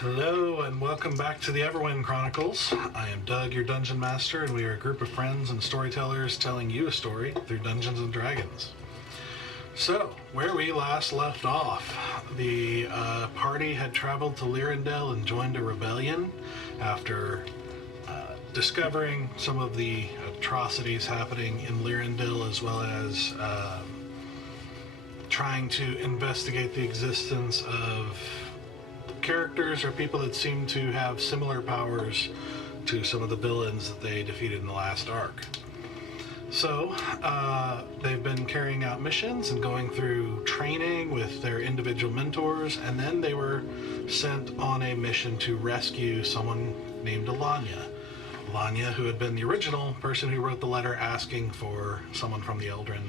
Hello and welcome back to the Everwind Chronicles. I am Doug, your Dungeon Master, and we are a group of friends and storytellers telling you a story through Dungeons and Dragons. So, where we last left off, the party had traveled to Lyrindel and joined a rebellion after discovering some of the atrocities happening in Lyrindel, as well as trying to investigate the existence of characters or people that seem to have similar powers to some of the villains that they defeated in the last arc. So, they've been carrying out missions and going through training with their individual mentors, and then they were sent on a mission to rescue someone named Alanya. Alanya, who had been the original person who wrote the letter asking for someone from the Eldrin,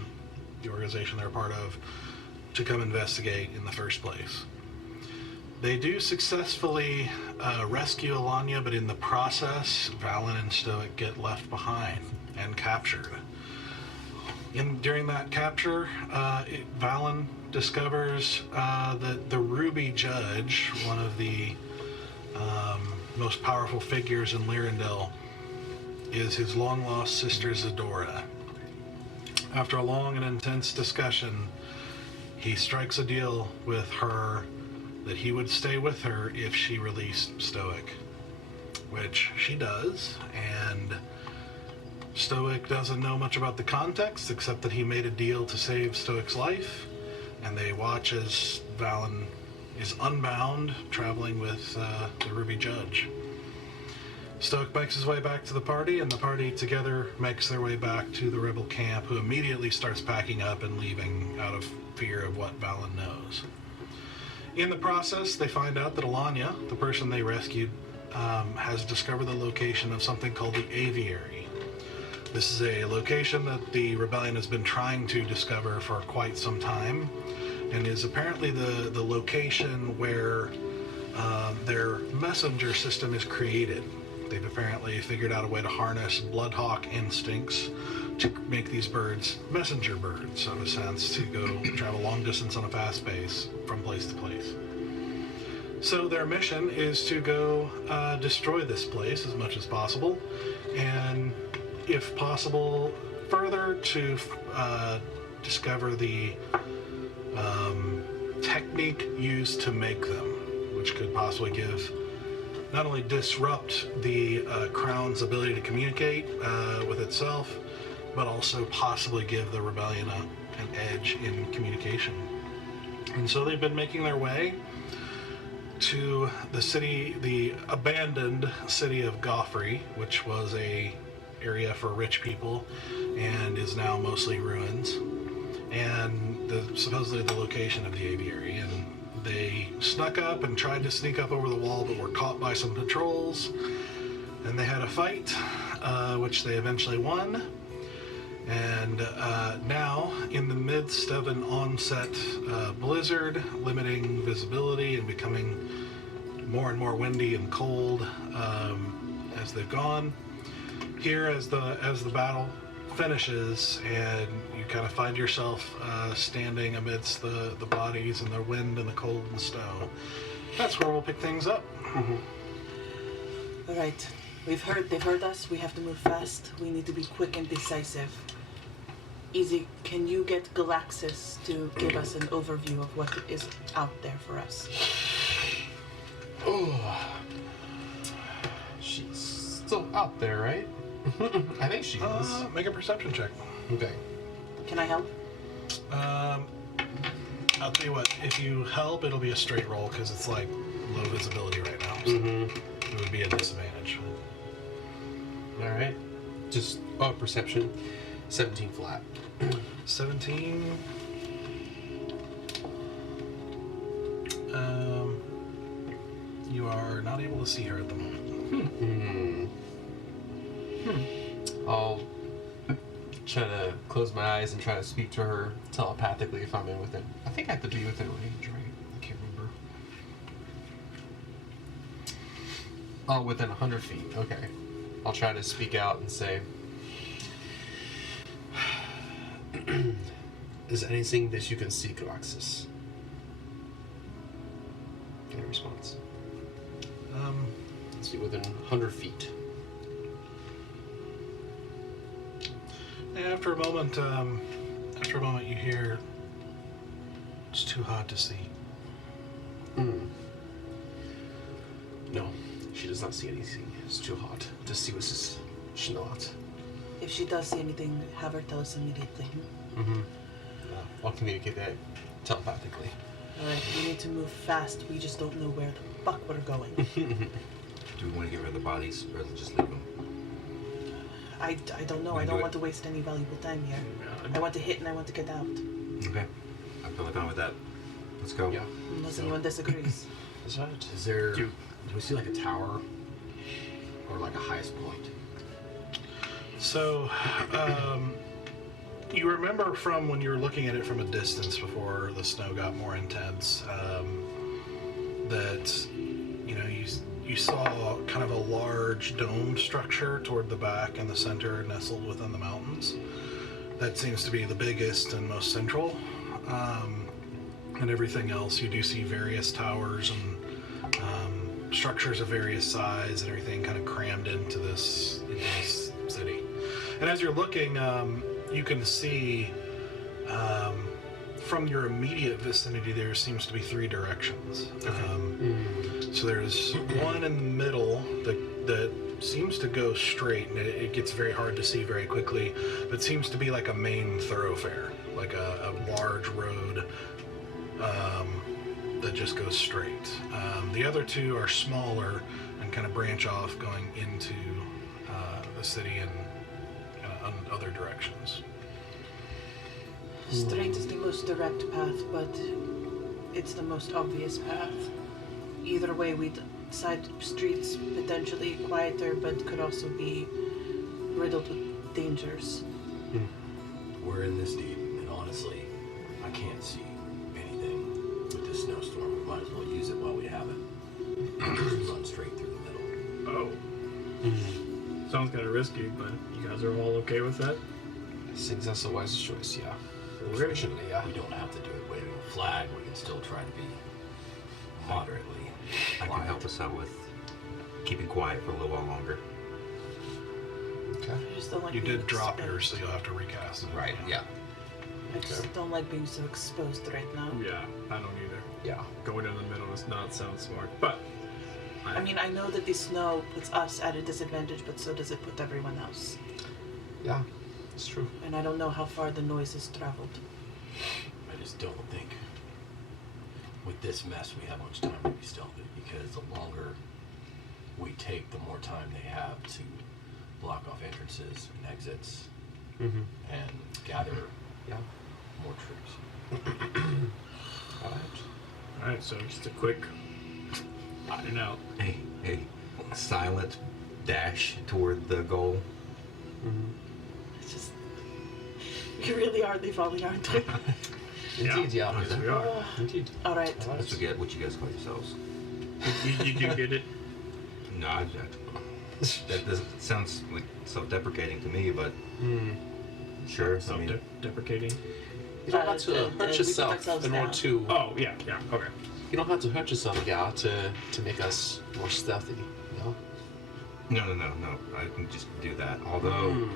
the organization they're a part of, to come investigate in the first place. They do successfully rescue Alanya, but in the process, Valen and Stoic get left behind and captured. During that capture, Valen discovers that the Ruby Judge, one of the most powerful figures in Lyrindel, is his long-lost sister Zadora. After a long and intense discussion, he strikes a deal with her that he would stay with her if she released Stoic, which she does, and Stoic doesn't know much about the context except that he made a deal to save Stoic's life, and they watch as Valen is unbound, traveling with the Ruby Judge. Stoic makes his way back to the party, and the party together makes their way back to the rebel camp, who immediately starts packing up and leaving out of fear of what Valen knows. In the process, they find out that Alanya, the person they rescued, has discovered the location of something called the aviary. This is a location that the rebellion has been trying to discover for quite some time, and is apparently the location where their messenger system is created. They've apparently figured out a way to harness Bloodhawk instincts to make these birds messenger birds, in a sense, to go travel long distance on a fast pace from place to place. So their mission is to go destroy this place as much as possible, and if possible, further to discover the technique used to make them, which could possibly give, not only disrupt the Crown's ability to communicate with itself, but also possibly give the rebellion an edge in communication. And so they've been making their way to the city, the abandoned city of Goffrey, which was a area for rich people and is now mostly ruins, and supposedly the location of the aviary. And they snuck up and tried to sneak up over the wall, but were caught by some patrols, and they had a fight, which they eventually won. And now, in the midst of an onset blizzard, limiting visibility and becoming more and more windy and cold as they've gone, here as the battle finishes and you kind of find yourself standing amidst the bodies and the wind and the cold and the snow, that's where we'll pick things up. Mm-hmm. All right. They've heard us. We have to move fast. We need to be quick and decisive. Easy, can you get Galaxis to give us an overview of what is out there for us? Oh, she's still out there, right? I think she is. Make a perception check. Okay. Can I help? I'll tell you what, if you help, it'll be a straight roll, because it's like low visibility right now. So it would be a disadvantage. Alright. Just, perception. 17 flat. 17. You are not able to see her at the moment. I'll try to close my eyes and try to speak to her telepathically if I'm in within. I think I have to be within range, right? I can't remember. Oh, within 100 feet. Okay. I'll try to speak out and say, is anything that you can see, Galaxis? Any response? Let's see, within 100 feet. After a moment, you hear, it's too hot to see. No, she does not see anything. It's too hot to see what she's not. If she does see anything, have her tell us immediately. I'll communicate that telepathically. Alright, we need to move fast. We just don't know where the fuck we're going. Do we want to get rid of the bodies or just leave them? I don't know. I don't want to waste any valuable time here. I want to hit and I want to get out. Okay. I'm totally fine with that. Let's go. Yeah. Unless anyone disagrees. Is that? Is there... Do we see like a tower? Or like a highest point? So, you remember from when you were looking at it from a distance before the snow got more intense, that, you know, you saw kind of a large dome structure toward the back and the center nestled within the mountains. That seems to be the biggest and most central. And everything else, you do see various towers and structures of various size and everything kind of crammed into this city. And as you're looking, you can see from your immediate vicinity there seems to be 3 directions. So there's one in the middle that seems to go straight, and it gets very hard to see very quickly, but seems to be like a main thoroughfare, like a large road that just goes straight. The other 2 are smaller and kind of branch off going into the city and on other directions. Straight is the most direct path, but it's the most obvious path. Either way, side streets potentially quieter, but could also be riddled with dangers. We're in this deep, and honestly, I can't see anything with this snowstorm. We might as well use it while we have it. Just run straight through the middle. Oh. Sounds kind of risky, but you guys are all okay with that? I think that's the wisest choice, yeah. Unfortunately, yeah. We don't have to do it waving a flag. We can still try to be moderately I can help us out with keeping quiet for a little while longer. Okay. I just don't like You being did drop exposed. yours, so you'll have to recast it. Right, yeah. I just don't like being so exposed right now. Yeah, I don't either. Yeah. Going in the middle does not sound smart, but... I mean, I know that the snow puts us at a disadvantage, but so does it put everyone else. Yeah, it's true. And I don't know how far the noise has traveled. I just don't think with this mess we have much time to be stealthy, because the longer we take, the more time they have to block off entrances and exits and gather more troops. Alright, so just a quick out and out. Hey, silent dash toward the goal. It's just... We really are the falling, aren't we? Indeed, yeah. Yes, we are. Indeed. Alright. Let's forget what you guys call yourselves. You do get it? No, that sounds like self-deprecating to me, but sure. I mean, Self-deprecating? You don't have to we hurt put yourself ourselves in order down. to... Oh, yeah, okay. You don't have to hurt yourself, yeah, to make us more stealthy, you know? no. I can just do that. Although,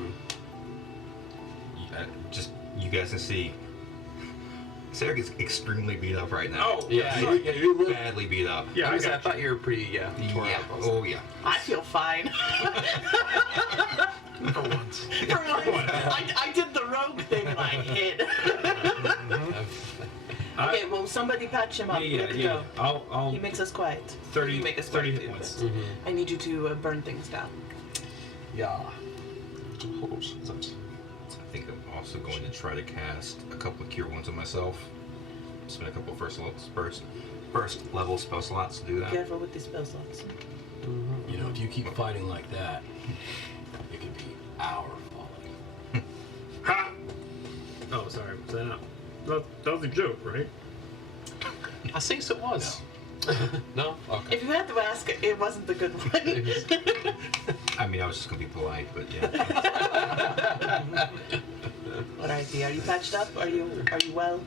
just you guys can see, Sarah gets extremely beat up right now. Oh, Yeah, you look... Badly beat up. Yeah, I I got thought you were pretty, tore Yeah. up. Oh yeah. I feel fine. For once. For once, I did the rogue thing and I hid. Okay, well, somebody patch him up. Let's go. I'll He makes us quiet. 30, You make us 30 quiet hit too, points. but I need you to burn things down. Yeah. Oops, that's... I think I'm also going to try to cast a couple of cure wounds on myself. Spend a couple of first level spell slots to do that. Careful with these spell slots. You know, if you keep fighting like that, it could be our Folly. Ha! Oh, sorry. Was that not... That was a joke, right? I think it was. No? Okay. If you had to ask, it wasn't the good one. I mean, I was just gonna be polite, but yeah. What idea? Are you patched up? Are you well?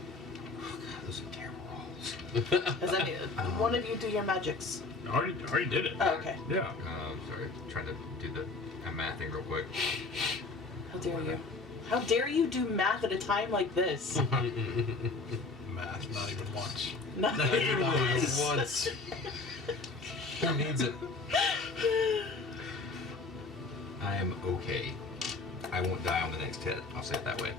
Those are terrible rolls. Has any one of you do your magics? I already did it. Oh, okay. Yeah. Sorry, trying to do the math thing real quick. How dare you? How dare you do math at a time like this? Math, not even once. Not Even once. once. Who needs it? I am okay. I won't die on the next hit. I'll say it that way.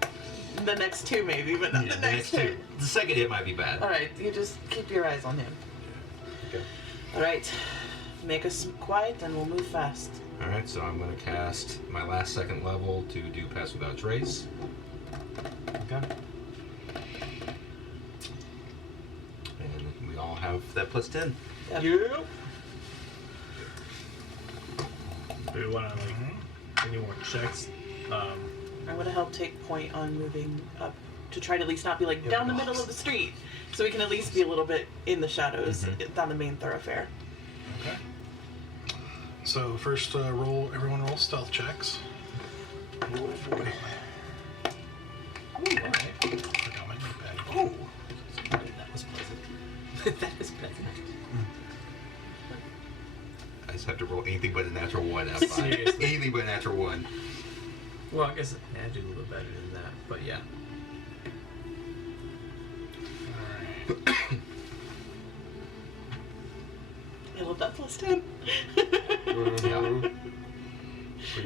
The next two maybe, but not Yeah, the next two. The second hit might be bad. Alright, you just keep your eyes on him. Okay. Alright. Make us quiet and we'll move fast. Alright, so I'm going to cast my last second level to do Pass Without Trace. Okay. And we all have that plus 10. Yep. Do we want to any more checks? I want to help take point on moving up to try to at least not be like Yeah, down the blocks. middle of the street, so we can at least be a little bit in the shadows down the main thoroughfare. Okay. So first, everyone roll stealth checks. Oh boy. Forgot my notepad. Oh, that was pleasant. That is pleasant. I just have to roll anything but a natural 1 out. Seriously. Anything but a natural 1. Well, I guess I do a little better than that, but yeah. I love that plus 10.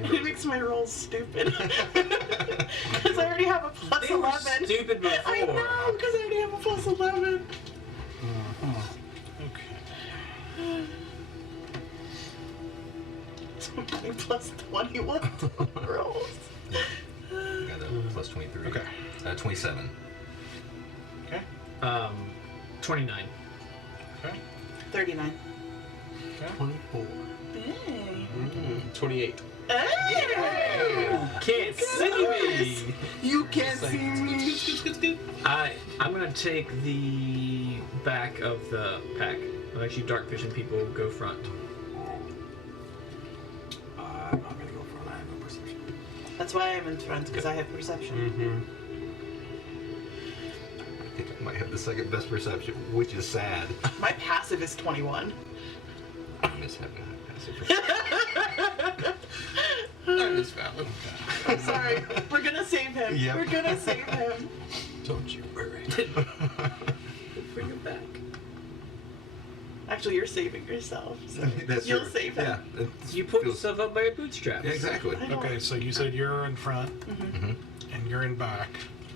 It makes my rolls stupid. Because I already have a plus They were 11. stupid before. I know, because I already have a plus 11. Okay. My plus 21 rolls. Got a plus 23. Okay. 27. Okay. 29. Okay. 39. Okay. 24. Hey. 28. Hey! Can't see me! You can't see me. I'm gonna take the back of the pack. I'll actually dark vision people go front. I'm not gonna go front. I have no perception. That's why I'm in front, because I have perception. I think I might have the second best perception, which is sad. My passive is 21. I miss having a passive perception. That is valid. I'm sorry. We're gonna save him. Yep. We're gonna save him. Don't you worry. Bring him back. Actually, you're saving yourself. So That's you'll true. save him. Yeah. You pulled feels- yourself up by your bootstraps. Yeah, exactly. I don't- Okay, so you said you're in front hmm and you're in back,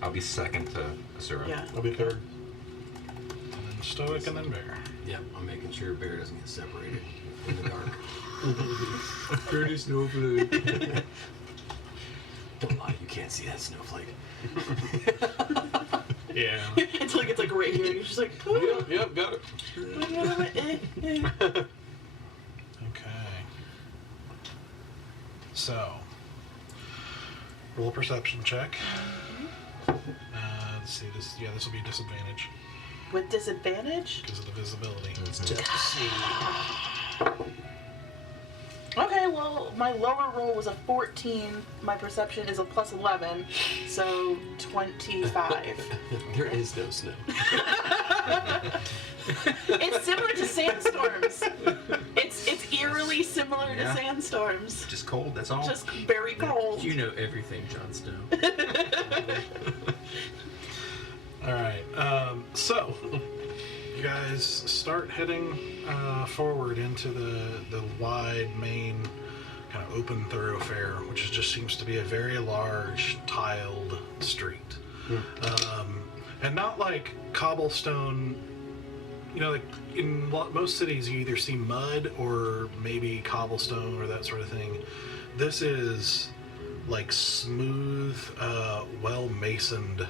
I'll be second to Asura. Yeah. I'll be third. and then Stoic, and then Bear. Yep, I'm making sure Bear doesn't get separated in the dark. Pretty snowflake. Don't lie, you can't see that snowflake. Yeah. Until it gets like right here, you're just like, Yep, got it. Okay. So, roll a perception check. Let's see, this will be disadvantage with disadvantage. because of the visibility. Okay, well, my lower roll was a 14. My perception is a plus 11, so 25. There is no snow. It's similar to sandstorms. It's eerily similar Yeah. to sandstorms. Just cold, that's all. Just very cold. You know everything, Jon Snow. All right. So, you guys start heading forward into the wide main kind of open thoroughfare, which just seems to be a very large tiled street, and not like cobblestone. You know, like in most cities, you either see mud or maybe cobblestone or that sort of thing. This is like smooth, well masoned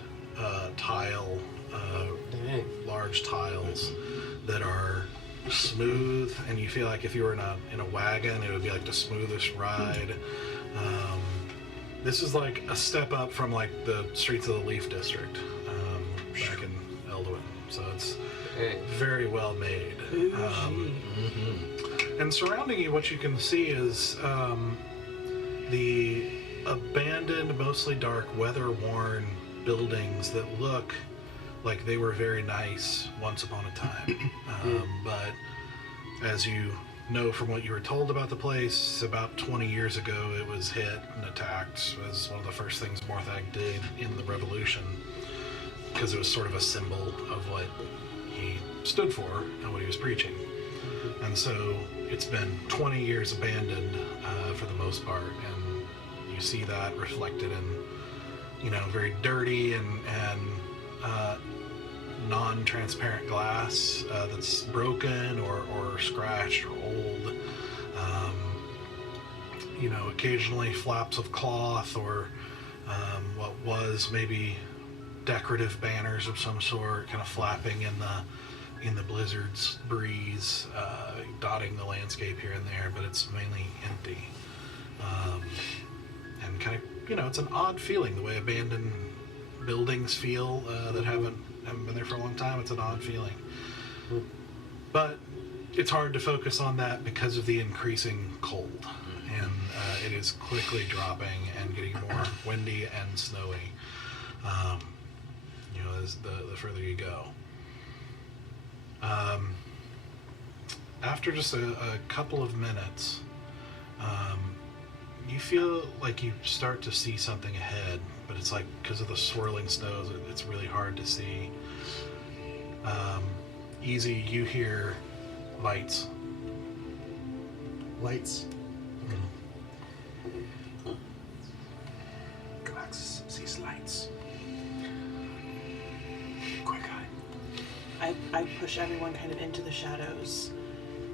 tile, Dang. large tiles that are smooth, and you feel like if you were in a wagon, it would be like the smoothest ride. This is like a step up from like the streets of the Leaf District back in Elduin, so it's Dang. very well made. And surrounding you, what you can see is the abandoned, mostly dark, weather-worn buildings that look like they were very nice once upon a time, but As you know from what you were told about the place, about 20 years ago it was hit and attacked as one of the first things Morthag did in the revolution, because it was sort of a symbol of what he stood for and what he was preaching. And so it's been 20 years abandoned for the most part, and you see that reflected in, very dirty and non-transparent glass that's broken or scratched or old. Occasionally flaps of cloth or what was maybe decorative banners of some sort kind of flapping in the blizzard's breeze, dotting the landscape here and there, but it's mainly empty. And kind of, it's an odd feeling, the way abandoned buildings feel that haven't been there for a long time. It's an odd feeling. But it's hard to focus on that because of the increasing cold. And it is quickly dropping and getting more windy and snowy, as the further you go. After just a couple of minutes, you feel like you start to see something ahead, but it's like, because of the swirling snows, it's really hard to see. Easy, you hear lights. Lights. Galaxis sees lights. Quick eye. I push everyone kind of into the shadows,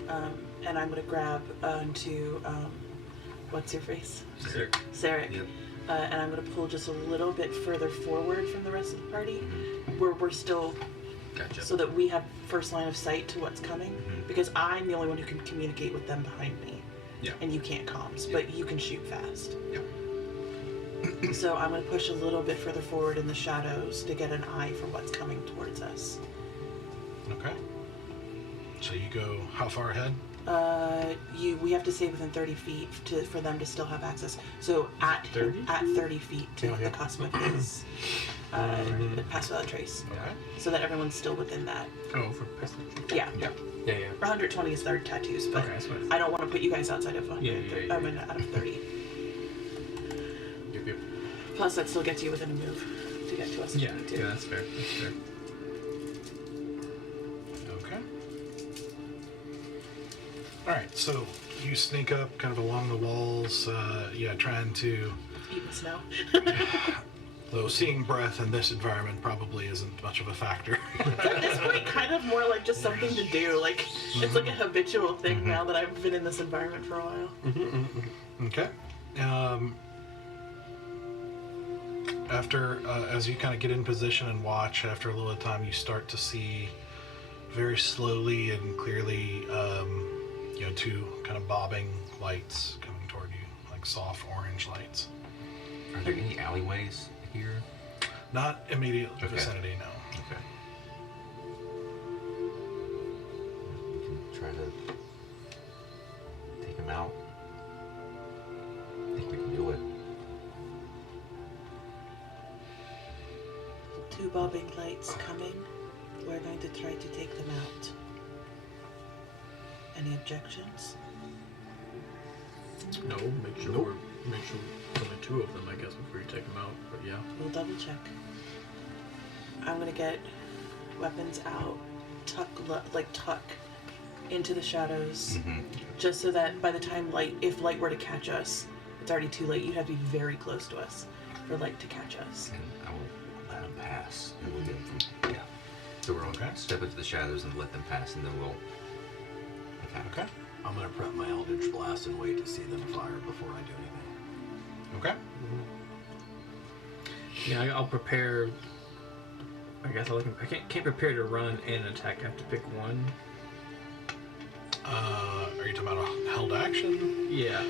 and I'm gonna grab onto what's your face? Sarek. Yep. And I'm gonna pull just a little bit further forward from the rest of the party, where we're still, Gotcha. so that we have first line of sight to what's coming, because I'm the only one who can communicate with them behind me. Yeah. And you can't comms, Yeah. but you can shoot fast. Yeah. So I'm gonna push a little bit further forward in the shadows to get an eye for what's coming towards us. Okay. So you go how far ahead? We have to stay within 30 feet for them to still have access. So at 30 feet to Yeah. the cusp of his pass without trace, Okay. so that everyone's still within that. Oh, for perception. Yeah. Yeah. 120 is their tattoos, but Okay, that's fine. I don't want to put you guys outside of 130. Yeah. I mean, out of 30. Yep. Plus, that still gets you within a move to get to us. if Yeah, you need to. yeah, that's fair. That's fair. Okay. All right. So you sneak up, kind of along the walls. Trying to. Eat the snow. Though seeing breath in this environment probably isn't much of a factor. At this point, kind of more like just something to do. Like it's like a habitual thing now that I've been in this environment for a while. Okay. After, as you kind of get in position and watch, after a little time, you start to see very slowly and clearly, two kind of bobbing lights coming toward you, like soft orange lights. Are there any alleyways here? Not immediate Okay. vicinity, no. Okay. We can try to take him out. I think we can do it. Two bobbing lights coming. We're going to try to take them out. Any objections? No, make sure there's only two of them, I guess, before you take them out. But yeah. We'll double check. I'm gonna get weapons out, tuck into the shadows, just so that by the time if light were to catch us, it's already too late. You'd have to be very close to us for light to catch us. And I will let him pass. And we'll get him from. Yeah. So we're okay. Step into the shadows and let them pass, and then we'll attack. Okay. I'm gonna prep my Eldritch Blast and wait to see them fire before I do anything. Okay. Yeah, I'll prepare. I guess I can't prepare to run and attack. I have to pick one. Are you talking about a held action? Yeah.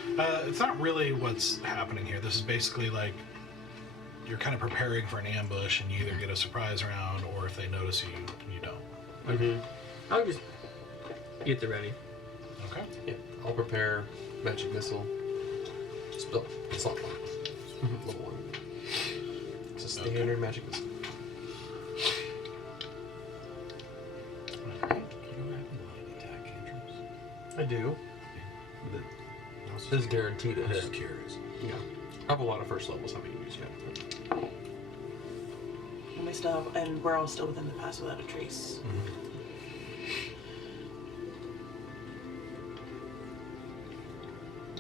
It's not really what's happening here. This is basically like you're kind of preparing for an ambush, and you either get a surprise round, or if they notice you, you don't. Okay. I'll just get the ready. Okay. Yeah. I'll prepare magic missile. Spell. It's not one. Level 1. It's a standard magic missile. You don't have a lot of attack cantrips. I do. It's guaranteed to I'm hit. just curious. Yeah. I have a lot of first levels I haven't used yet. And we still have, and we're all still within the pass without a trace.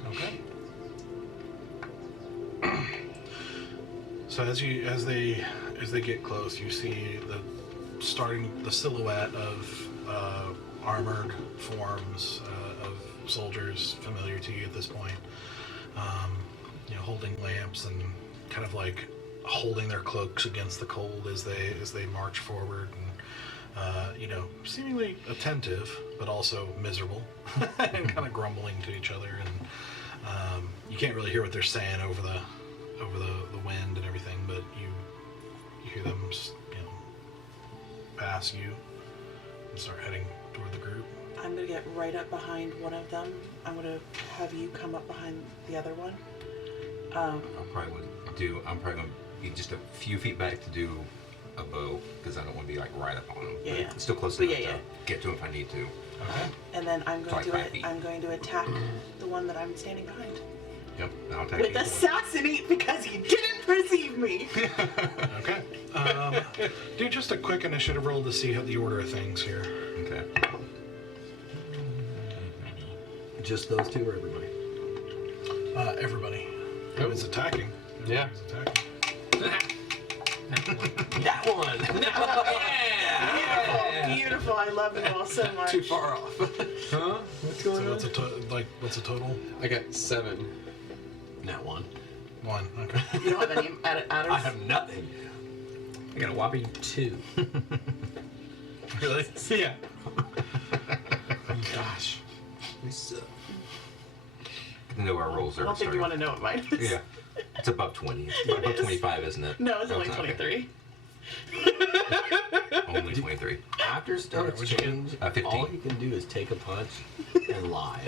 Okay. So as they get close, you see the silhouette of armored forms of soldiers familiar to you at this point. Holding lamps and kind of like holding their cloaks against the cold as they march forward, and seemingly attentive but also miserable and kind of grumbling to each other, and you can't really hear what they're saying over the wind and everything, but you hear them pass you and start heading toward the group. I'm gonna get right up behind one of them. I'm gonna have you come up behind the other one. I'm probably gonna be just a few feet back to do a bow because I don't want to be like right up on them. Yeah, But yeah. It's still close But enough yeah, to yeah. get to them if I need to. Okay. And then I'm going Sorry, 5 feet. I'm going to attack the one that I'm standing behind. Yep. I'll attack With either one. assassinate because he didn't perceive me. Okay. Do just a quick initiative roll to see how the order of things here. Okay. Just those two or everybody? Everybody who is attacking. Yeah. Who's attacking. That one! Beautiful, beautiful. I love you all so much. Too far off. Huh? What's going So on? what's the total? I got 7. Not one. 1. Okay. You don't have any adders? I have nothing. I got a whopping 2. Really? Yeah. Gosh. We suck. I know our rolls are. I don't think you want to know what mine is. Yeah. It's above 20. It's above 25, isn't it? No, it's only not, okay. 23. Only 23. After starts what'd you get? change, 15. all you can do is take a punch and lie.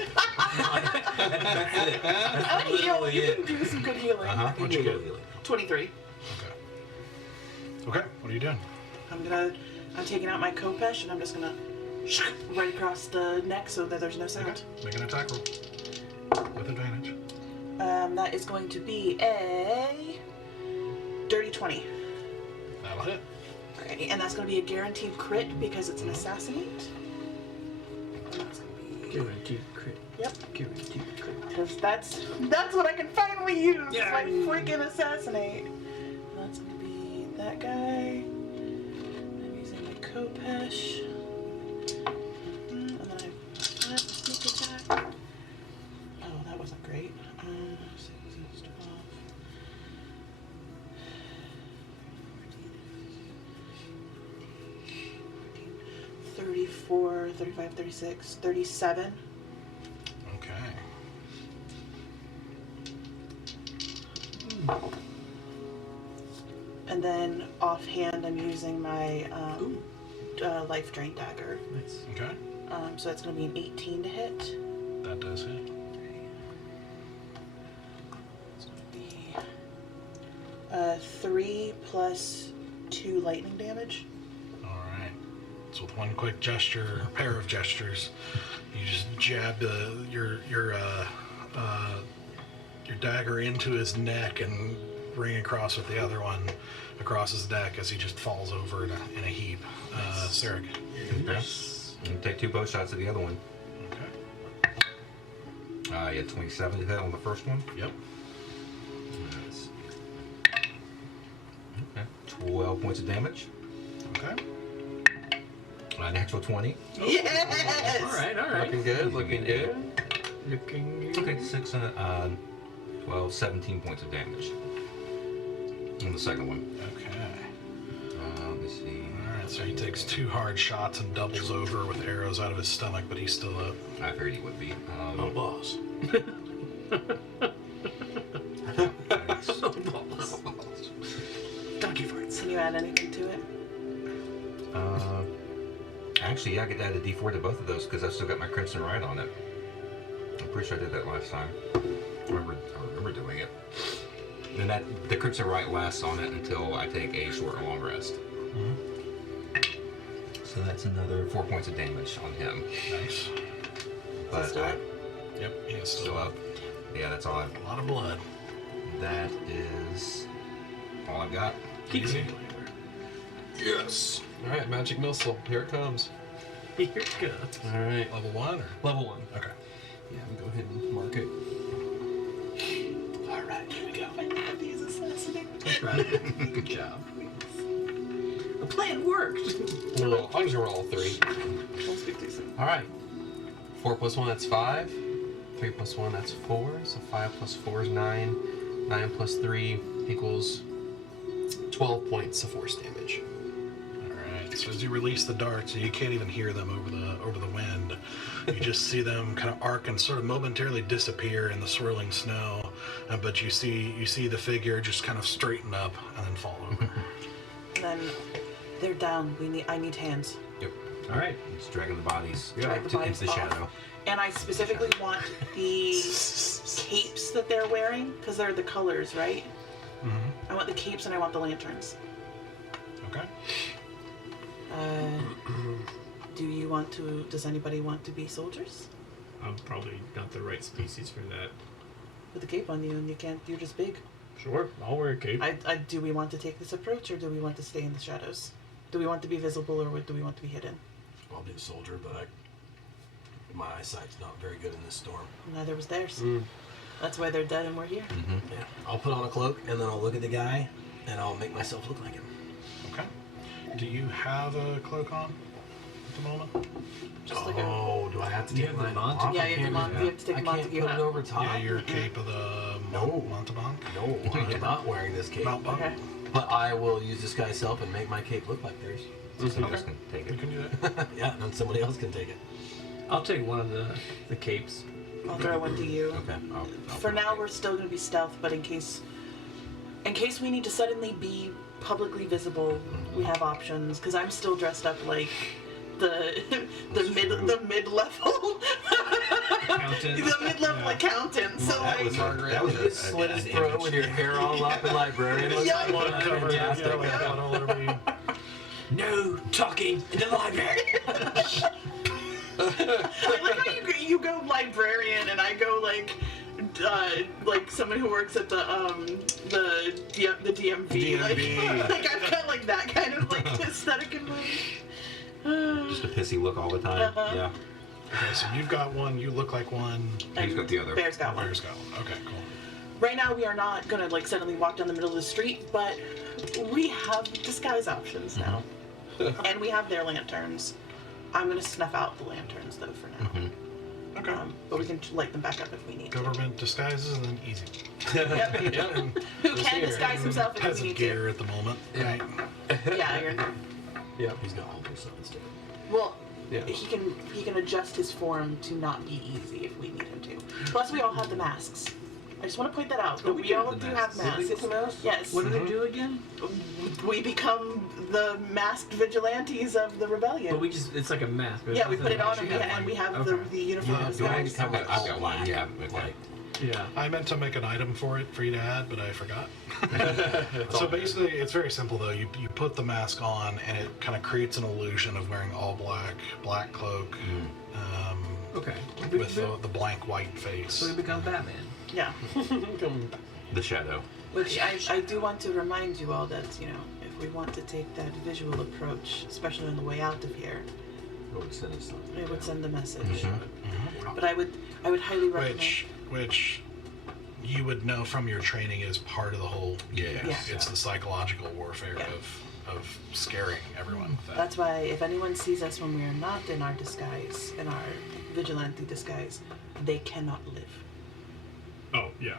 That's it. That's I heal. literally You it. can do some good healing. Uh-huh. What'd you get? 23. Okay. What are you doing? I'm taking out my Kopesh and I'm just gonna right across the neck so that there's no sound. Okay. Make an attack roll. With advantage. That is going to be a dirty 20. That'll hit. Alrighty, and that's going to be a guaranteed crit because it's an assassinate. And that's going to be... Guaranteed crit. Yep. Guaranteed crit. Because that's what I can finally use. Yeah. My freaking assassinate. And that's going to be that guy. I'm using my Kopesh. And then I have a sneak attack. Oh, that wasn't great. 6 is 12. 34, 35, 36, 37. Okay. And then offhand, I'm using my life drain dagger. Nice. Okay. So that's going to be an 18 to hit. That does hit. It's going to be 3 plus 2 lightning damage. All right. So with one quick gesture, or pair of gestures, you just jab your dagger into his neck and ring across with the other one across his neck as he just falls over in a heap. Sarek. Nice. And take 2 bow shots at the other one. Okay. You had 27 to hit on the first one. Yep. Nice. Okay. 12 points of damage. Okay. Natural 20. Yes! All right. Looking good, looking good. Looking good. Okay, 6 and 12, 17 points of damage. On the second one. Okay. Let me see. All right. So he takes 2 hard shots and doubles over with arrows out of his stomach, but he's still up. I figured he would be. Oh, boss. Donkey farts. Can you add anything to it? Actually, yeah, I could add a D4 to both of those because I've still got my Crimson Rite on it. I'm pretty sure I did that last time. I remember doing it. And the Crimson Rite lasts on it until I take a short or long rest. Mm-hmm. So that's another 4 points of damage on him. Nice. but still up? Yep, he is still up. Yeah, that's all I've. A lot of blood. That is all I've got. Easy. Yes. All right, magic missile. Here it comes. Here it goes. All right. Level 1 or? Level 1. Okay. Yeah, go ahead and mark it. All right, here we go. I love these assassinating. Good job. The plan worked. We'll roll. I'm just gonna roll 3. Don't speak too soon. All right. 4 plus 1, that's 5. 3 plus 1, that's 4. So 5 plus 4 is 9. 9 plus 3 equals 12 points of force damage. Alright, so as you release the darts, you can't even hear them over the wind. You just see them kind of arc and sort of momentarily disappear in the swirling snow. But you see the figure just kind of straighten up and then fall over. And then they're down. I need hands. Yep. All right. It's dragging the bodies Drag the bodies into the off. shadow. And I specifically want the capes that they're wearing, because they're the colors, right? Mm-hmm. I want the capes and I want the lanterns. Okay. Does anybody want to be soldiers? I'm probably not the right species for that. With a cape on you and you're just big. Sure, I'll wear a cape. Do we want to take this approach or do we want to stay in the shadows? Do we want to be visible or do we want to be hidden? I'll be a soldier, but my eyesight's not very good in this storm. Neither was theirs. That's why they're dead and we're here. Yeah. I'll put on a cloak and then I'll look at the guy and I'll make myself look like him. Okay. Do you have a cloak on at the moment? Just like do I have to You take have the mine Montague? off? Yeah, you have to take I a can't Montague put hat. it over top. Yeah, your cape of the No. Montebank? No, I'm not wearing this cape. Mount Okay. But I will use this guy's self and make my cape look like theirs. Somebody else can take You it. can do that. Yeah, and somebody else can take it. I'll take one of the capes. I'll throw one to you. Okay. I'll For put now, it. we're still going to be stealth, but in case we need to suddenly be publicly visible, we have options. Because I'm still dressed up like the mid level Accountant. the mid level accountant. So That like, was That was just slit his throat with your hair all up in librarian. Yeah. One cover, Fantastic. yeah, like one all over me. No talking in the library. I like how you go librarian and I go like someone who works at the DMV. DMV. Like I've got like that kind of like aesthetic in mind. Just a pissy look all the time. Uh-huh. Yeah. Okay, so you've got one, you look like one. He's got the other. Bear's got one. Bear's got one. Okay, cool. Right now we are not gonna like suddenly walk down the middle of the street, but we have disguise options now. And we have their lanterns. I'm gonna snuff out the lanterns though for now. Okay. But we can light them back up if we need to. Government disguises and then easy. Yep. Yep. Who can disguise himself if we Peasant need gear at the moment. Yeah. Right. to? Yeah, you're, Yep. He's got all stuff instead. well, Yeah. he can adjust his form to not be easy if we need him to. Plus, we all have the masks. I just want to point that out. That we we do all have the do have masks. Did we masks. get the mouse? Yes. What do they do again? We become the masked vigilantes of the rebellion. But it's like a mask. There's Yeah, we nothing put it on actually and we have Okay. the uniform Yeah, disguise. I've got one. Yeah. Okay. Like, Yeah. I meant to make an item for you to add, but I forgot. It's So all good. basically, it's very simple though. You put the mask on, and it kind of creates an illusion of wearing all black cloak, Okay. with the blank white face. So we become Batman. Yeah. The shadow. Which I do want to remind you all that, you know, if we want to take that visual approach, especially on the way out of here, it would send us something. it would send a message. Mhm. But I would highly recommend. Which you would know from your training is part of the whole game. Yeah. It's the psychological warfare Yeah. of scaring everyone with that. That's why if anyone sees us when we are not in our disguise, in our vigilante disguise, they cannot live. Oh, yeah.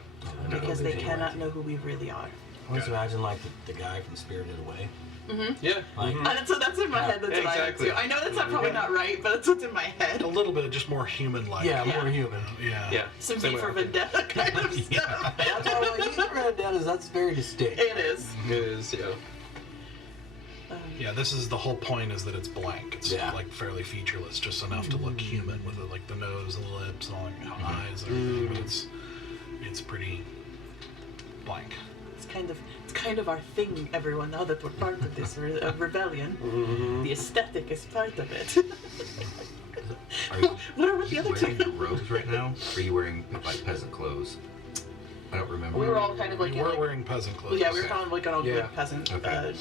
Because they cannot know who we really are. I always imagine like the guy from Spirited Away. Yeah. Like, So that's in my head, that's what exactly. I would do. I know that's probably not right, but that's what's in my head. A little bit just more human-like. yeah, Yeah. more human. Yeah. Yeah. Some Same V way for I think. Vendetta kind of stuff. That's all what you read down is that's very distinct. It is. It is, yeah. Yeah, this is the whole point is that it's blank. It's Yeah. like fairly featureless, just enough to look human with like the nose and the lips and all like eyes and everything, but it's pretty blank. It's kind of our thing, everyone. Now that we're part of this rebellion, the aesthetic is part of it. Are you, What are with the you other wearing two? your robes right now? Or are you wearing like peasant clothes? I don't remember. We were all kind of like We in were like, wearing peasant clothes. yeah, we were kind of like on a Yeah. good peasant Okay.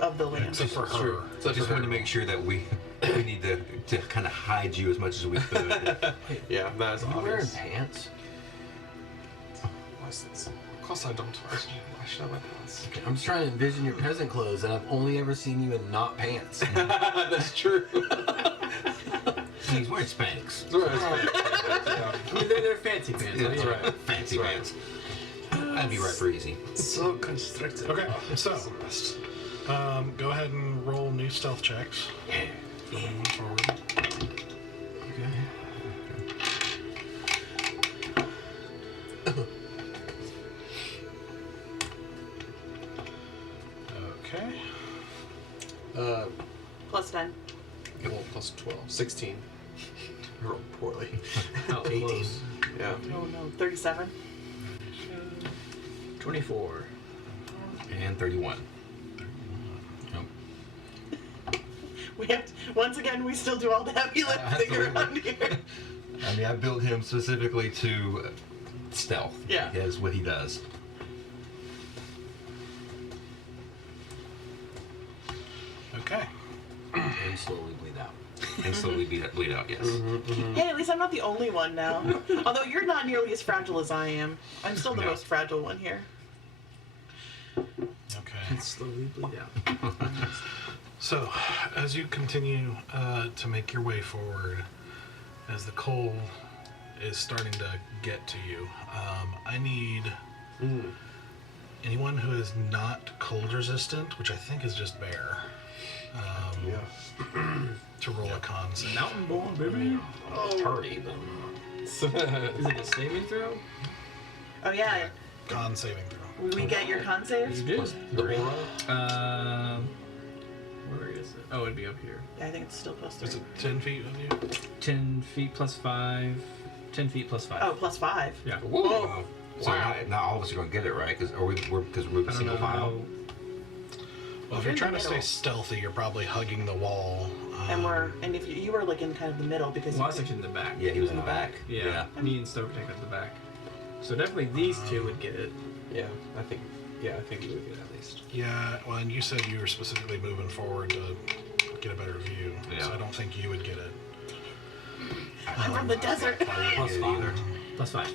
Of the land. Except for her. True. I just wanted to make sure that we need to kind of hide you as much as we could. Yeah, not as Are you wearing obvious. pants? Of course I don't. I should have my pants. Okay, I'm just trying to envision your peasant clothes, and I've only ever seen you in not pants. That's true. He's wearing Spanx. Yeah. I mean, they're fancy pants. Yeah, right? that's right. Fancy That's right. pants. That'd be right for easy. So constricted. Okay, so go ahead and roll new stealth checks. Moving forward. Okay. Plus 10. Well, plus 12. 16. I rolled poorly. How 18. close? Yeah. Oh no, 37. 24. And 31. Yep. We have to, once again, we still do all the heavy lifting Absolutely. around here. I mean, I built him specifically to stealth. Yeah. That's what he does. Okay. And slowly bleed out. And slowly bleed out, yes. Hey, at least I'm not the only one now. Although you're not nearly as fragile as I am. I'm still the No. most fragile one here. Okay. And slowly bleed out. So, as you continue to make your way forward, as the cold is starting to get to you, I need anyone who is not cold resistant, which I think is just bear, to roll a con save. Mountain born, baby. Party, but Is it a saving throw? Oh yeah, Con saving throw. we get your con save? You plus did. 3. Where is it? Oh, it'd be up here. Yeah, I think it's still plus 3. Is it 10 feet of you? 10 feet plus 5. 10 feet plus 5. Oh, plus 5. Yeah. Whoa. So Wow. not all of us are going to get it, right? Because we're I don't single file. know. Well, if You're you're in trying the to stay middle. stealthy, you're probably hugging the wall. And if you were like in kind of the middle because Well, I you was actually in the back. Yeah, he was in the back. Yeah. Me and Stover take at the back. So definitely these two would get it. Yeah, I think we would get it at least. Yeah, well, and you said you were specifically moving forward to get a better view, Yeah. so I don't think you would get it. I'm from the desert. I Plus didn't get it either. Plus 5.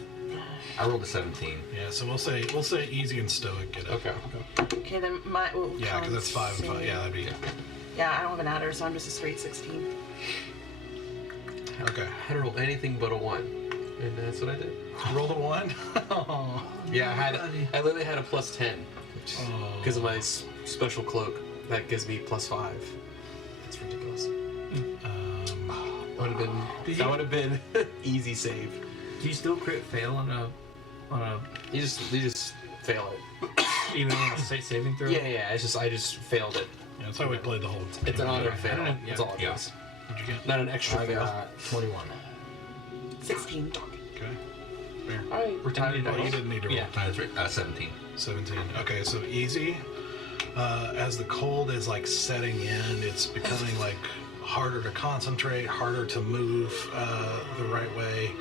I rolled a 17. Yeah, so we'll say easy and stoic get it. Okay. Okay, then my Yeah, because that's 5 and 5. Yeah, that'd be. Yeah, I don't have an adder, so I'm just a straight 16. Okay. I hadn't rolled anything but a 1. And that's what I did. Roll the 1. Oh. Yeah, I literally had a plus 10. Because of my special cloak. That gives me plus 5. That's ridiculous. That would have been easy save. Do you still crit fail on a You just fail it. even on a state saving throw? Yeah. I just failed it. Yeah, that's how we played the whole. It's an auto fail. Yeah. That's all it Yeah. is. What'd you get? Not an extra I fail. got 21. 16. Okay. Fair. Alright, we're tied. Well, you didn't need to roll. Yeah. That's right. 17. 17. Okay, so easy. As the cold is like setting in, it's becoming like harder to concentrate, harder to move the right way,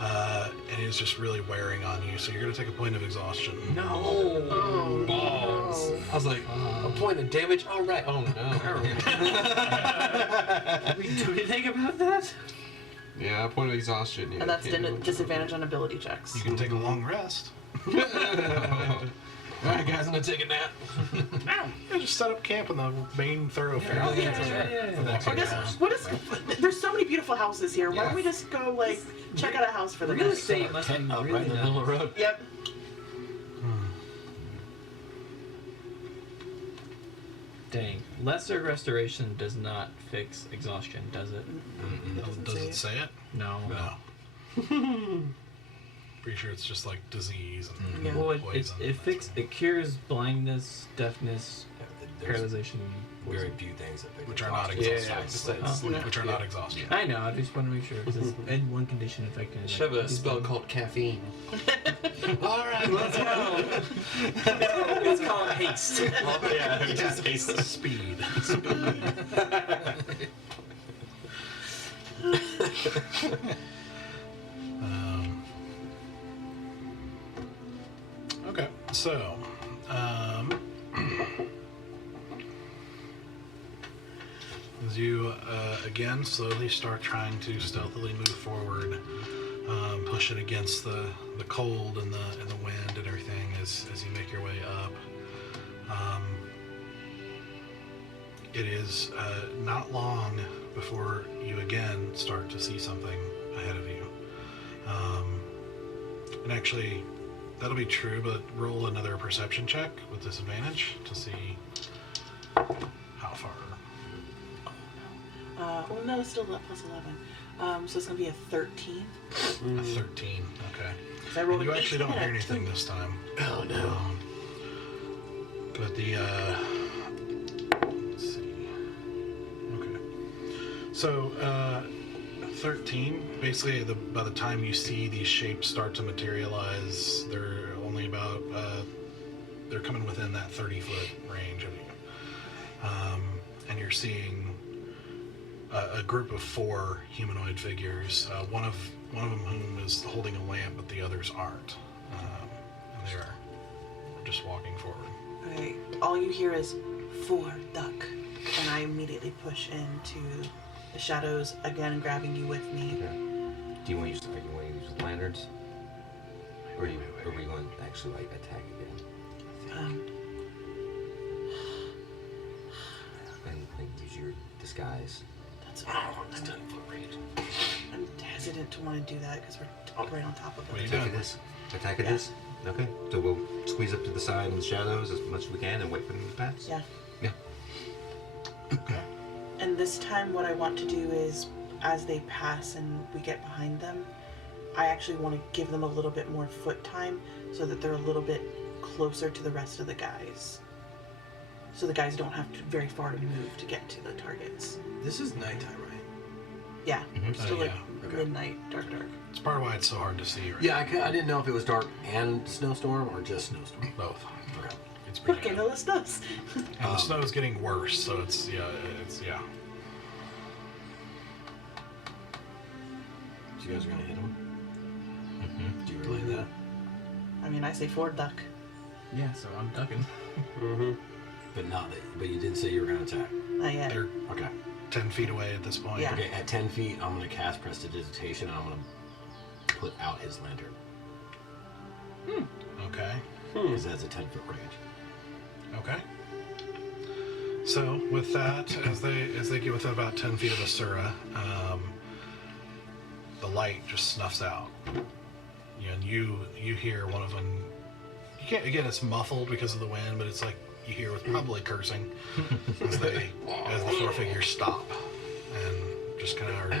and it's just really wearing on you. So you're gonna take a point of exhaustion. No. Oh, Balls. no. I was like, a point of damage? Alright. Oh no. Do we think about that? Yeah, a point of exhaustion. Yeah, And that's can't do it. disadvantage on ability checks. You can take a long rest. Alright, guys, I'm gonna take a nap. Yeah, just set up camp in the main thoroughfare. Yeah. What is? There's so many beautiful houses here. Why Yeah. don't we just go like check out a house for the Real night? estate must be Tent up really right in the middle of the nice. road. Yep. Dang. Lesser restoration does not fix exhaustion, does it? Does it say it? No. No. Pretty sure it's just like disease and Yeah. Well, it poison. it cures blindness, deafness, There's paralyzation. very few things that fix Which are not exhaustion. exhaustive. Yeah, it's Which are not exhausting. I know. I just want to make sure because it's and one condition affecting. I should have a spell called caffeine. Alright, let's go. It's called haste. Yeah, just haste. Speed. Okay, so as you again slowly start trying to stealthily move forward, pushing against the cold and the wind and everything as you make your way up. It is not long before you again start to see something ahead of you. And actually, that'll be true, but roll another perception check with disadvantage to see how far. Well, no, it's still plus 11. So it's going to be a 13. A 13, okay. 'Cause I rolled And you an actually 18 don't and hear a anything 2. this time. Oh no. But the, let's see. Okay. So, 13, basically by the time you see these shapes start to materialize, they're only about, they're coming within that 30-foot range of you. And you're seeing a group of 4 humanoid figures, one of them whom is holding a lamp, but the others aren't. And they are just walking forward. Okay, all you hear is 4 duck, and I immediately push into the shadows again, grabbing you with me. Okay. Do you want to use lanterns? Or are you going to actually like attack again? And use your disguise. That's It's done full range. I'm hesitant to want to do that because we're right on top of What are it. you Attack doing? at this. Attack at this. Okay. So we'll squeeze up to the side in the shadows as much as we can and wait for them to pass. Yeah. Yeah. Okay. And this time, what I want to do is, as they pass and we get behind them, I actually want to give them a little bit more foot time so that they're a little bit closer to the rest of the guys. So the guys don't have to very far to move to get to the targets. This is nighttime, right? Yeah, Mhm. still like yeah, okay. midnight, dark. It's part of why it's so hard to see, right? Yeah, I didn't know if it was dark and snowstorm or just snowstorm. Both. Okay. It's ¿Por pretty qué bad. no las dos? And the snow is getting worse, so it's yeah. So you guys are gonna hit him? Mm-hmm. Do you relay that? I mean, I say 4 duck. Yeah, so I'm ducking. But you didn't say you were gonna attack. Not yet. They're Okay. 10 feet away at this point. Yeah. Okay, at 10 feet, I'm gonna cast Prestidigitation and I'm gonna put out his lantern. Okay. Because that's a 10-foot range. Okay. So with that, as they get within about 10 feet of Asura, the light just snuffs out. And you hear one of them. You can't, again, it's muffled because of the wind, but it's like you hear with probably cursing as the 4 figures stop and just kind of are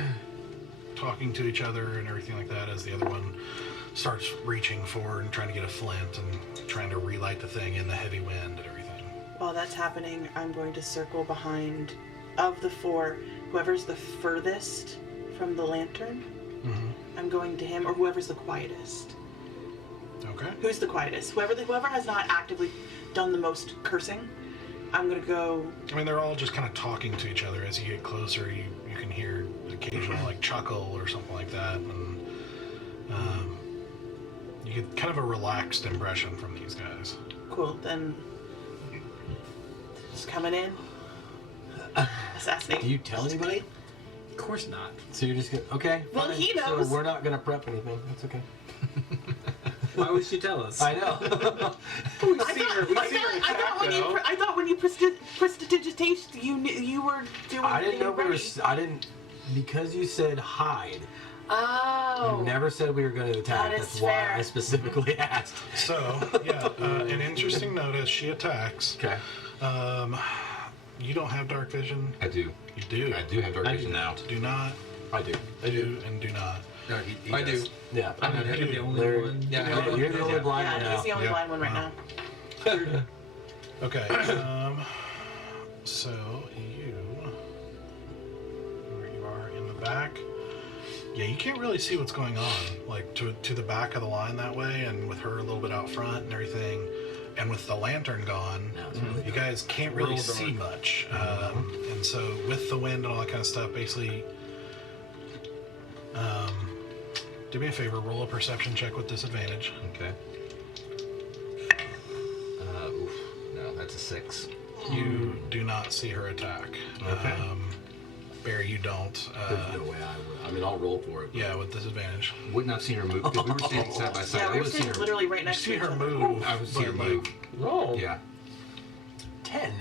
talking to each other and everything like that as the other one starts reaching forward and trying to get a flint and trying to relight the thing in the heavy wind and everything. While that's happening, I'm going to circle behind, of the 4, whoever's the furthest from the lantern, I'm going to him, or whoever's the quietest. Okay. Who's the quietest? Whoever has not actively done the most cursing, I'm gonna go. I mean, they're all just kind of talking to each other. As you get closer, you can hear an occasional like chuckle or something like that, and you get kind of a relaxed impression from these guys. Cool. Then, just coming in. Assassinate. Do you tell anybody? Of course not. So you're just gonna, okay. Well, fine. he knows. So we're not gonna prep anything. That's okay. Why would she tell us? I know. We see her. We see her I attack, though. thought when you prestidigitation, you were doing. I didn't know we were. ready. I didn't because you said hide. Oh. You never said we were going to attack. That is That's why fair. I specifically asked. So, yeah, an interesting note as she attacks. Okay. You don't have dark vision. I do. You do. I do have dark I do vision now. Do not. I do. Do and do not. No, he I does. do. Yeah. I mean, I'm the only Larry- one. Yeah, You're, you're the only blind one Yeah, now. he's the only Yeah. blind one right Wow. now. Okay. So you, where you are in the back. Yeah, you can't really see what's going on, like to the back of the line that way, and with her a little bit out front and everything, and with the lantern gone, Now it's really you dark. guys can't really Real see dark. much. And so with the wind and all that kind of stuff, basically, Do me a favor, roll a perception check with disadvantage. Okay. Oof. No, that's a 6. You do not see her attack. Okay. Barry, you don't. There's no way I would. I mean, I'll roll for it. but- Yeah, with disadvantage. Would not have seen her move because we were standing side by side. Yeah, I we were would have seen sitting her. literally right You next to see each her other. move. I would see her but, move. Roll. Yeah. 10.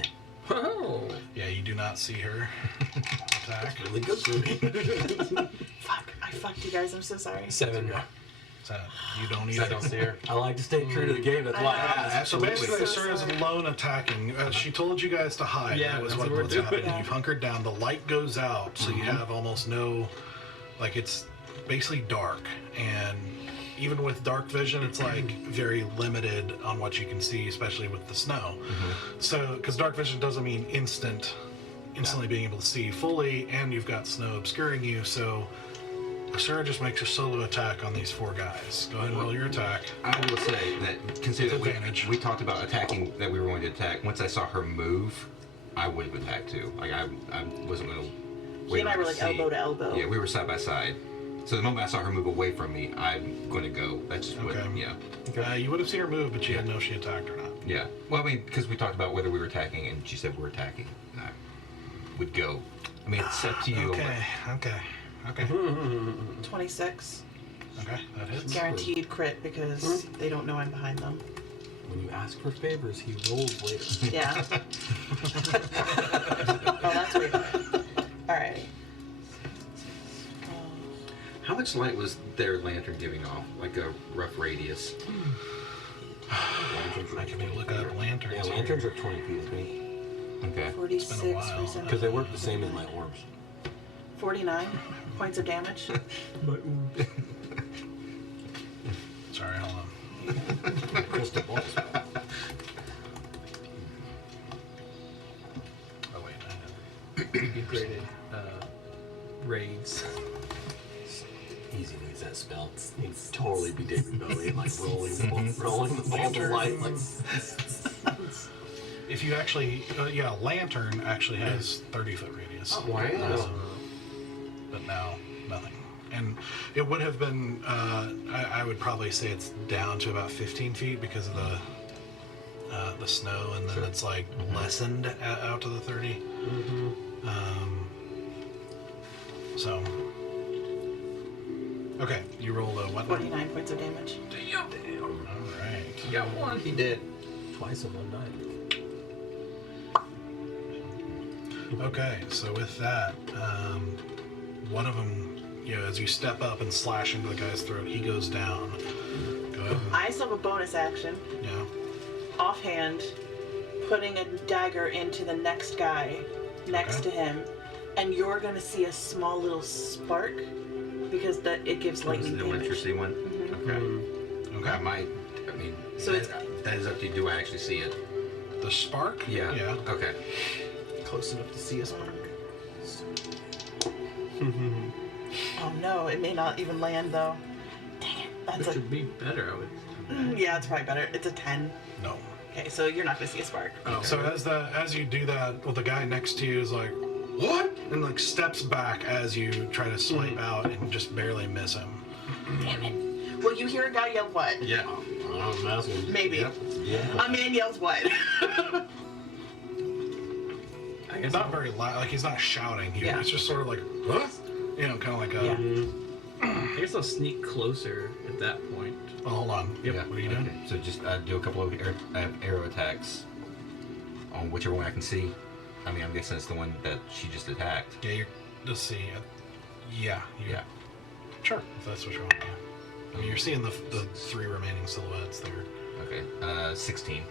Oh. Yeah, you do not see her attack. Really good for me. Fuck, I fucked you guys. I'm so sorry. 7. So you don't I either. don't see her. I like to stay true to the game. That's why I I know. asked. So basically, So Sir is sorry. alone attacking. She told you guys to hide. Yeah, that was that's what what we're was doing. happening. Yeah. You've hunkered down. The light goes out, so you have almost no, like it's basically dark. And even with dark vision, it's like very limited on what you can see, especially with the snow. So, because dark vision doesn't mean instantly being able to see fully, and you've got snow obscuring you. So, Sir just makes a solo attack on these 4 guys. Go ahead and roll your attack. I will say that considering With advantage. we talked about attacking, that we were going to attack. Once I saw her move, I would have attacked too. Like I wasn't going to wait. He and I were to like see. elbow to elbow. Yeah, we were side by side. So the moment I saw her move away from me, I'm going to go. That's just what. Okay. Yeah. You would have seen her move, but you didn't know if she attacked or not. Yeah. Well, I mean, because we talked about whether we were attacking, and she said we're attacking. And I would go. I mean, it's up to you. Okay. 26. Okay, that hits. Guaranteed crit because they don't know I'm behind them. When you ask for favors, he rolls later. Yeah. Oh, that's way better. Alright. How much light was their lantern giving off? Like a rough radius? I can look up lanterns. Yeah, lanterns are 20 feet, I think. Okay. 46, been a while. 47, Because they work the same as my orbs. 49 points of damage. Sorry, hold on. Crystal balls. Oh wait, I know. Degraded raids. Easy to use that spell. It's totally be David Bowie, like rolling the ball of light. Like, If you actually, lantern actually has 30-foot radius. Oh, wow. But now, nothing. And it would have been, I would probably say it's down to about 15 feet because of the snow, and then it's like lessened out to the 30. So, okay, you rolled a what? 49 points of damage. All right. Got one. He did. twice in one night. Okay, so with that, one of them, as you step up and slash into the guy's throat, he goes down. Go ahead. I still have a bonus action. Yeah. Offhand, putting a dagger into the next guy next Okay. to him, and you're gonna see a small little spark because it gives That was lightning the damage. electricity one? Mhm. Okay. I mean, So that, it's- that is up to you. Do I actually see it? The spark? Yeah. Yeah. Okay. Close enough to see a spark. Oh no, it may not even land though. Dang it, Which that's would be better, I would. yeah, it's probably better. It's a 10. No. Okay, so you're not gonna see a spark. So as you do that, well, the guy next to you is like, "What?" and like steps back as you try to swipe out and just barely miss him. Damn it. Well, you hear a guy yell what? Yeah. I'm asking. Maybe. Yep. Yeah. A man yells what? I guess Not very loud, like he's not shouting. Yeah. It's just sort of like, "What?" Kind of like a. Yeah. I guess I'll sneak closer at that point. Oh, hold on. Yep. What are you doing? Okay. So just do a couple of arrow attacks on whichever one I can see. I mean, I'm guessing it's the one that she just attacked. Yeah, you're. Let's see. Yeah. Yeah. Sure, if that's what you want. Yeah. I mean, you're seeing the 3 remaining silhouettes there. Okay. 16.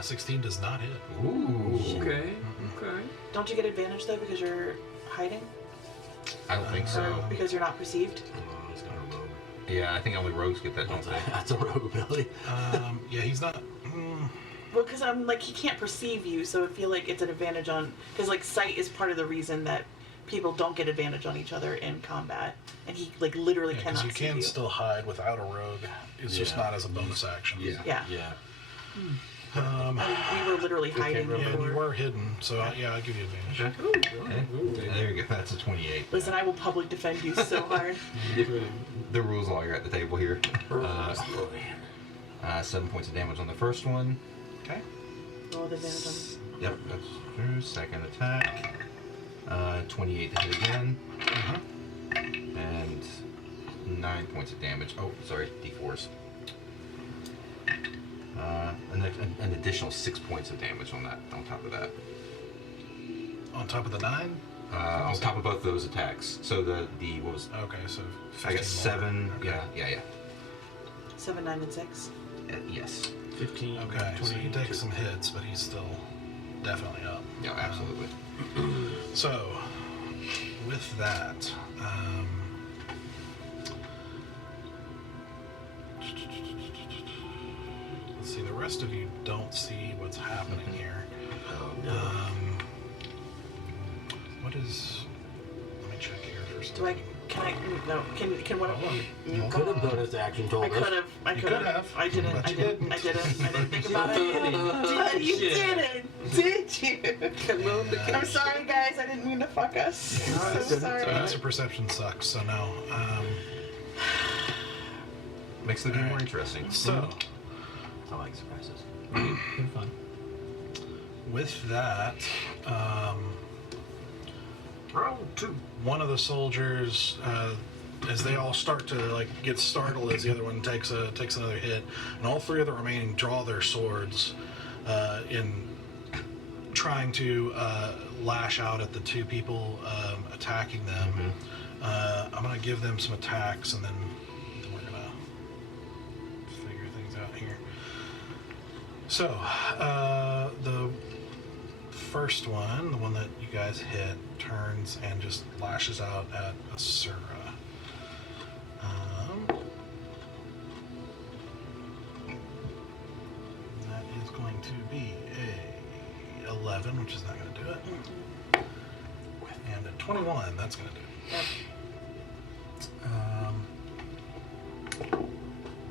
16 does not hit. Ooh. Okay. Okay. Don't you get advantage though because you're hiding? I don't think so. Or because you're not perceived? Oh, he's not a rogue. Yeah, I think only rogues get that, don't they? That's a rogue ability. Yeah, he's not. Well, because I'm like, he can't perceive you, so I feel like it's an advantage on. Because like sight is part of the reason that people don't get advantage on each other in combat, and he like literally Yeah, cannot because you see can you. still hide without a rogue. It's just Yeah. not as a bonus action. Yeah. Yeah. Yeah. We were literally hiding Yeah, and you before. were hidden, so yeah, I'll give you advantage. Okay. There you go. That's a 28. Listen, I will public defend you so hard. The rules lawyer at the table here. 7 points of damage on the first one. Okay. Roll the advantage on Yep, that's true. Second attack. 28 to hit again. And 9 points of damage. Oh, sorry, d4s. An additional 6 points of damage on that. On top of that. On top of the 9? On top of both those attacks. So the what was? Okay, so 15 I got 7. more. Okay. Yeah. 7, 9, and 6. Yes. 15. Okay, so 20, he takes some hits, but he's still definitely up. Yeah, absolutely. So, with that, let's see. The rest of you don't see what's happening here. What is? Let me check here for some. Do I? Can I? No. Can one of Hold on. you Hold go? Could have bonus action told I us. could have. I You could could have. have, I didn't. but I you didn't. didn't. I didn't think about it. But you didn't. Did you? Come on, I'm sorry, guys. I didn't mean to fuck us. So So sorry. master perception sucks. So no. Makes the game more interesting. So I like surprises. Good fun. with that, Round 2. one of the soldiers, as they all start to like get startled as the other one takes another hit, and all three of the remaining draw their swords in trying to lash out at the two people attacking them. I'm gonna give them some attacks, and then we're gonna figure things out here. So the first one, the one that you guys hit, turns and just lashes out at Asura. That is going to be a 11, which is not going to do it. And a 21, that's going to do it.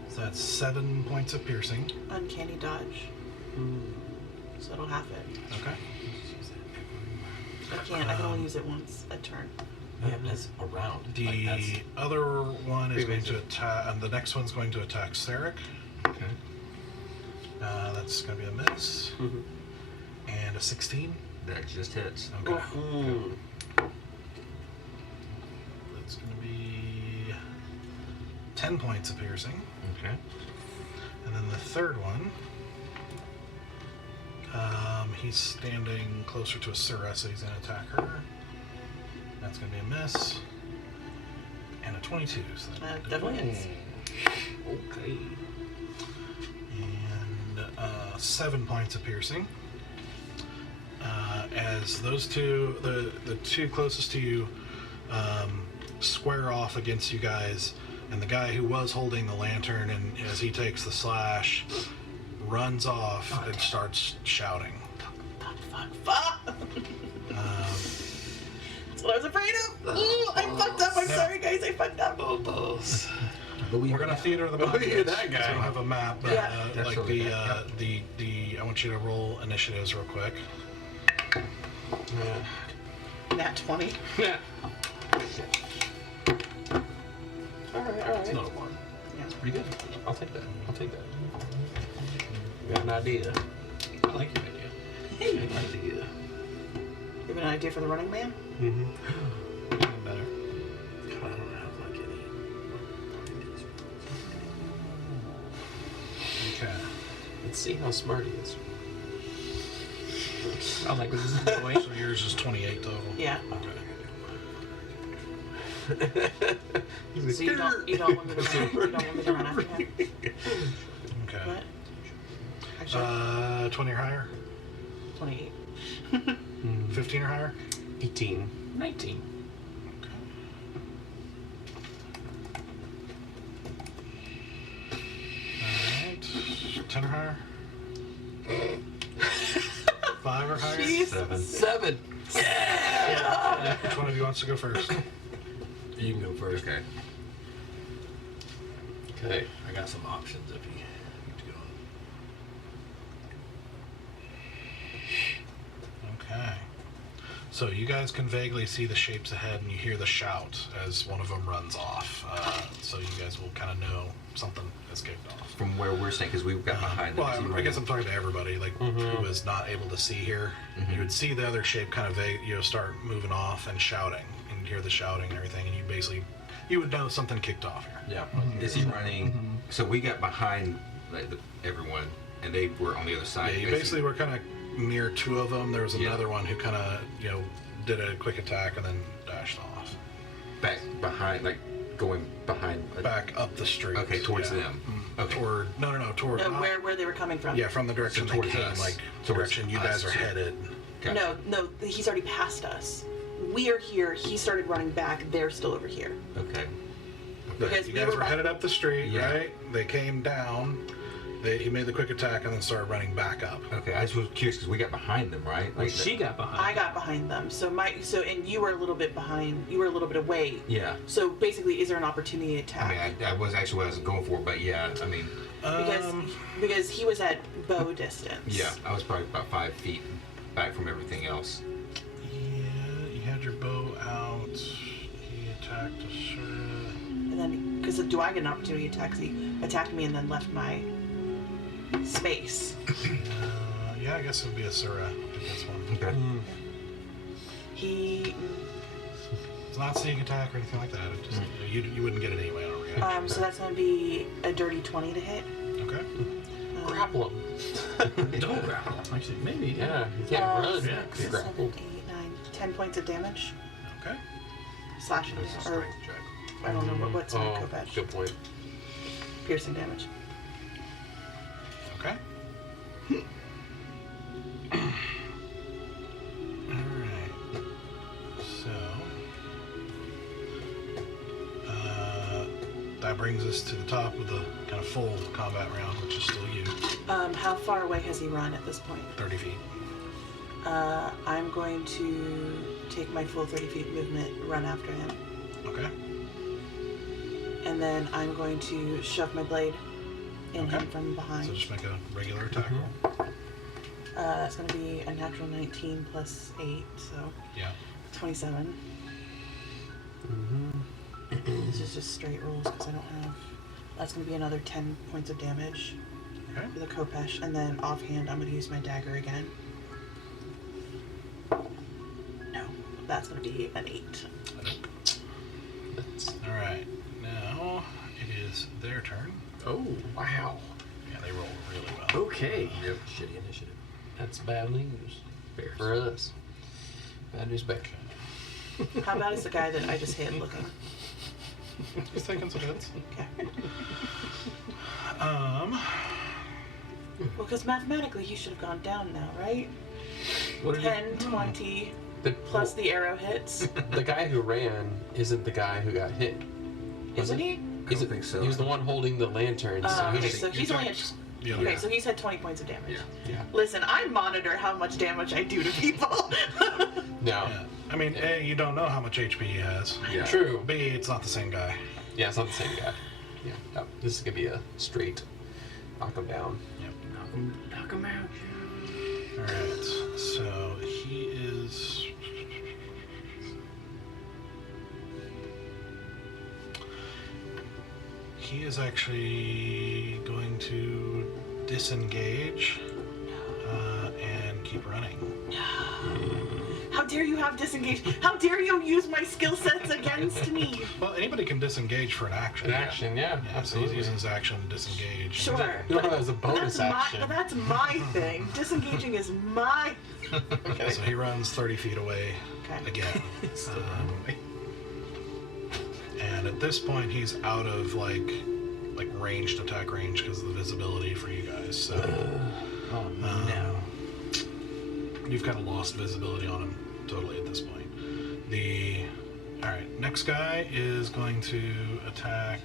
So that's 7 points of piercing. Uncanny dodge. So it'll half it. Okay. I can't. I can only use it once a turn. Yeah, but that's around. The Like, that's, other one is going to attack, and the next one's going to attack Sarek. Okay. That's going to be a miss. And a 16. That just hits. Okay. That's going to be 10 points of piercing. Okay. And then the third one, he's standing closer to Asura, so he's going to attack her. That's going to be a miss. And a 22. So that Definitely hits. Okay. And 7 points of piercing. As those two, the two closest to you, square off against you guys, and the guy who was holding the lantern, and as he takes the slash, runs off and starts shouting. Fuck. That's what I was afraid of. Ooh, I fucked up. I'm sorry, guys. I fucked up. We're gonna theater the map. hear that guy. So I don't have a map, but Yeah. That's like really the I want you to roll initiatives real quick. Nat 20. Yeah. Alright. it's not a 1. Yeah. Pretty good. I'll take that. Got an idea. I like your idea. Hey. Good idea. You have an idea for the running man? Even better. God, I don't have like any. Okay. Let's see how smart he is. I like this is going. So yours is 28 total. Yeah. Okay. So you don't want me to run. You don't want me to run after him. Okay. What? Actually, 20 or higher? 28. 15 or higher? 18. 19. Alright. 10 or higher? 5 or higher? Jesus. 7. Which one of you wants to go first? You can go first. Okay. Okay. I got some options if you need to go. So you guys can vaguely see the shapes ahead, and you hear the shout as one of them runs off. So you guys will kind of know something has kicked off. From where we're staying, because we got behind Well, them. I guess I'm talking to everybody, like who was not able to see here. You would see the other shape kind of start moving off and shouting, and you'd hear the shouting and everything, and you would know something kicked off here. Yeah. Is he running? So we got behind everyone, and they were on the other side. Yeah, you basically were kind of near two of them. There was Yeah. another one who kind of, did a quick attack and then dashed off. back behind, like going behind. Back up the street. Okay, towards yeah. them. Okay. Toward, no, toward. Where they were coming from. Yeah, from the direction they towards came, us. like Towards direction you guys us, are too. headed. Gotcha. No, he's already past us. We're here. He started running back. They're still over here. Okay. Because You we guys were were headed up the street, Yeah. right? They came down. He made the quick attack and then started running back up. Okay, I just was curious because we got behind them, right? Well, she got behind. I got behind them. And you were a little bit behind. You were a little bit away. Yeah. So basically, is there an opportunity attack? I mean, I was actually what I was going for, but yeah, I mean, Because he was at bow distance. yeah, I was probably about 5 feet back from everything else. Yeah, you had your bow out. He attacked Asura. And then, because do I get an opportunity attack? 'Cause he attacked me and then left my space. Yeah, I guess it would be Asura. I think that's one. Okay. He. It's not sneak attack or anything like that. It just, you wouldn't get it anyway on a reaction. So that's gonna be a dirty 20 to hit. Okay. Grapple him. Don't grapple. Actually, maybe. Yeah, you can't run. Yeah. You're 7, grappled. 8, 9, 10 points of damage. Okay. Slashing That's a or strength check. I don't know what's my Oh, Kopesh. good point. Piercing damage. Okay. Alright. So. That brings us to the top of the kind of full combat round, which is still you. How far away has he run at this point? 30 feet. I'm going to take my full 30 feet movement, run after him. Okay. And then I'm going to shove my blade in Okay. him from behind. So just make a regular attack roll. That's going to be a natural 19 plus 8, so Yeah. 27. This is just straight rolls because I don't have. That's going to be another 10 points of damage Okay. with a Kopesh, and then offhand I'm going to use my dagger again. No, that's going to be an 8. Alright. Now it is their turn. Oh, wow. Yeah, they roll really well. Okay. Yep. Shitty initiative. That's bad news Bears. for us. Bad news bear. How bad is the guy that I just hit looking? He's taking some hits. Okay. Um. Well, because mathematically he should have gone down now, right? What did 10, 20, The, plus the arrow hits. the guy who ran isn't the guy who got hit. Was Isn't it? he? Is don't it- think so. He was the one holding the lantern. So Okay, he's, so he's only had. The other Okay, guy. so he's had 20 points of damage. Yeah. yeah. Listen, I monitor how much damage I do to people. No. Yeah. I mean, A, you don't know how much HP he has. Yeah. True. B, it's not the same guy. Yeah, it's not the same guy. Yeah. No, this is gonna be a straight knock him down. Knock him out. Alright, so he is. He is actually going to disengage and keep running. How dare you have disengage? How dare you use my skill sets against me? Well, anybody can disengage for an action. An action, yeah, Yeah, so he's absolutely. using his action to disengage. Sure. You don't but know as a bonus action. That's my thing. Disengaging is my. Okay. So he runs 30 feet away Okay. again. And at this point, he's out of like ranged attack range because of the visibility for you guys. So Oh, no. you've kind of lost visibility on him totally at this point. All right, next guy is going to attack.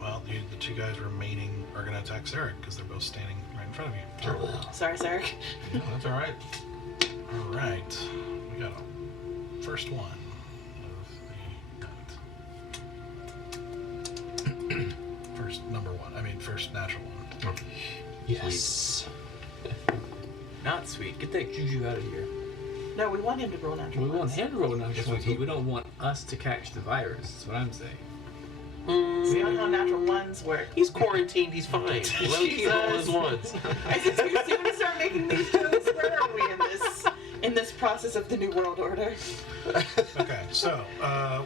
Well, the two guys remaining are going to attack Sarek because they're both standing right in front of you. Sure. Sorry, Sarek. No, that's all right. All right, we got a first one of the night. First natural one. Yes. Not sweet. Get that juju out of here. No, we want him to roll natural We want ones. him to roll natural Yes, ones, we but we don't want us to catch the virus. That's what I'm saying. See how natural ones work. He's quarantined. He's fine. Let him keep rolling his ones. I said too soon to start making these jokes. Where are we in this process of the New World Order? Okay, so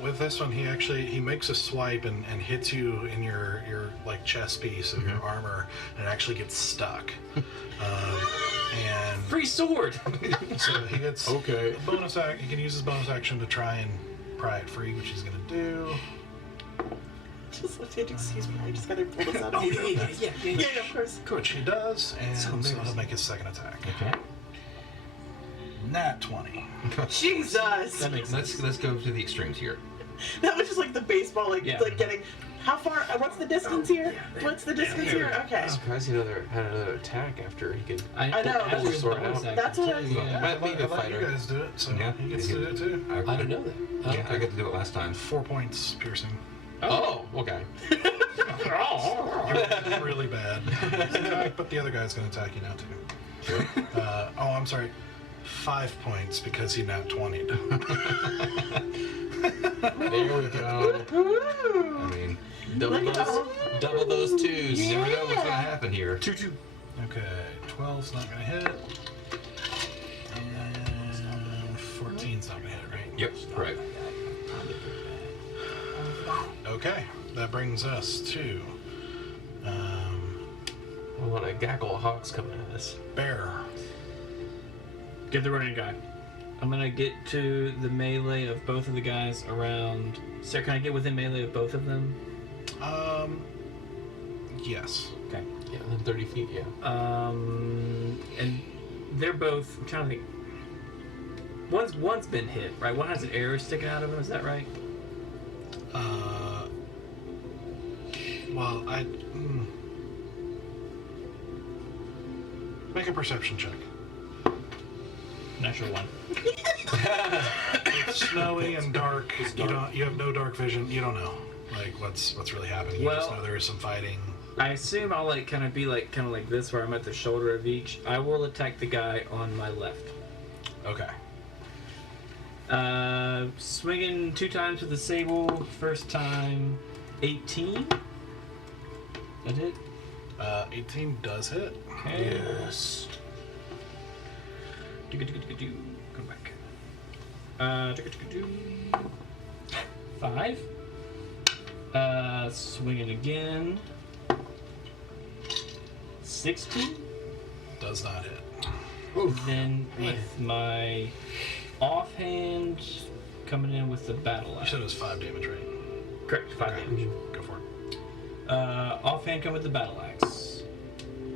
with this one, he makes a swipe and hits you in your like chest piece of your armor, and it actually gets stuck. And Free sword! so he gets Okay. a bonus act. He can use his bonus action to try and pry it free, which he's gonna do. Just excuse me, I just gotta pull this out of Oh, you. yeah. Of course. Which he does, and So so embarrassing. he'll make his second attack. Okay. Nat 20. Jesus! That makes sense. Let's go to the extremes here. That was just like the baseball, like getting. How far? What's the distance here? What's the distance here? Okay. I'm surprised he had another attack after he could. I know, After but- his Sort bonus out. action, That's what I too, was- yeah. Might be I a let you fighter. guys do it, so Yeah, he gets to do it too. I didn't know that. Oh, Yeah, I got to do it last time. 4 points piercing. Oh, okay. You're really bad. But the other guy's going to attack you now too. I'm sorry. 5 points because he nat 20'd. There we go. I mean, Double those twos. you never know what's going to happen here. 2-2. Okay, 12's not going to hit. And 14's not going to hit, right? Yep, right. Okay, that brings us to I want a gaggle of hawks coming at us. Bear. Get the running guy. I'm gonna get to the melee of both of the guys around. Sir, can I get within melee of both of them? Yes. Okay. Yeah, within 30 feet, yeah. And they're both. I'm trying to think. One's been hit, right? One has an arrow sticking out of him. Is that right? Well, make a perception check. Natural one. It's snowy and dark. You have no dark vision. You don't know like what's really happening. You just Well- know there is some fighting. I assume I'll kind of like this, where I'm at the shoulder of each. I will attack the guy on my left. Okay. Swinging 2 times with the sable. First time, 18. That hit. 18 does hit. Okay. Yes. Come back. 5. Swinging again. 16. Does not hit. Then with my offhand, coming in with the battle You axe. said it was 5 damage, right? Correct, 5 Okay. damage. Go for it. Offhand, come with the battle axe.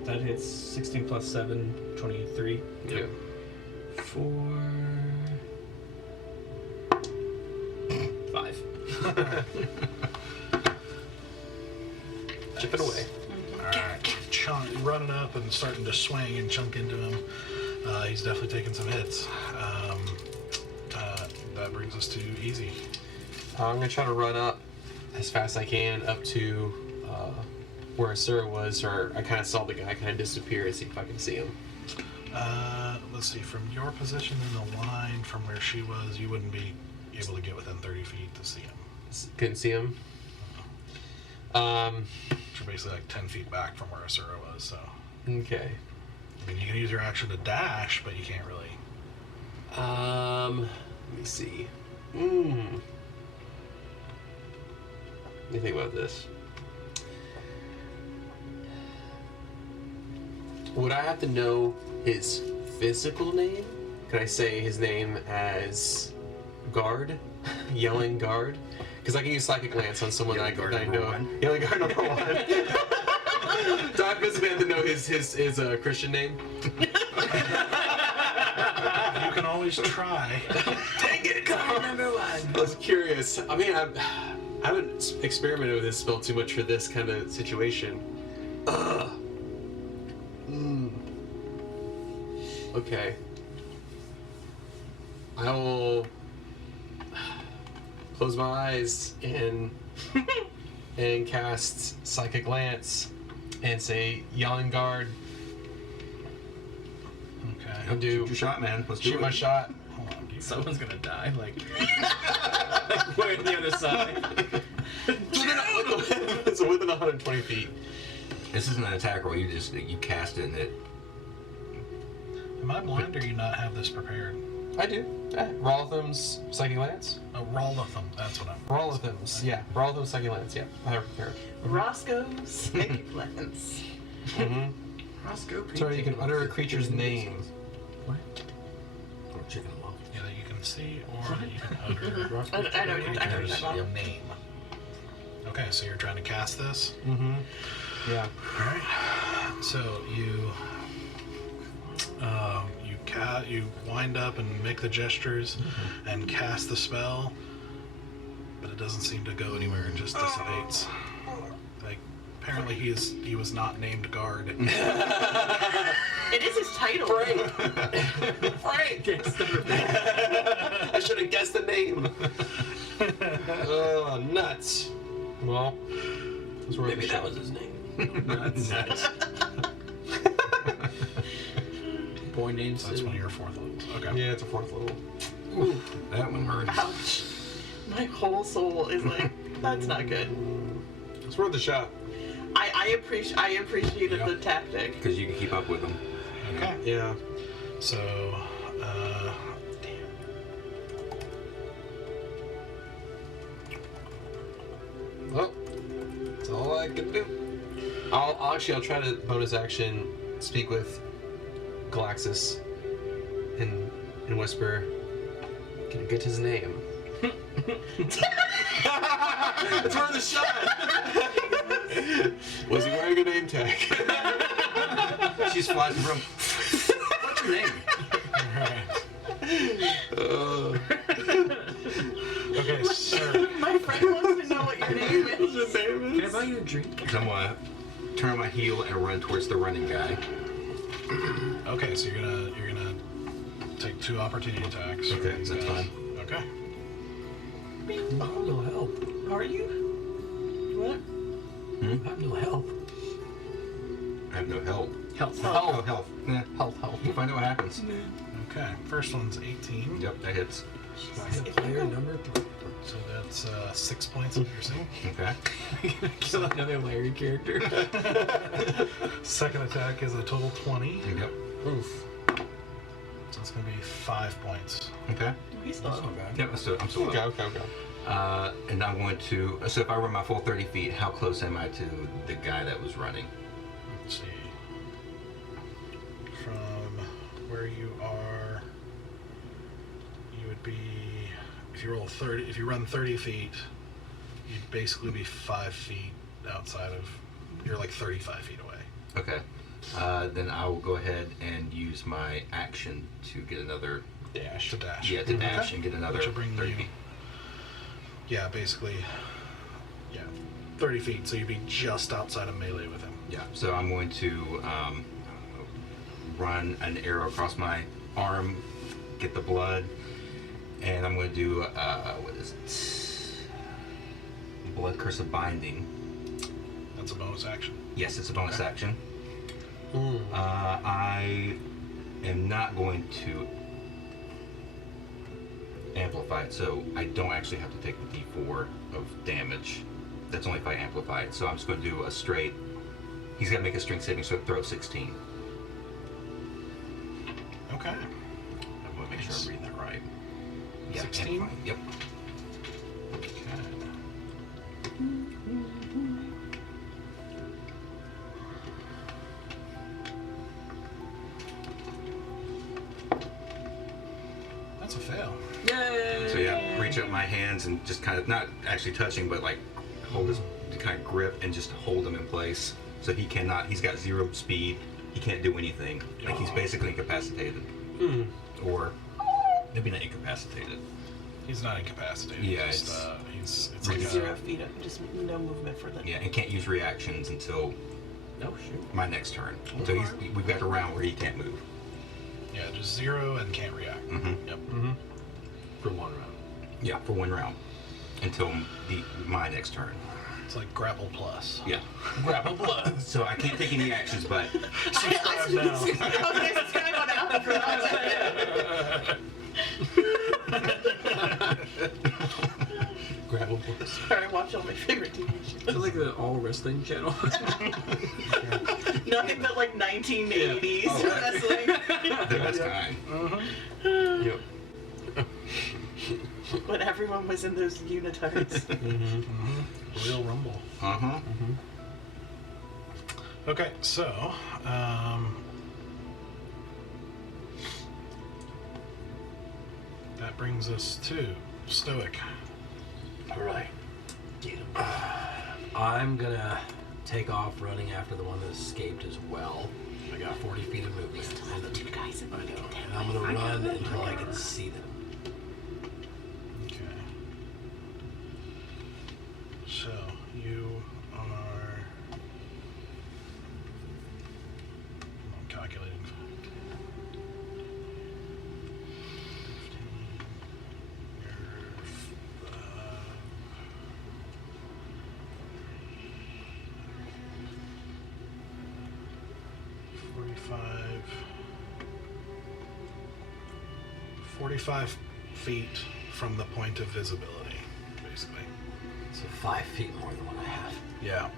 That hits 16 plus 7, 23. Yeah. 4. 5. Chip it away. Alright. Running up and starting to swing and chunk into him. He's definitely taking some hits. That brings us to easy. I'm going to try to run up as fast as I can up to where Asura was, or I kind of saw the guy kind of disappear and see if I can see him. Let's see. From your position in the line from where she was, you wouldn't be able to get within 30 feet to see him. Couldn't see him. You're basically like 10 feet back from where Asura was, so. Okay. I mean, you can use your action to dash, but you can't really. Let me see. Let me think about this. Would I have to know his physical name? Can I say his name as Guard? Yelling Guard? Because I can use Psychic Lance on someone that I know. Yelling Guard number 1. Do I physically have to know his Christian name? You can always try. Dang it! Number 1. I was curious. I mean, I haven't experimented with this spell too much for this kind of situation. Okay. I will close my eyes and cast Psychic Lance and say, Yelling Guard, do Shoot your shot, man. Let's do shoot it. my shot. Hold on. Someone's gonna die. Like, like way on the other side. It's within 120 feet. This isn't an attack roll. You cast it and it. Am I blind or you not have this prepared? I do. Rotham's Psychic Lance. Oh, Rollotham. That's what I'm. Rotham's, yeah. Rotham's Psychic Lance, yeah. I have it prepared. Roscoe's eggplants. Mm-hmm. Roscoe. Sorry, you can utter a creature's name. What? Or chicken and waffles. Yeah, that you can see or that you can utter. I know Creature's that. name. Okay, so you're trying to cast this. Mm-hmm. Yeah. All right. So you you wind up and make the gestures and cast the spell, but it doesn't seem to go anywhere. It just dissipates. Like apparently he was not named guard. It is his title. Frank! I should have guessed the name. Oh, nuts. Well, Maybe that was his name. nuts. Boy named So that's Sid. one of your fourth levels. Okay. Yeah, it's a fourth level. That one hurts. Ouch. My whole soul is like, that's not good. It's worth a shot. I appreciated Yeah. the tactic. Because you can keep up with them. Okay. Yeah. So, Well, that's all I can do. I'll try to bonus action speak with Galaxis and whisper. Can you get his name? It's worth a shot. Was he wearing a name tag? She's flashing from. What's your name? okay, sir. My friend wants to know what your name is. Can I buy you a drink? So I'm gonna turn my heel and run towards the running guy. Okay, so you're gonna take 2 opportunity attacks. Okay, that's fine. Okay. I have no help. Are you? What? I have no help. I have no help. Health. Oh, health. Yeah. Health. We'll find out what happens. Okay. First one's 18. Yep, that hits. I have player number 3. So that's 6 points of piercing. Okay. Kill another Larry character. Second attack is a total 20. Yep. Oof. So it's gonna be 5 points. Okay. He's still That's not bad. Yep, I'm still Okay. up. And I'm going to. So if I run my full 30 feet, how close am I to the guy that was running? Let's see. From where you are, you would be if you run 30 feet, you'd basically be 5 feet outside of. You're like 35 feet away. Okay. Then I will go ahead and use my action to get another. To dash. Yeah, to dash and get another Which will bring 30 you- feet. Yeah, basically. Yeah, 30 feet. So you'd be just outside of melee with him. Yeah. So I'm going to run an arrow across my arm, get the blood, and I'm going to do what is it? Blood Curse of Binding. That's a bonus action. Yes, it's a bonus Okay. action. Mm. I am not going to amplify it, so I don't actually have to take the D4 of damage. That's only if I amplify it. So I'm just going to do a straight. He's got to make a strength saving, so throw 16. Okay. I want to make sure I'm reading that right. Yeah, 16? amplify. Yep. Okay. That's a fail. Yay! So yeah, reach up my hands and just kind of not actually touching, but like hold his kind of grip and just hold him in place. So he cannot. He's got 0 speed. He can't do anything. Like he's basically incapacitated, or Maybe not incapacitated. He's not incapacitated. Yeah, Just, it's like a, 0 feet up, just no movement for the. yeah, and can't use reactions until No, shoot. my next turn. So we've got a round where he can't move. yeah, just 0 and can't react. Mm-hmm. Yep. For 1 round. Yeah, for 1 round until my next turn. It's like Grapple Plus. Yeah. Grapple blood. So I can't take any actions, but Subscribe now. Okay, subscribe on Apple for that. Grapple blood. Sorry, I watch all my favorite TV shows. It's like the all wrestling channel. Nothing but like 1980s Oh, right. wrestling. the best kind. Yep. When everyone was in those unitards. Royal Rumble. Uh-huh. Okay, so that brings us to Stoic. All right. Get him. I'm gonna take off running after the one that escaped as well. I got 40 feet of movement. The two guys in I know. And I'm gonna run until I can see them. Okay. So you are. I'm calculating. 45 feet from the point of visibility, basically. So 5 feet more than what I have. Yeah.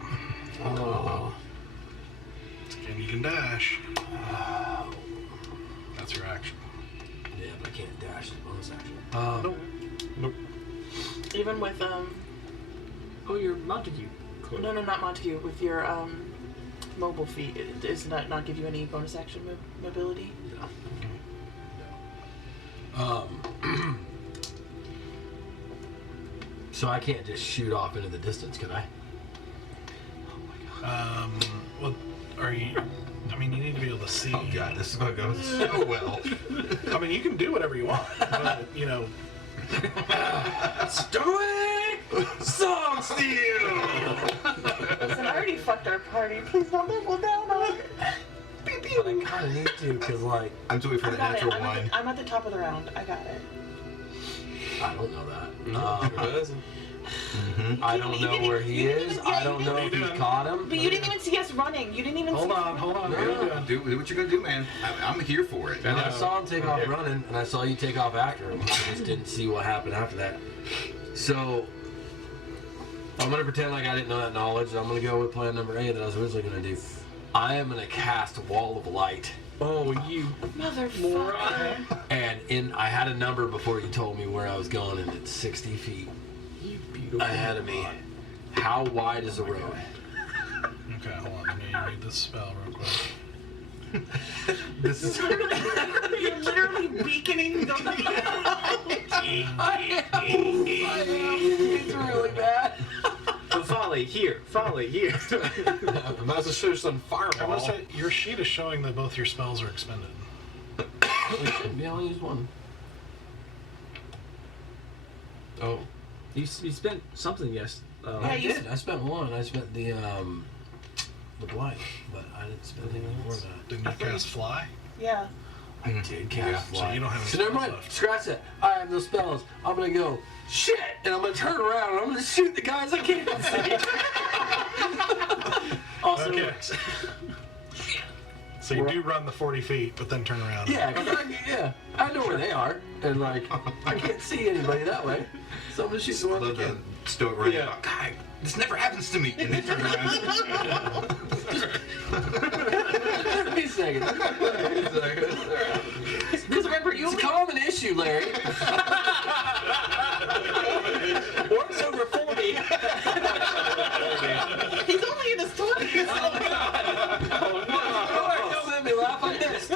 Oh. And you can dash. That's your action. Yeah, but I can't dash as a bonus action. Nope. Nope. Even with Oh, you're Montague. no, not Montague. With your mobile feat, does not give you any bonus action mobility? No. No. So I can't just shoot off into the distance, can I? Well, are you? I mean, you need to be able to see. Oh god, this is gonna go so well. I mean, you can do whatever you want, but you know. Stoic song steal. Listen, I already fucked our party. Please don't double down on it. Pew, pew. But I kind of need to, because, like, I'm just waiting for I the got it. natural one. I'm at the top of the round. I got it. I don't know that. I don't know where he is. I don't know if he caught him. But you didn't even see us running. You didn't even Hold see on, hold on. Do what you're gonna do, man. I'm here for it. And I saw him take off running, and I saw you take off after him. I just didn't see what happened after that. So, I'm going to pretend like I didn't know that knowledge, and I'm going to go with plan number 8 that I was originally going to do. I am going to cast Wall of Light. Oh, you. Motherfucker. And I had a number before you told me where I was going, and it's 60 feet You beautiful. ahead of me. How wide is the road? Okay, hold on. Let me read this spell real quick. This is You're literally beaconing the it's really bad. Folly here. Folly here. I'm about to show some I will fireball. say, your sheet is showing that both your spells are expended. We should be able to use one. Oh. You spent something, yes. Yeah, I you did. I spent one. I spent the blight, but I didn't spend anything more than that. Didn't you cast Fly? Yeah. I did cast Yeah, fly. so you don't have any So never spells mind. left. Scratch that. I have no spells. I'm gonna go shit, and I'm gonna turn around and I'm gonna shoot the guys I can't see. Also, Okay. So you do run the 40 feet, but then turn around. Yeah, 'cause I know where they are, and like I can't see anybody that way, so I'm gonna shoot the ones I Love the can. stoic running. Yeah. God, this never happens to me. And then turn around. Wait a second. Because remember, you It's a only common issue, Larry. Orc's over 40. he's only in his 20s. Don't let me laugh. I missed.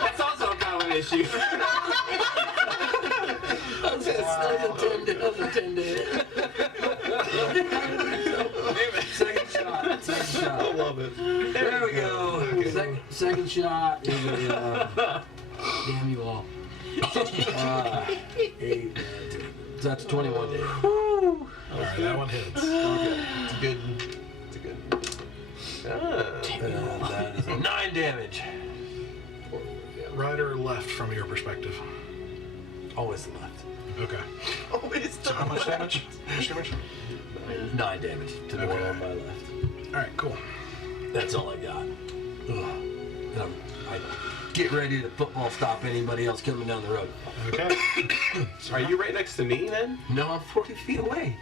That's also a common issue. That was a 10 to hit. Second shot. I love it. There we go. Second shot is a damn you all. 8, 9, 10. So that's 21 damage. Alright, that one hits. It's a good. It's a good. That is a 9 damage. Right or left from your perspective? Always the left. Okay. Always So how much damage? How much damage? 9 damage to the one on my left. All right, cool. That's all I got. Ugh. And I get ready to football stop anybody else coming down the road. Okay. Are you right next to me then? No, I'm 40 feet away.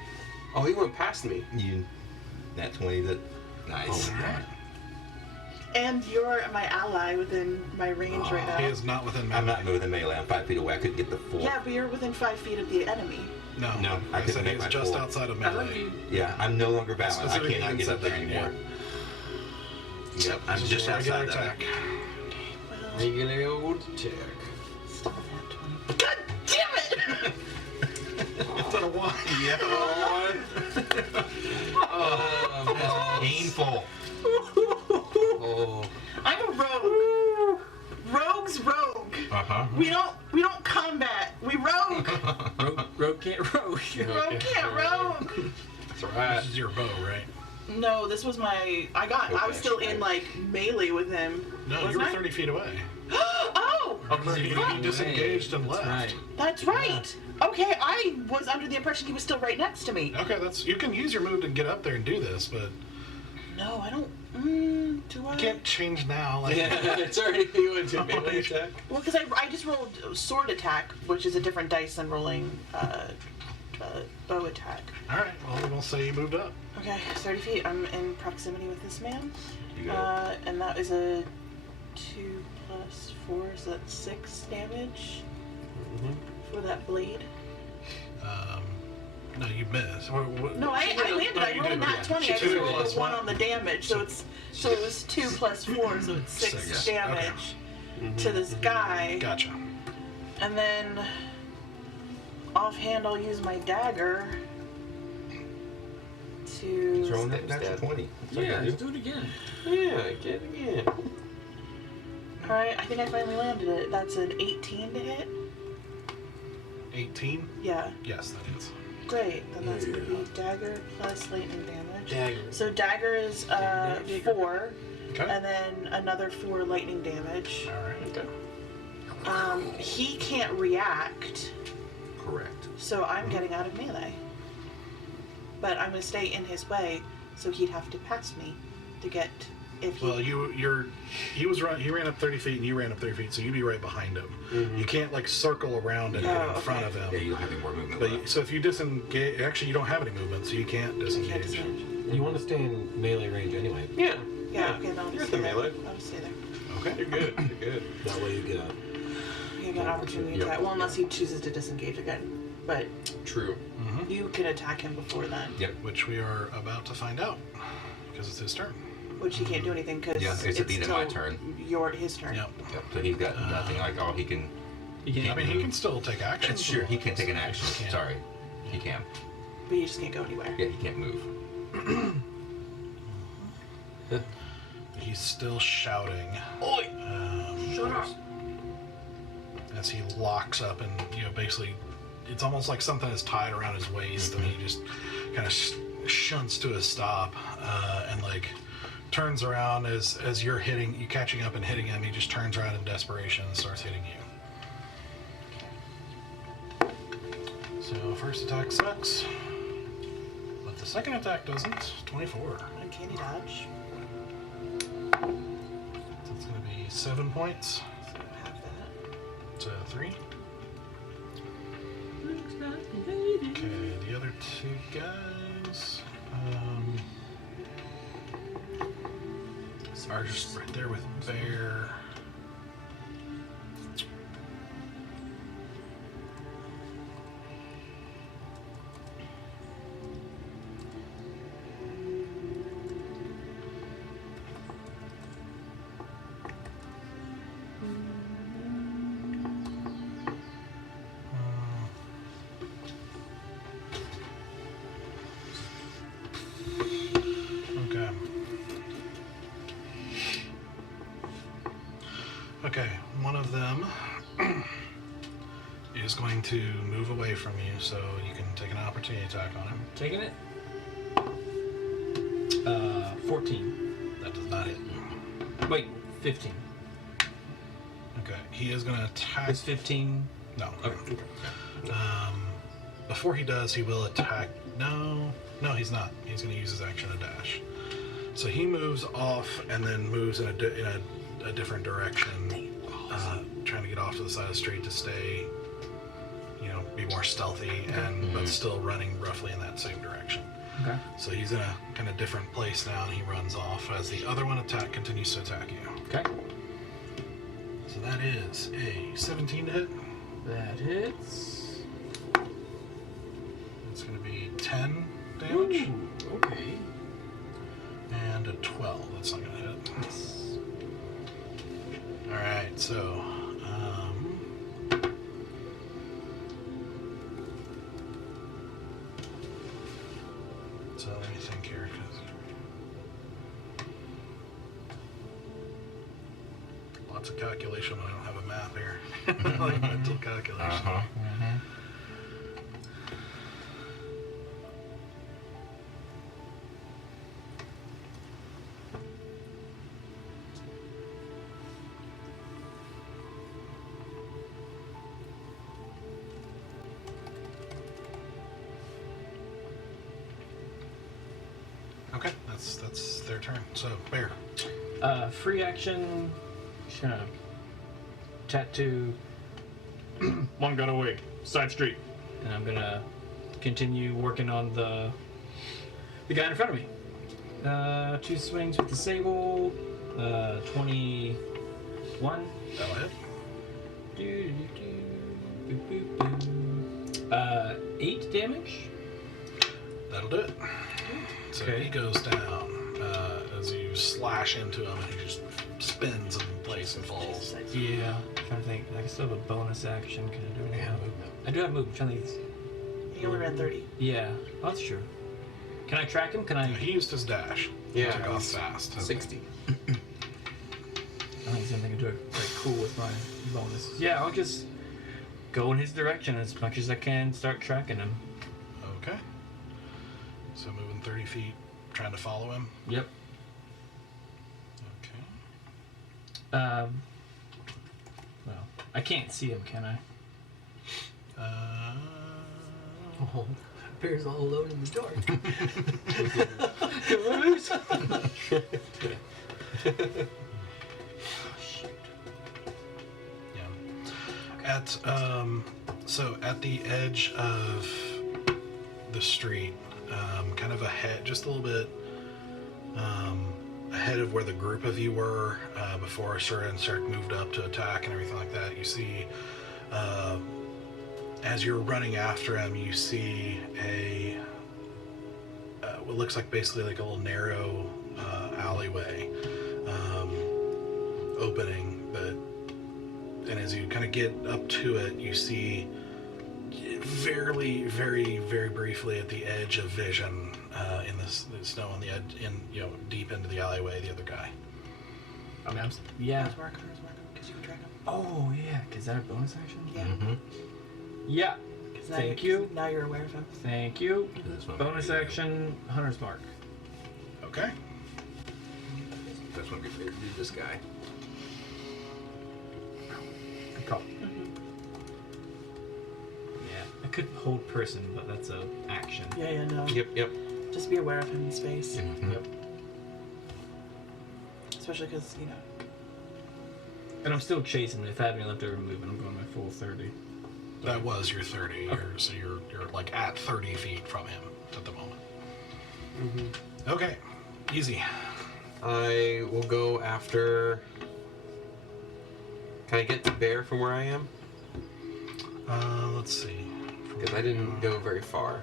Oh, he went past me. You, that 20, that nice. Oh my god. And you're my ally within my range right now. He is not within melee. I'm not moving melee. I'm 5 feet away. I couldn't get the full. Yeah, but you're within 5 feet of the enemy. No, I I couldn't said make he's my just full. outside of I love melee. you. Yeah, I'm no longer valid. I Specifically cannot get up there inside, anymore. Yep, I'm This is just a regular outside of attack. it. Well, Regular old attack. still at 20. God damn it! Is that a one? Oh, Painful. oh. I'm a rogue. Rogue's rogue. Uh-huh. We don't combat. We rogue. Rogue can't rogue. Rogue can't rogue. That's right. This is your bow, right? No, this was my. I was still in like melee with him. No, Wasn't you were I? 30 feet away. Oh, Remember, he disengaged and That's left. right. that's right. Okay, I was under the impression he was still right next to me. Okay, you can use your move to get up there and do this, but No, I don't. Do I? you can't change now. Like, Yeah, it's already you went to melee attack. Well, because I just rolled sword attack, which is a different dice than rolling bow attack. all right, well, we'll say you moved up. Okay, 30 feet. I'm in proximity with this man. You got it. And that is a 2 plus 4, so that's 6 damage for that blade. No, you missed. No, I landed. I you rolled did, that yeah. 20. I just 2 rolled plus a 1 what? on the damage, so it was 2 plus 4, so it's 6 Six, damage to this guy. Gotcha. And then offhand, I'll use my dagger He's to. rolling that natural 20. Yeah, let's do it again. Yeah, get again. All right, I think I finally landed it. That's an 18 to hit. 18? Yeah, Yes, that is. great. Then that's gonna be dagger plus lightning damage. Dagger. So dagger is 4, Okay. and then another 4 lightning damage. All right. Okay. He can't react, Correct. so I'm getting out of melee. But I'm gonna stay in his way, so he'd have to pass me to get. If he. Well, he ran up 30 feet and you ran up 30 feet, so you'd be right behind him. You can't like circle around and get in Oh, front okay. of Yeah, him. you don't have any more movement But left. so if you disengage, actually you don't have any movement, so you can't disengage. You want to stay in melee range anyway. Yeah. Yeah, okay, then I'll You're just the stay there. melee. I'll just stay there. Okay. You're good. You're good. That way you get a. You get an opportunity Yep. attack. Well, unless he chooses to disengage again. But True. you can attack him before then. Yep. Which we are about to find out because it's his turn. Which he can't do anything because Yeah, it's at the end of my turn. His turn. Yep. Yep. So he's got nothing. Like, all he can. You I mean, he can still take action. That's sure. He can't take an action. He can't. Sorry. He can. But you just can't go anywhere. Yeah, he can't move. He's still shouting. Oi! Shut up. As he locks up and, basically, it's almost like something is tied around his waist and he just kind of shunts to a stop and, like, turns around as you're catching up and hitting him. He just turns around in desperation and starts hitting you. So, first attack sucks. But the second attack doesn't. 24. Uncanny dodge. So it's going to be 7 points. So I have that. So 3. Okay, the other 2 guys are just right there with Bear. Okay, one of them is going to move away from you, so you can take an opportunity attack on him. Taking it. 14. That does not hit. Wait, 15. Okay, he is going to attack. Is 15? No. Okay. before he does, he will attack. No, he's not. He's going to use his action to dash. So he moves off and then moves in a different direction, trying to get off to the side of the street to stay, be more stealthy, but still running roughly in that same direction. Okay. So he's in a kind of different place now, and he runs off as the other one continues to attack you. Okay. So that is a 17 to hit. That hits. It's going to be 10 damage. Ooh, okay. And a 12. That's not going to hit. Alright, so... so let me think here. Lots of calculation when I don't have a map here. Like mental calculation. Uh-huh. Okay, that's their turn. So, Bear. Free action. Just gonna tattoo. One got away. Side street. And I'm gonna continue working on the guy in front of me. 2 swings with the sable. 21. That'll hit. 8 damage. That'll do it. So Okay. he goes down as you slash into him, and he just spins in place and falls. Yeah. I'm trying to think. I still have a bonus action. Can I do anything? Yeah, movement. I do have movement. I'm trying to think. He only ran 30. Yeah, oh, that's true. Can I track him? Can I? He used his dash. Yeah, He took off he's fast. 60. I think he's something to do it like cool with my bonus. Yeah, I'll just go in his direction as much as I can. Start tracking him. Okay. So moving 30 feet, trying to follow him. Yep. Okay. Well, I can't see him, can I? Oh, Bear's all alone in the dark. Yeah. At the edge of the street, kind of ahead, just a little bit ahead of where the group of you were before Sir and Cirque moved up to attack and everything like that, you see, as you're running after him, you see what looks like basically like a little narrow alleyway opening, and as you kind of get up to it, you see very, very, very briefly at the edge of vision in the snow on the edge, deep into the alleyway, the other guy. I mean, yeah. His marker, because you can track him. Oh, yeah. Is that a bonus action? Yeah. Mm-hmm. Yeah. 'Cause now Thank you. Now you're aware of him. Thank you. That's what Bonus we do. action, Hunter's Mark. Okay. That's what we do this guy. Good call. Yeah, I could hold person, but that's a action. Yeah, no. Yep. Just be aware of him in space. Mm-hmm. Yep. Especially because, And I'm still chasing him. If I have any leftover movement, I'm going my full 30. That was your 30. So you're like at 30 feet from him at the moment. Mm-hmm. Okay. Easy. I will go after. Can I get to Bear from where I am? Let's see. Because I didn't go very far.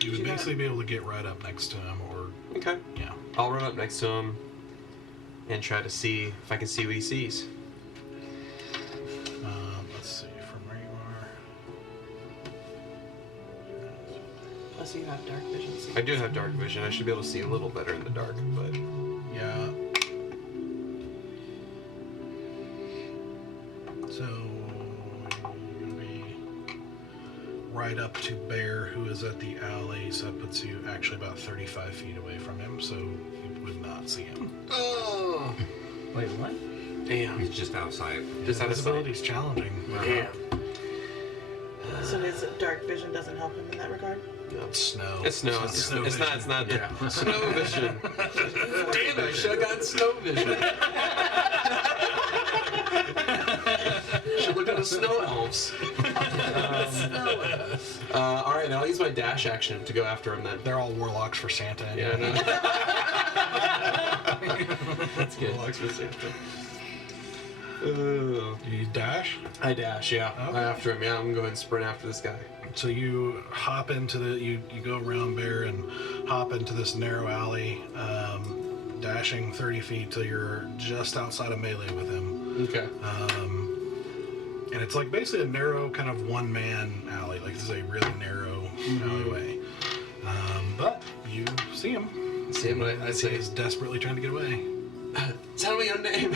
You would basically be able to get right up next to him, or Okay. yeah. I'll run up next to him and try to see if I can see what he sees. Let's see from where you are. Plus you have dark vision. So I do have dark vision. I should be able to see a little better in the dark, but Yeah. So you're gonna be right up to Bear, who is at the alley. So that puts you actually about 35 feet away from him. So you would not see him. oh, Wait, what? damn! He's just outside. Just out of sight. Visibility's challenging. Yeah. So his dark vision doesn't help him in that regard? It's snow. It's snow. It's not. It's not. Yeah. Snow vision. Damn it! I should have gotten snow vision. Should look at the snow elves. All right, I'll use my dash action to go after him then. They're all warlocks for Santa. Yeah, Anyway. I know. That's good. Warlocks for Santa. You dash. I dash. Yeah, Okay. after him. Yeah, I'm going to go ahead and sprint after this guy. So you hop into you go around Bear and hop into this narrow alley, dashing 30 feet till you're just outside of melee with him. Okay. And it's like basically a narrow kind of one-man alley. Like this is a really narrow alleyway. But you see him. See him, I He say, is desperately trying to get away. tell me your name.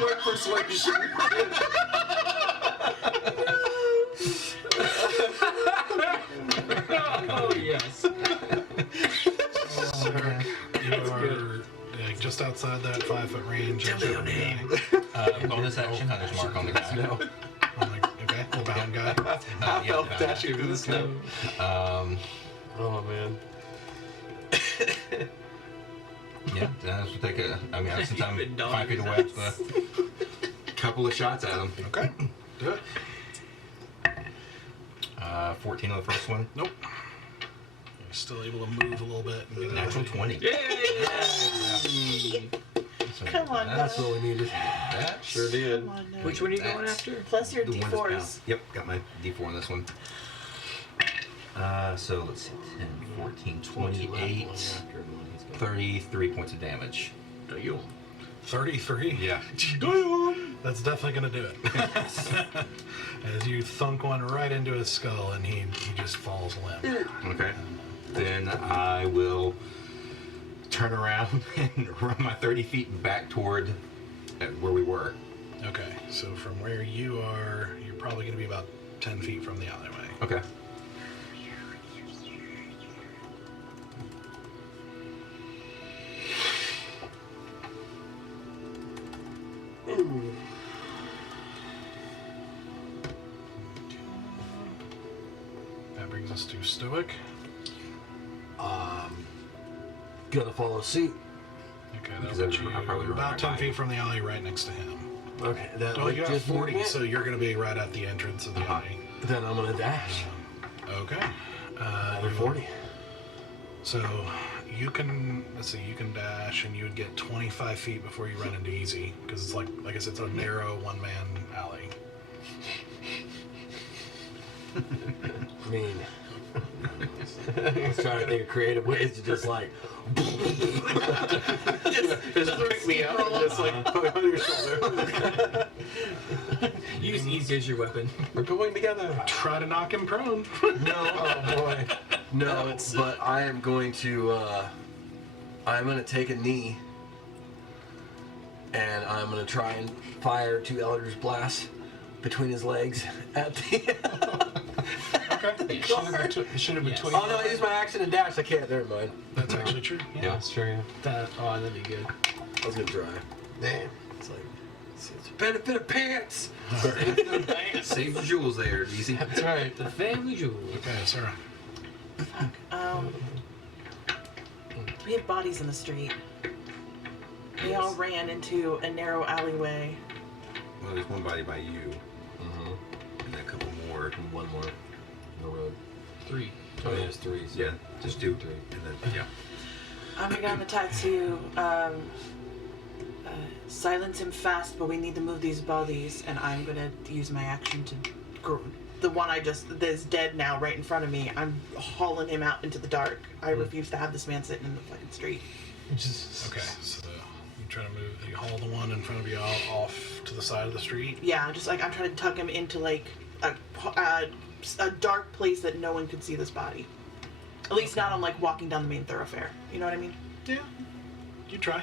Word persuasion. Oh yes. You are like, just outside that 5-foot range. Tell me your name. Bonus action, Hunter's Mark on the guy. No. I'm like, okay, the bound guy. Half yeah, elf no. dashing through the snow. Oh man. Yeah, this will take since I'm You've been 5 feet away, it's a couple of shots at him. Okay, do it. 14 on the first one. Nope. You're still able to move a little bit. And get Natural away. 20. Yay! So Come on, that's now. what we needed. That Sure did. Come on now. Which one are you going That's- after? Plus your The one that's bound. D4s. Yep, got my D4 on this one. So let's see, 10, 14, 28, 33 points of damage. Do you? 33. Yeah. That's definitely gonna do it. As you thunk one right into his skull, and he just falls limp. Okay. Then I will turn around and run my 30 feet back toward where we were. Okay, so from where you are, you're probably gonna be about 10 feet from the alleyway. Okay. That brings us to Stoic. Gonna follow suit. Okay, Because that'll put I'll you probably run about right 10 by feet from the alley right next to him. Okay, that Oh, like you got just 40, movement? so you're gonna be right at the entrance of the alley. Then I'm gonna dash. Okay. Another 40. So you can, let's see, you can dash and you would get 25 feet before you run into easy, because it's like I said, it's a narrow one-man alley. I mean, I was trying to think of creative ways to just like. Just pick me up and just like put it on your shoulder. Use easy as your weapon. We're going together. Try to knock him prone. No, oh boy. No, but I am going to. I'm gonna take a knee, and I'm gonna try and fire 2 Eldritch Blasts between his legs at the. Okay. Should have been Yes. 20. Oh no! I used my action and dash. I can't. Never mind. That's actually true. Yeah, that's true. Yeah. That'd be good. I was gonna try. Damn. It's like it's a benefit of pants. Save the jewels there, easy. That's right. The family jewel. Okay, Sarah. We have bodies in the street. They all ran into a narrow alleyway. Well, there's one body by you, and a couple more. And one more. No road. 3. Oh, yeah, there's 3. So Yeah, just do 3. And then, yeah. I'm gonna attempt to silence him fast, but we need to move these bodies, and I'm gonna use my action to. The one that's dead now, right in front of me. I'm hauling him out into the dark. I refuse to have this man sitting in the fucking street. Okay, so you try to move, you haul the one in front of you off to the side of the street. Yeah, just like I'm trying to tug him into like a dark place that no one could see this body. At least not on like walking down the main thoroughfare. You know what I mean? Yeah, you try.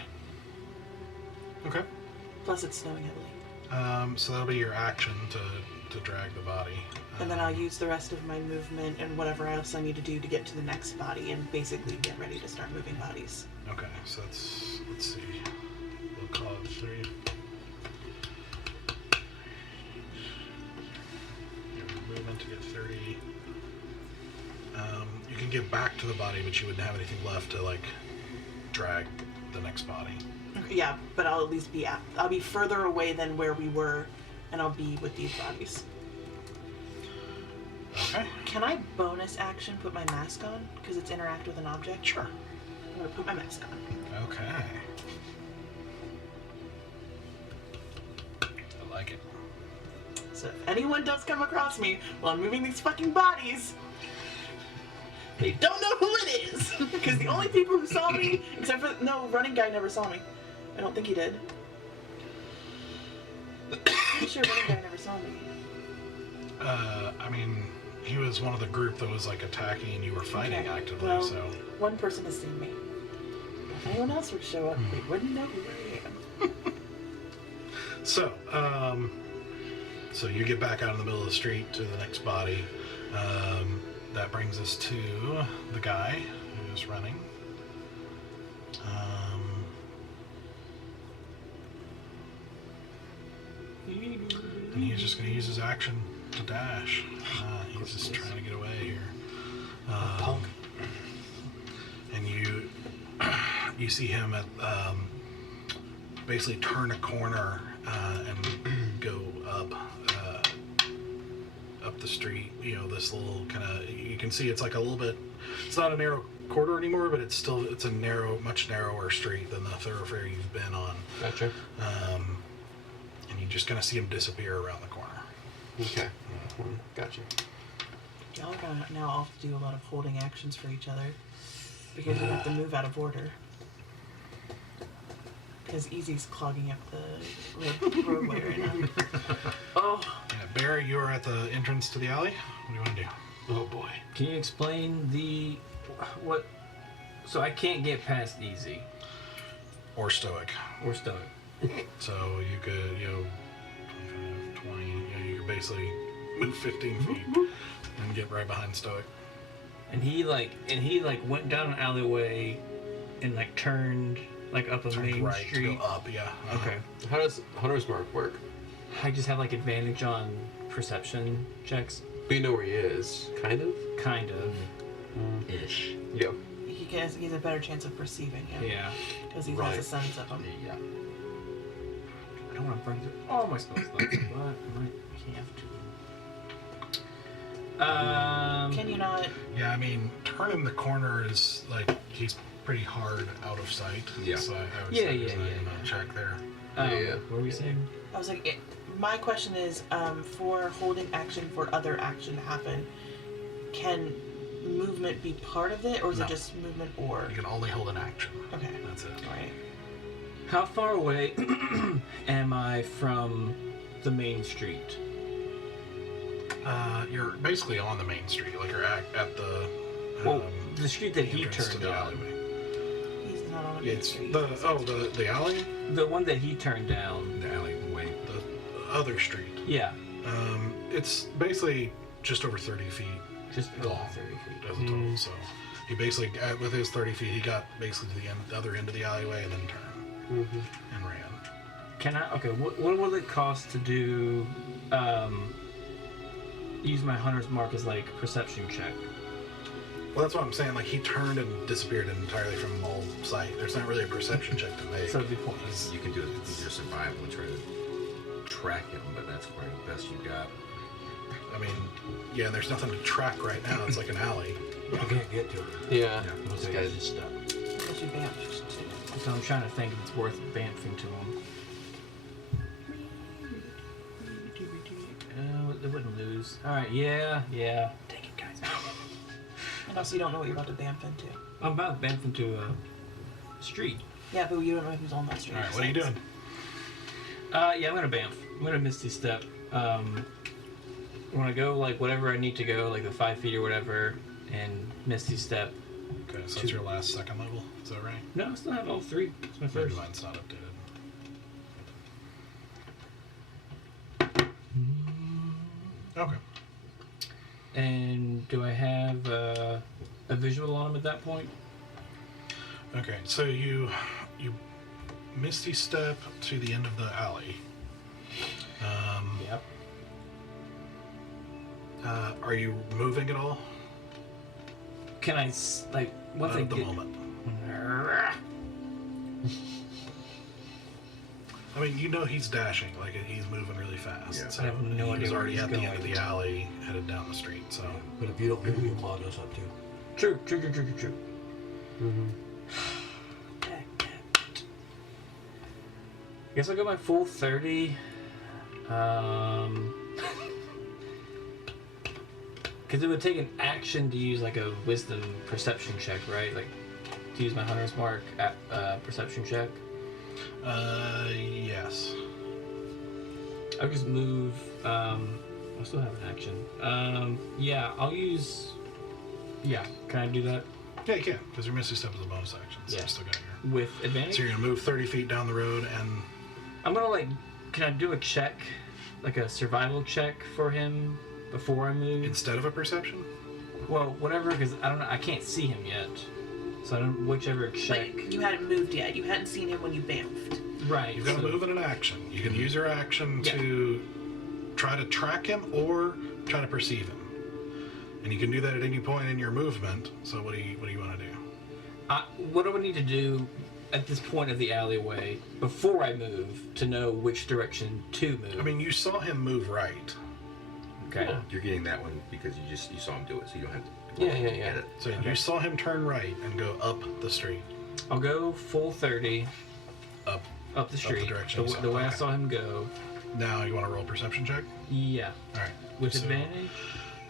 Okay. Plus it's snowing heavily. So that'll be your action to drag the body. And then I'll use the rest of my movement and whatever else I need to do to get to the next body and basically get ready to start moving bodies. Okay, so let's see. We'll call it 3. you get 30. You can get back to the body, but you wouldn't have anything left to like drag the next body. Okay, yeah, but I'll at least be I'll be further away than where we were, and I'll be with these bodies. Okay. Can I bonus action put my mask on? Because it's interact with an object? Sure. I'm going to put my mask on. Okay. I like it. So if anyone does come across me while I'm moving these fucking bodies, they don't know who it is. Because the only people who saw me, except for, no, running guy never saw me. I don't think he did. I'm sure running guy never saw me. I mean, he was one of the group that was like attacking and you were fighting Okay, actively, well, so. one person has seen me. If anyone else would show up, they wouldn't know who I am. So, so you get back out in the middle of the street to the next body. That brings us to the guy who's running. And he's just going to use his action to dash. He's just trying to get away here. Punk. And you see him at basically turn a corner and go up the street. You know, this little kind of, you can see it's like a little bit, it's not a narrow corridor anymore, but it's a much narrower street than the thoroughfare you've been on. Gotcha. And you just kind of see him disappear around the corner. Okay. Gotcha. Y'all are gonna now all have to do a lot of holding actions for each other. Because you have to move out of order. Because Easy's clogging up the roadway right now. Oh. Yeah, Barry, you are at the entrance to the alley. What do you want to do? Oh boy. Can you explain what? So I can't get past easy Or stoic. or stoic. So you could, 25, 20, you could basically move 15 feet and get right behind stoic. And he went down an alleyway and like turned like up a Turn main right street. to go up, yeah. Okay. How does Hunter's Mark work? I just have like advantage on perception checks. But you know where he is, kind of? Kind of. Ish. Yeah. He has a better chance of perceiving him. Yeah. Because he Right. has a sense of him. Yeah. I don't want to burn through all my spell slots, but I might have to. Can you not? Yeah, I mean, turning the corner is like, he's pretty hard out of sight. Yeah. So I would Yeah, say yeah, there's not yeah, even a yeah. check there. Yeah. What were we saying? I was like, my question is, for holding action for other action to happen, can movement be part of it, or is No. it just movement or? You can only hold an action. Okay. That's it. Alright. How far away am I from the main street? You're basically on the main street, like you're at the Well, the street that he entrance to turned the on. alleyway. He's not on a main It's street. the alley, The one that he turned down. The alleyway. the other street. Yeah. It's basically just over 30 feet Just long 30 feet. as a total. So he basically, with his 30 feet, he got basically to the other end of the alleyway and then turned and ran. Can I? Okay. What will it cost to do? Use my hunter's mark as like perception check. Well, that's what I'm saying. Like, he turned and disappeared entirely from all sight. There's not really a perception check to make. So it'd be pointless. You can do your survival and try to track him, but that's probably the best you got. I mean, yeah, there's nothing to track right now. It's like an alley. You can't get to it. Yeah. This This guy's guy's just stuck. Unless you bamf. So I'm trying to think if it's worth bamfing to him. They wouldn't lose. Alright, yeah. Take it, guys. And also, you don't know what you're about to bamf into. I'm about to bamf into a street. Yeah, but you don't know who's on that street. All right, what are you doing? Yeah, I'm gonna bamf. I'm gonna Misty Step. When I go, like, whatever I need to go, like the 5 feet or whatever, and Misty Step. Okay, so that's your last second level. Is that right? No, I still have all 3. It's my Maybe first. mine's not updated. Okay. And do I have a visual on him at that point? Okay, so you misty step to the end of the alley. Yep. Are you moving at all? Can I once Not I at the get? moment. I mean, you know he's dashing, like he's moving really fast. Yeah. So I have no he idea was where already he's at the end of going. the alley, headed down the street. So But if you don't move, your claw goes up too. True. I guess I'll go my full 30. Because it would take an action to use like a wisdom perception check, right? Like to use my hunter's mark at perception check. yes. I'll just move. I still have an action. Yeah, I'll use. Yeah, can I do that Yeah, you can, because your Misty Step is a bonus action, so Yeah. you still got your... with advantage? So you're going to move 30 feet down the road, and I'm gonna can I do a check, like a survival check for him before I move? instead of a perception? Well, whatever, because I don't know. I can't see him yet, so I don't. Whichever check. Like, you hadn't moved yet. You hadn't seen him when you bamfed. Right. You've got to so- move in an action. You can use your action Yeah. to try to track him or try to perceive him. And you can do that at any point in your movement. So what do you want to do? What do I need to do at this point of the alleyway before I move to know which direction to move? I mean, you saw him move right. okay. Well, you're getting that one because you saw him do it, so you don't have to. Yeah. Get it. So you saw him turn right and go up the street. I'll go full 30 Up. up the street. direction you saw. the way I Okay. saw him go. Now you want to roll perception check? Yeah. All right. With So, advantage?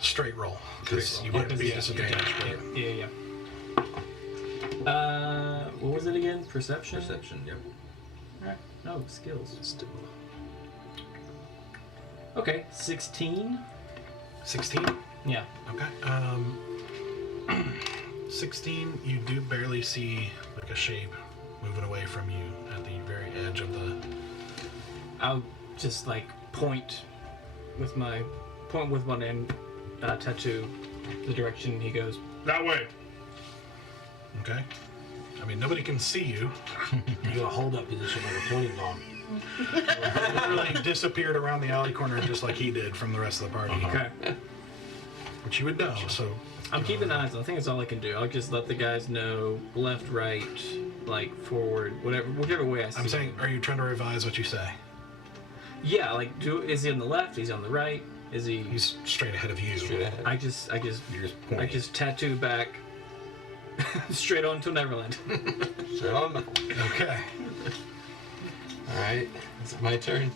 Straight roll. Because Straight you roll. wouldn't be disadvantaged. Yeah. What was it again? Perception? Perception, yep. Alright. No, skills. Okay, 16. 16? Yeah. Okay. 16, you do barely see like a shape moving away from you at the very edge of the... I'll just point with my name tattoo the direction he goes. That way. Okay. I mean, nobody can see you. You gotta hold that position like a pointing dog. Literally disappeared around the alley corner just like he did from the rest of the party. Okay. Which you would know, so... I'm keeping eyes on. I think that's all I can do. I'll just let the guys know left, right, forward, whichever way I see. I'm saying, are you trying to revise what you say? Yeah, is he on the left? Is he on the right? Is he? He's straight ahead of you. Straight ahead. I just You're just I pointing. just tattoo back straight on to Neverland. Straight on. Okay. All right. Is it my turn?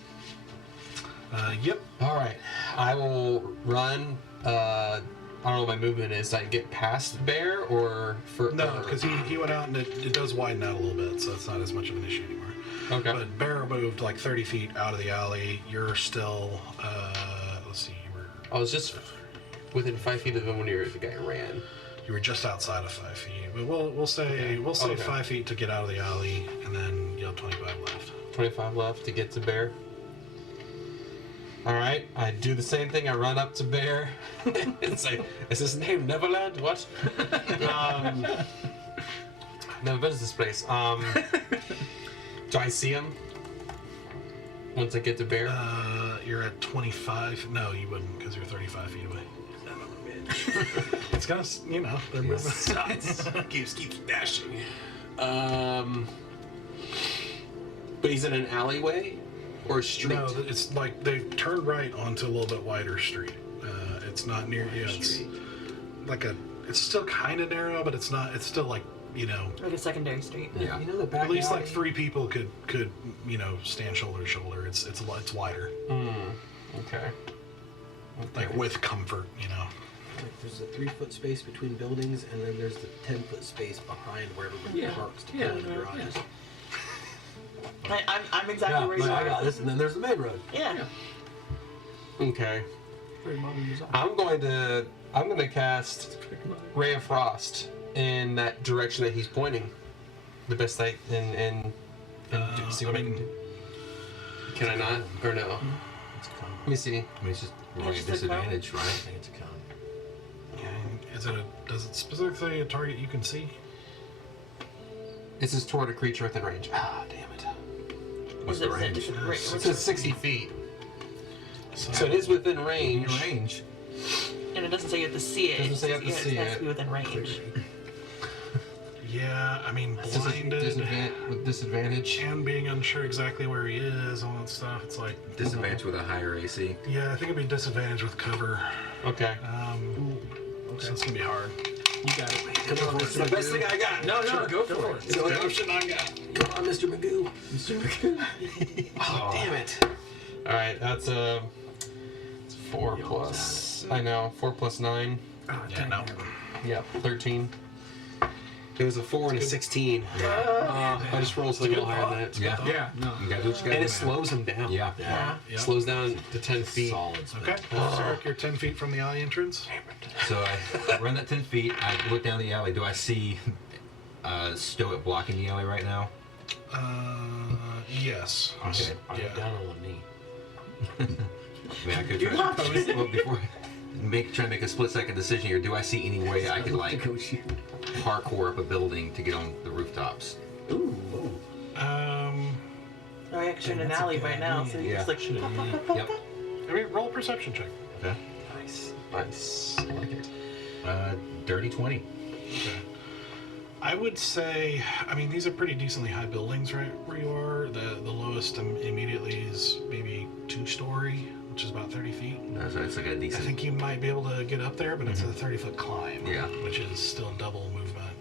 Yep. All right. I will run. I don't know what my movement is. Did I get past bear or for? No, because he went out and it does widen out a little bit, so it's not as much of an issue anymore. Okay. But Bear moved like 30 feet out of the alley. You're still, let's see, I was just within 5 feet of him when the guy ran. you were just outside of 5 feet. But we'll say Okay. 5 feet to get out of the alley, and then you have 25 left. 25 left to get to bear. All right. I do the same thing. I run up to bear. It's like, is his name Neverland? What? Never been to this place. Do I see him once I get to bear? You're at 25. No, you wouldn't, because you're 35 feet away. It's gonna, they're moving. Keeps dashing. But he's in an alleyway or a street? No, it's like they've turned right onto a little bit wider street. It's not near, it's like it's still kind of narrow, but it's not, it's still like, Like a secondary street. Yeah. You know the back at least like alley? 3 people could stand shoulder to shoulder. It's wider, Okay. like with comfort, Like, there's a 3-foot space between buildings, and then there's the 10-foot space behind where everybody Yeah. parks to Yeah, pull in the garages. I'm exactly where you I are. got this, and then there's the main road. Yeah. Okay. Very modern design. I'm going to cast Ray of Frost in that direction that he's pointing. The best I and see what I can do. Can I not or no? It's a con. Let me see. I mean, it's just rolling just a a cone. disadvantage, I right? think it's a con. does it specifically say a target you can see? It says toward a creature within range. Ah, damn it. What's Is the it- range? is it- Yeah, wait, It what's says 60 feet. So it is within In range. range. And it doesn't say you have to see it. Doesn't say you have to It see has it. to be within range. Yeah, I mean, blinded With disadvantage. and being unsure exactly where he is, all that stuff. It's like, Disadvantage with a higher AC. yeah, I think it'd be disadvantage with cover. Okay. So it's gonna be hard. You got it. Come on, It's the best thing I got. No, go for it. It's the only option I got. Come on, Mr. Magoo. Oh, damn it. Alright, that's it's 4 plus. I know, 4 plus 9. Yeah, no. Yeah, 13. It was a 4 and a 16. I just rolled something a little higher than that. Yeah. Yeah, no. You gotta do what you gotta And it do, slows him down. man. Yeah. Yeah. Yeah. Slows down to 10 feet. Solid spin. Okay. Sarek, you're 10 feet from the alley entrance. So I run that 10 feet. I look down the alley. Do I see Stoic blocking the alley right now? Yes. Okay. Are you Yeah. down on one knee? I mean, I could try. Well, before try to make a split-second decision here. Do I see any way I could like parkour up a building to get on the rooftops? Oh, yeah, 'cause you're in an alley right now, so you Yeah. just like pop, pop, pop, pop, Yep. pop. I mean, roll a perception check. Okay. Nice. Nice. I like it. Dirty 20. Okay. I would say, I mean, these are pretty decently high buildings right where you are. The lowest immediately is maybe 2-story, which is about 30 feet. So it's like a I decent. think you might be able to get up there, but it's a 30-foot climb. Yeah. Which is still double movement,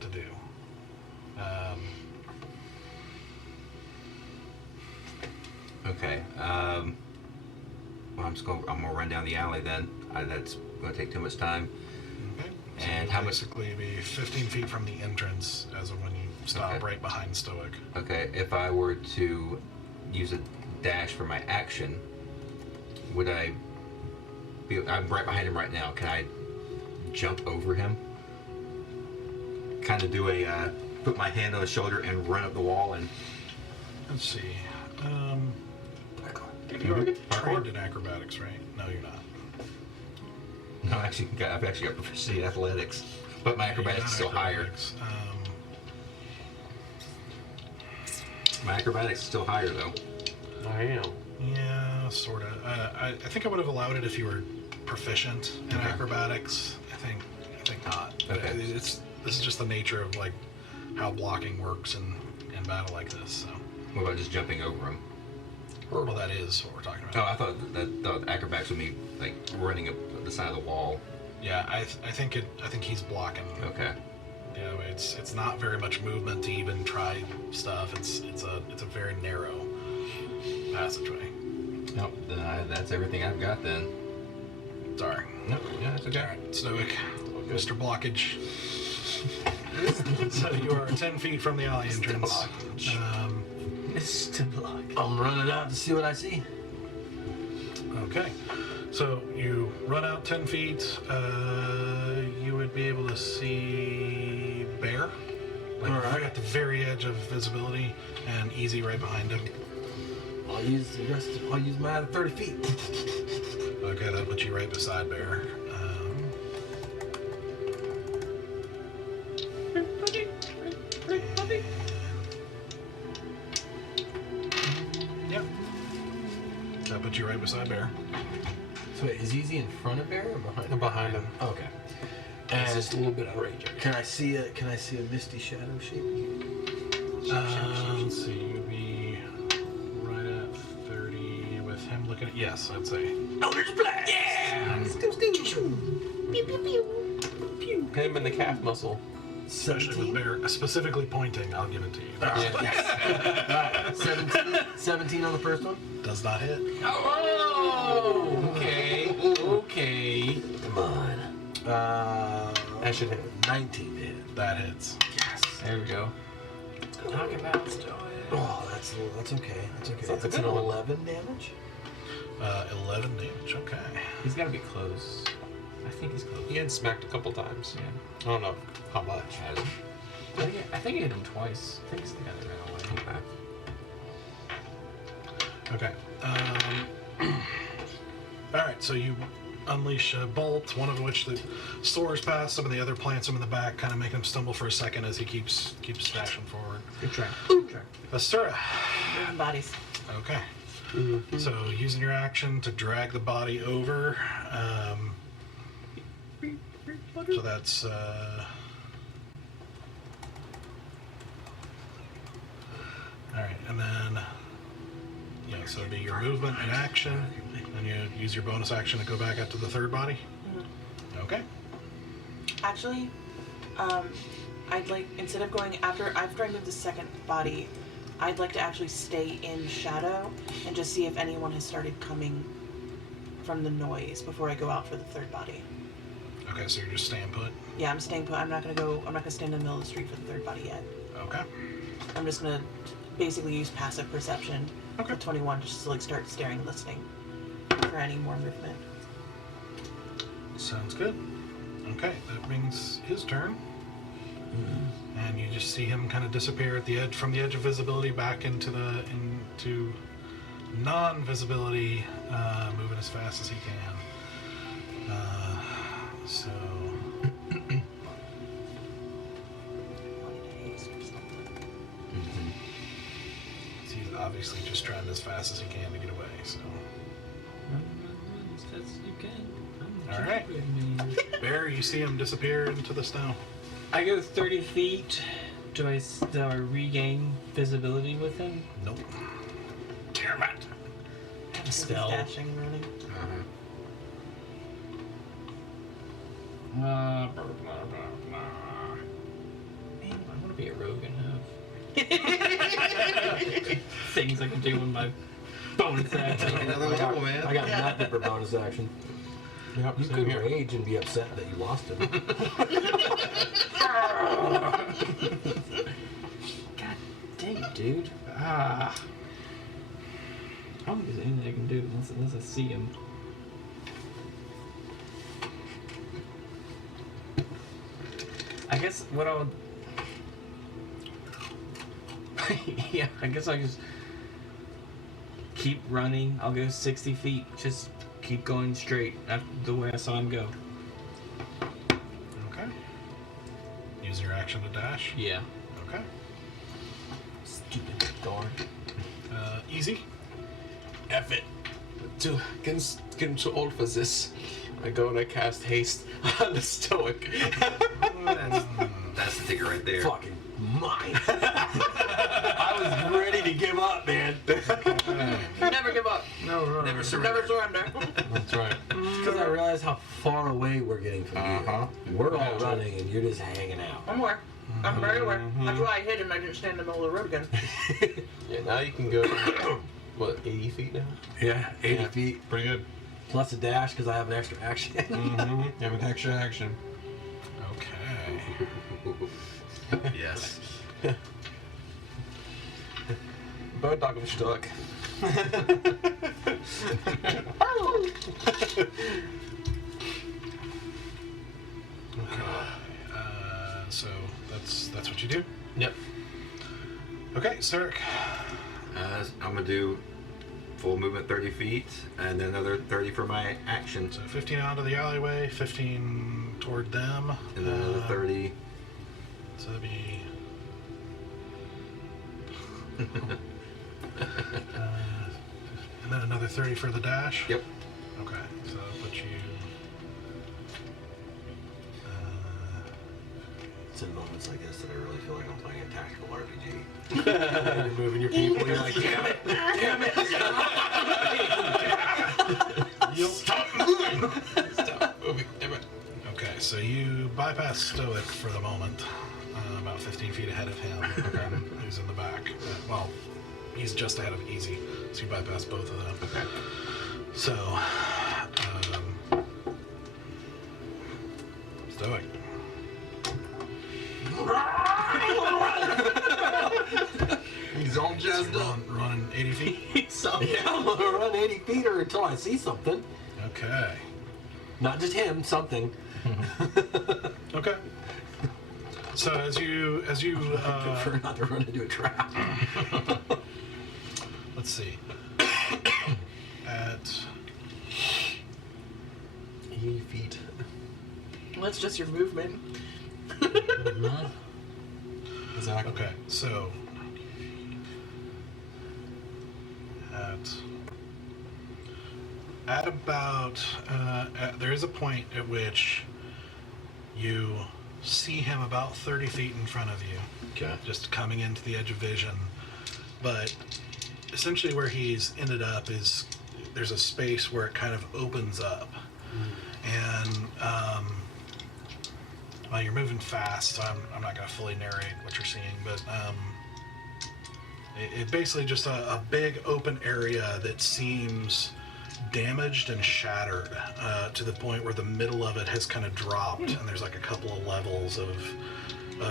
to do. Okay. Well, I'm gonna run down the alley then. That's gonna take too much time. Okay. And So how much? basically be 15 feet from the entrance as of when you stop Okay. right behind Stoic. Okay. If I were to use a dash for my action, would I be? I'm right behind him right now. Can I jump over him? Kind of do a put my hand on his shoulder and run up the wall and. Let's see. You're trained in acrobatics, right? No, you're not. No, I've actually got proficiency in athletics, but my acrobatics is still higher. Acrobatics. My acrobatics is still higher though. I am. Yeah, sort of. I think I would have allowed it if you were proficient in Okay. acrobatics. I think not. Okay. This is just the nature of like how blocking works in battle like this. So, What about just jumping over him? well, that is what we're talking Oh, about. I thought that acrobatics would be like running up the side of the wall. Yeah, I think he's blocking. Okay. It's not very much movement to even try stuff. It's a very narrow passageway. Nope. Then that's everything I've got then. Sorry. Nope. Yeah, that's okay. Alright, Stoic, Mr. Blockage. So you are 10 feet from the alley entrance. Mr. Block. I'm running out to see what I see. Okay. So you run out 10 feet. You would be able to see Bear. Like right at the very edge of visibility, and Easy right behind him. I'll use my other 30 feet. Okay, that puts you right beside Bear. Yep. That puts you right beside Bear. So wait, is Easy in front of Bear or behind him? Behind him. Okay. It's And just a little bit outrageous. can I see a misty shadow shape? Let's see, you'd be right at 30 with him looking at. Yes, I'd say. Him and the calf muscle. Especially with Bear specifically pointing, I'll give it to you. Alright, 17 on the first one? Does not hit. Oh! Okay. Come on. That should hit. 19 to hit. That hits. There we go. Talk about Stoic. Oh, that's okay. That's okay. That's a That's good an one. 11 damage? 11 damage. Okay. He's got to be close. I think he's close. He had smacked a couple times. Yeah. I don't know how much. I think I hit him twice. I think he's the guy that ran away. Okay. Okay. All right. So you unleash a bolt, one of which that soars past some of the other plants him in the back, kind of making him stumble for a second as he keeps dashing forward. Good try. Good try. Astura. Moving bodies. Okay. So using your action to drag the body over. So that's alright, and then so it'd be your movement and action, and you use your bonus action to go back up to the third body. Okay. Actually, I'd like, instead of going after I move the second body, I'd like to actually stay in shadow and just see if anyone has started coming from the noise before I go out for the third body. Okay, so you're just staying put. Yeah, I'm staying put. I'm not gonna stand in the middle of the street for the third body yet. Okay. I'm just gonna basically use passive perception Okay. for 21 just to like start staring and listening for any more movement. Sounds good. Okay, that brings his turn. And you just see him kind of disappear at the edge, from the edge of visibility back into non-visibility, moving as fast as he can. So he's obviously just trying as fast as he can to get away. So As fast as you can. All right. Bear, you see him disappear into the snow. I go 30 feet. Do I regain visibility with him? Nope. Damn it. I have a spell. Dashing and running. Blah, blah, blah, blah. Man, I want to be a rogue and have things I can do with my bonus action. Another level, man. I got nothing for bonus action. Yep, You same could here. rage and be upset that you lost him. God dang it, dude. I don't think there's anything I can do unless I see him. I guess what I'll... yeah, I guess I'll just keep running. I'll go 60 feet. Just keep going straight the way I saw him go. Okay. Use your action to dash. Yeah. Okay. Stupid darn. Easy. F it. To control for this, I go and I cast haste on the stoic. That's the ticket right there. Fucking mine. I was ready to give up, man. Never give up. Never surrender. Never surrender. That's right. Because I realized how far away we're getting from you. We're all running and you're just hanging out. I'm aware. I'm very aware. That's why I hid and I didn't stand in the middle of the road again. Yeah, now you can go, what, 80 feet now? Yeah, 80 Yeah. feet. Pretty good. Plus a dash because I have an extra action. You have an extra action. Okay. Yes. Bird dog am stuck. So that's what you do. Yep. Okay, Sarek. I'm gonna do full movement 30 feet, and then another 30 for my action, So 15 out of the alleyway, 15 toward them. and then another 30. So that'd be. And then another 30 for the dash. Yep. Okay, so that'll put you. It's in moments like this that I really feel like I'm playing a tactical RPG. You're moving your people, you're like, damn it, damn it. Stop moving! Stop moving, damn it. Okay, so you bypass Stoic for the moment, about 15 feet ahead of him, who's in the back. Well, he's just ahead of Easy, so you bypass both of them. Okay. So, Stoic. He's all jazzed up. Running 80 feet? Yeah, I'm gonna run 80 feet or until I see something. Okay. Not just him, something. Okay. So as you Prefer not to run into a trap. let's see. At 80 feet. Well, that's just your movement. Exactly. okay, so At about, there is a point at which you see him about 30 feet in front of you, Okay. just coming into the edge of vision. But essentially where he's ended up is there's a space where it kind of opens up. And well, you're moving fast, so I'm not going to fully narrate what you're seeing, but it's basically just a big open area that seems damaged and shattered to the point where the middle of it has kind of dropped, and there's like a couple of levels of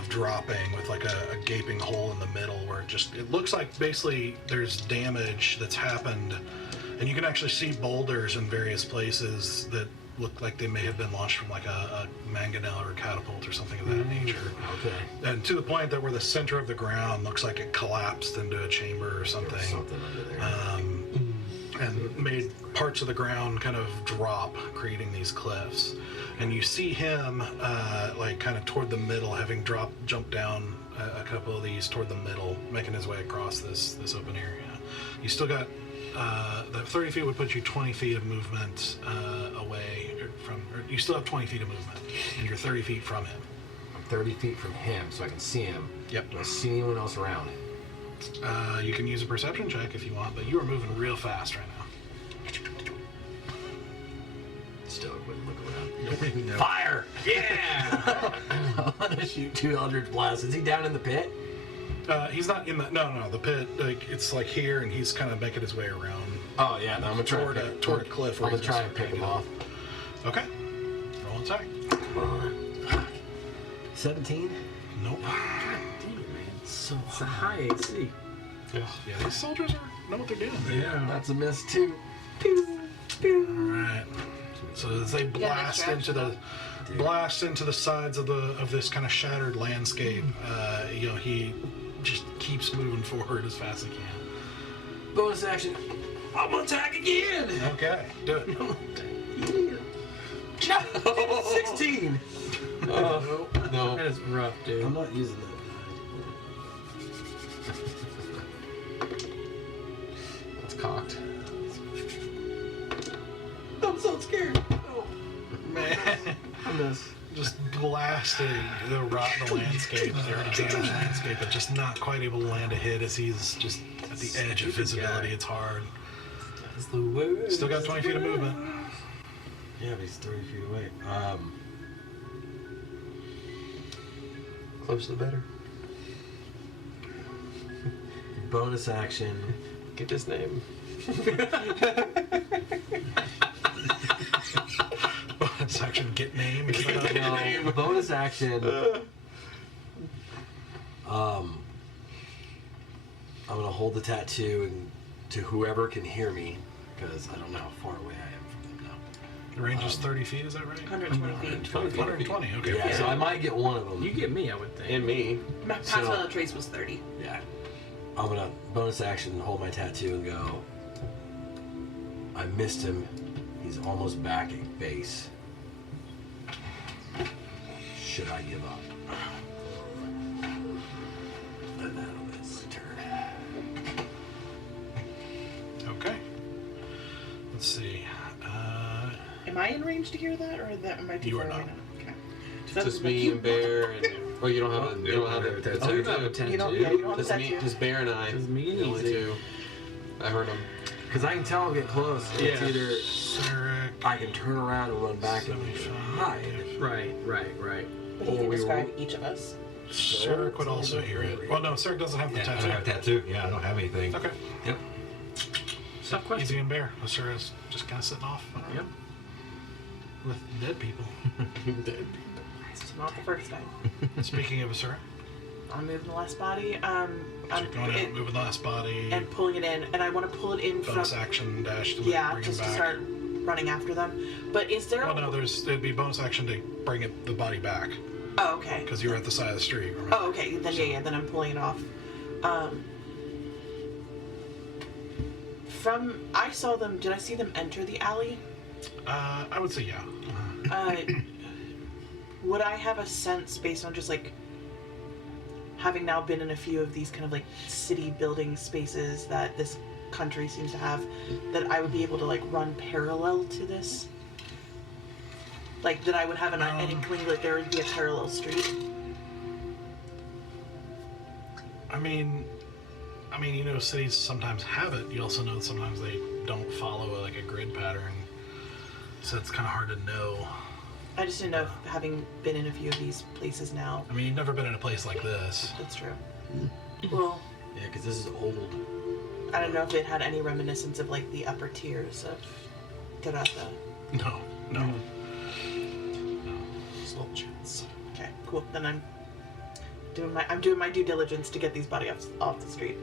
dropping with like a gaping hole in the middle where it looks like basically there's damage that's happened, and you can actually see boulders in various places that look like they may have been launched from like a mangonel or a catapult or something of that nature. Okay. And to the point that where the center of the ground looks like it collapsed into a chamber or something. There's something under there. And made parts of the ground kind of drop, creating these cliffs. And you see him like kind of toward the middle, having jumped down a couple of these toward the middle, making his way across this open area. You still got that 30 feet would put you 20 feet of movement away from, or you still have 20 feet of movement, and you're 30 feet from him. I'm 30 feet from him, so I can see him. Yep. Do I see anyone else around? You can use a perception check if you want, but you are moving real fast right now. Still wouldn't look around. No. Fire! Yeah! I'm gonna shoot 2 Eldritch Blasts. Is he down in the pit? He's not in the the pit. Like it's like here, and he's kind of making his way around Oh yeah, no, I'm gonna try toward a cliff. I'm where gonna he's try gonna and pick start him off. Okay. Roll an attack. Come on. 17? Nope. So It's a high AC. Yeah, these soldiers know what they're doing. Yeah. That's a miss too. All right. So as they blast extra into the sides of this kind of shattered landscape, he just keeps moving forward as fast as he can. Bonus action. I'm gonna attack again. Okay, do it. No, 16. No. That is rough, dude. I'm not using that. That's cocked. I'm so scared. Oh. Man, I miss. just blasting the rotten landscape, the already damaged landscape, but just not quite able to land a hit as he's just at the edge of visibility. It's hard. That's the worst. Still got 20 feet of movement. Yeah, but he's 30 feet away. Closer the better. Bonus action. Get his name. Bonus action, get name. No, bonus action. I'm gonna hold the tattoo and to whoever can hear me, because I don't know how far away I am from them now. The range is 30 feet, is that right? 120 feet. 120, okay. Yeah, so I might get one of them. You get me, I would think. And me. Pass without a trace was 30. Yeah. I'm gonna bonus action, hold my tattoo, and go. I missed him. He's almost back at base. Should I give up? And that'll be his turn. Okay. Let's see. Am I in range to hear that, or that am I too You far are away not. now? Okay. Just me and Bear and well, you don't have the tattoo. Oh, you don't have a tattoo. You don't have a Just me, tattoo. just Bear and I. Just me and the only Easy. two. I heard him. Because I can tell I'm getting close. Yeah. It's either Sarek. I can turn around and run back and 75. hide. Right. But he Or can we describe roll- each of us. Sarek would also hear it. Well, no, Sarek doesn't have the Yeah, I tattoo. don't have a tattoo. Yeah, I don't have anything. Okay. Yep. Tough question. Easy and Bear. Sarah's just kind of sitting off Yep. with dead people. It's not the first time. Speaking of Sarah, I'm moving the last body. so I'm you're going out, moving the last body, and pulling it in, and I want to pull it in from. bonus action dash to Yeah, bring just him to back. start running after them. But is there? Well, no, it'd be bonus action to bring the body back Oh, okay. because you were at the side of the street. Remember? Oh, okay. Then then I'm pulling it off. I saw them. Did I see them enter the alley? I would say yeah. Would I have a sense based on just like having now been in a few of these kind of like city building spaces that this country seems to have, that I would be able to like run parallel to this? Like that I would have an inkling that there would be a parallel street? I mean, you know, cities sometimes have it. You also know that sometimes they don't follow like a grid pattern, so it's kind of hard to know. I just didn't know if, having been in a few of these places now. I mean, you've never been in a place like this. That's true. Well, Yeah, because this is old. I don't know if it had any reminiscence of like the upper tiers of Garata. No. Small chance. Okay, cool. Then I'm doing my due diligence to get these bodies off the street.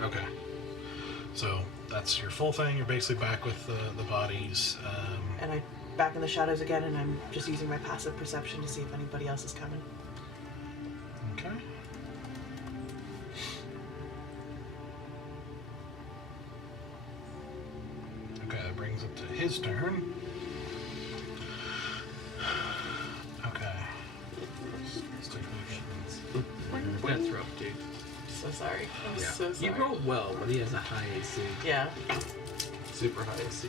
Okay. So that's your full thing. You're basically back with the bodies. And I back in the shadows again, and I'm just using my passive perception to see if anybody else is coming. Okay. Okay, that brings it to his turn. Okay. That's rough, dude. So sorry. I'm Yeah. so sorry. You rolled well, but he has a high AC. Yeah. Super high AC.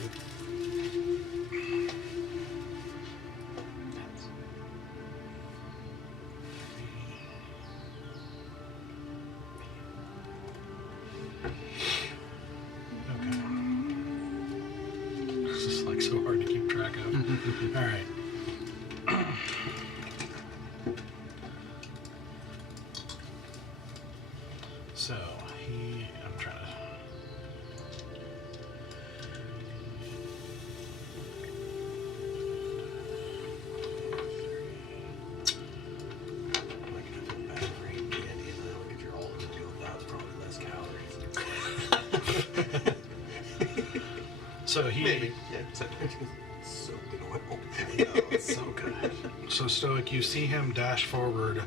Okay. This is like so hard to keep track of. All right. So I'm trying to. Like, I feel bad for eating candy, and then I look at your alt and go, that was probably less calories. So he. Maybe. Yeah. Soaked in oil. Oh, it's so good. So Stoic, you see him dash forward